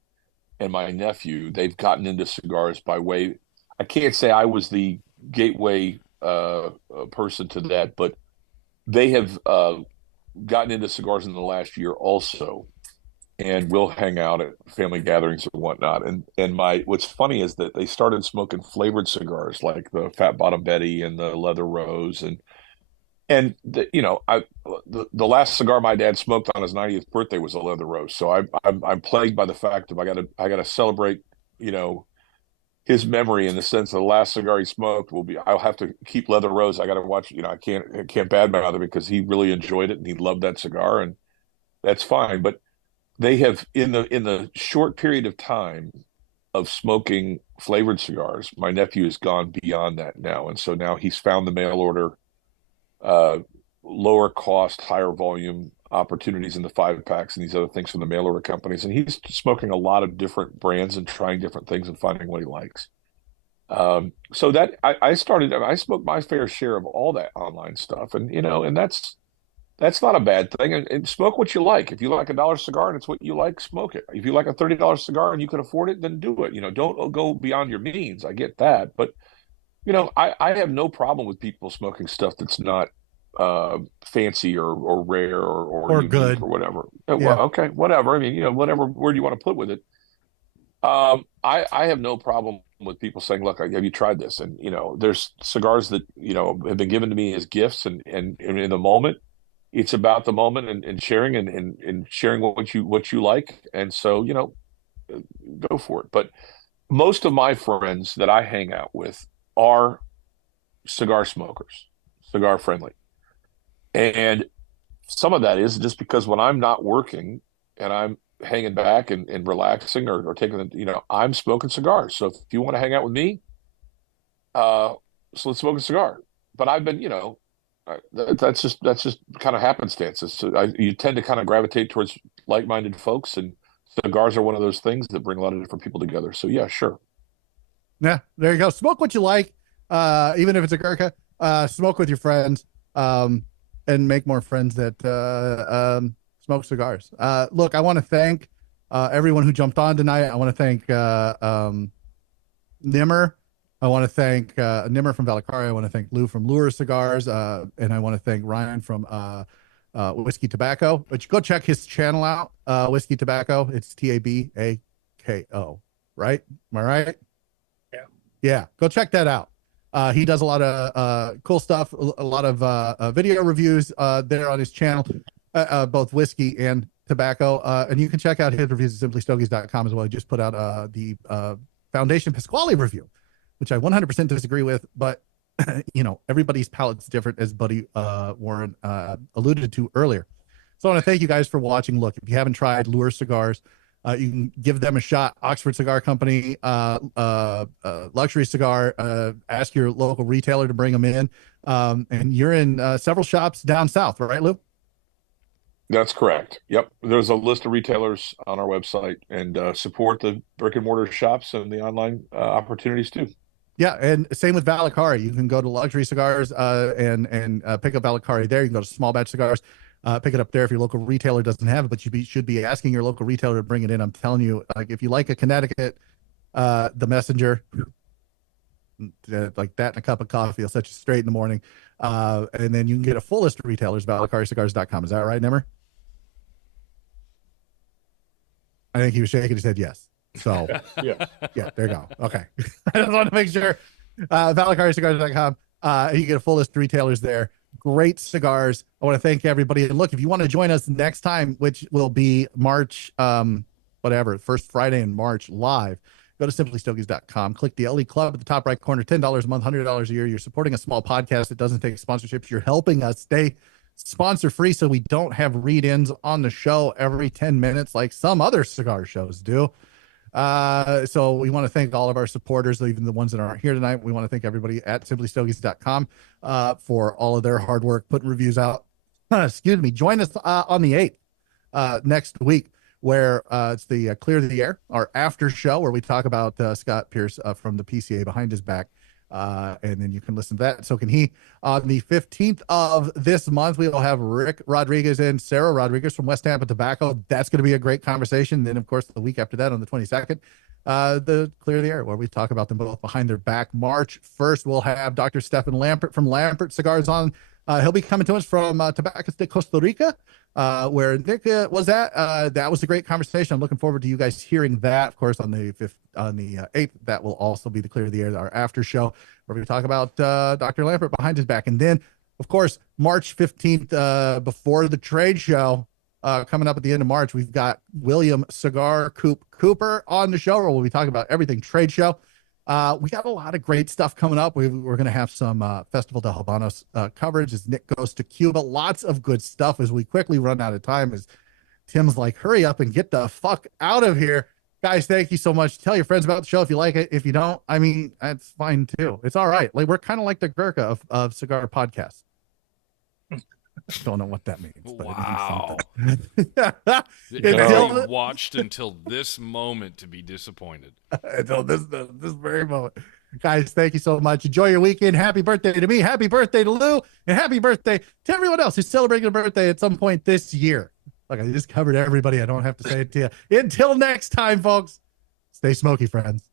and my nephew, they've gotten into cigars by way. I can't say I was the gateway person to that, but they have gotten into cigars in the last year also, and we'll hang out at family gatherings and whatnot. And what's funny is that they started smoking flavored cigars like the Fat Bottom Betty and the Leather Rose, and the last cigar my dad smoked on his 90th birthday was a Leather Rose. So I'm plagued by the fact of I gotta celebrate his memory in the sense that the last cigar he smoked I'll have to keep Leather Rose. I got to watch, I can't badmouth it because he really enjoyed it and he loved that cigar, and that's fine. But they have in the short period of time of smoking flavored cigars, my nephew has gone beyond that now. And so now he's found the mail order, lower cost, higher volume opportunities in the 5-packs and these other things from the mail order companies, and he's smoking a lot of different brands and trying different things and finding what he likes. So that I smoked my fair share of all that online stuff, and and that's not a bad thing. And smoke what you like. If you like $1 cigar and it's what you like, smoke it. If you like a $30 cigar and you can afford it, then do it. Don't go beyond your means. I get that, but I have no problem with people smoking stuff that's not fancy or rare or good or whatever. Well, okay, whatever. I mean, whatever word you want to put with it. I have no problem with people saying, "Look, have you tried this?" And there's cigars that have been given to me as gifts, and in the moment, it's about the moment and sharing and sharing what you like, and so go for it. But most of my friends that I hang out with are cigar smokers, cigar friendly. And some of that is just because when I'm not working and I'm hanging back and relaxing or taking I'm smoking cigars. So if you want to hang out with me, so let's smoke a cigar. But I've been, that's just kind of happenstance. You tend to kind of gravitate towards like-minded folks, and cigars are one of those things that bring a lot of different people together. So yeah, sure. Yeah, there you go. Smoke what you like, even if it's a Gurkha. Smoke with your friends, and make more friends that smoke cigars. Look, I want to thank everyone who jumped on tonight. I want to thank Nimmer. I want to thank Nimmer from Valakari. I want to thank Lou from Lure Cigars, and I want to thank Ryan from Whiskey Tobacco. But you go check his channel out, Whiskey Tobacco. It's Tabako, right? Am I right? Yeah. Go check that out. He does a lot of cool stuff, a lot of video reviews there on his channel, both whiskey and tobacco. And you can check out his reviews at simplystogies.com as well. He just put out the Foundation Pasquale review, which I 100% disagree with, but everybody's palate's different, as Buddy Warren alluded to earlier. So I want to thank you guys for watching. Look, if you haven't tried Lure Cigars, you can give them a shot. Oxford Cigar Company, Luxury Cigar. Ask your local retailer to bring them in. And you're in several shops down south, right, Lou? That's correct. Yep. There's a list of retailers on our website, and support the brick and mortar shops and the online opportunities too. Yeah, and same with Valakari. You can go to Luxury Cigars and pick up Valakari there. You can go to Small Batch Cigars, pick it up there if your local retailer doesn't have it, but you should be asking your local retailer to bring it in. I'm telling you, like, if you like a Connecticut, the Messenger, like that and a cup of coffee will set you straight in the morning. And then you can get a full list of retailers, ValakariCigars.com. Is that right, Nimmer? I think he was shaking his head yes. So yeah, there you go. Okay. I just want to make sure. ValakariCigars.com. You get a full list of retailers there. Great cigars. I want to thank everybody. And look, if you want to join us next time, which will be March, first Friday in March live, go to simplystogies.com. Click the LE Club at the top right corner. $10 a month, $100 a year. You're supporting a small podcast that doesn't take sponsorships. You're helping us stay sponsor free so we don't have read-ins on the show every 10 minutes like some other cigar shows do. So we want to thank all of our supporters, even the ones that aren't here tonight. We want to thank everybody at simplystogies.com for all of their hard work putting reviews out. Excuse me. Join us on the 8th next week, where it's the Clear the Air, our after show, where we talk about Scott Pierce from the PCA Behind His Back. And then you can listen to that. So can he. On the 15th of this month, we will have Rick Rodriguez and Sarah Rodriguez from West Tampa Tobacco. That's going to be a great conversation. Then, of course, the week after that, on the 22nd, the Clear the Air, where we talk about them both behind their back. March 1st, we'll have Dr. Stephan Lampert from Lampert Cigars on. He'll be coming to us from Tabacos de Costa Rica, where Nick was at. That was a great conversation. I'm looking forward to you guys hearing that. Of course, on the 8th, that will also be the Clear the Air, our after show, where we talk about Dr. Lampert behind his back. And then, of course, March 15th, before the trade show, coming up at the end of March, we've got William Cigar Cooper on the show, where we'll be talking about everything trade show. We got a lot of great stuff coming up. We're going to have some Festival de Habanos coverage as Nick goes to Cuba. Lots of good stuff as we quickly run out of time, as Tim's like, hurry up and get the fuck out of here. Guys, thank you so much. Tell your friends about the show if you like it. If you don't, I mean, that's fine too. It's all right. Like, we're kind of like the Gurkha of cigar podcasts. Don't know what that means. But wow. Until watched until this moment to be disappointed. Until this very moment. Guys, thank you so much. Enjoy your weekend. Happy birthday to me. Happy birthday to Lou. And happy birthday to everyone else who's celebrating a birthday at some point this year. Look, I just covered everybody. I don't have to say it to you. Until next time, folks, stay smoky, friends.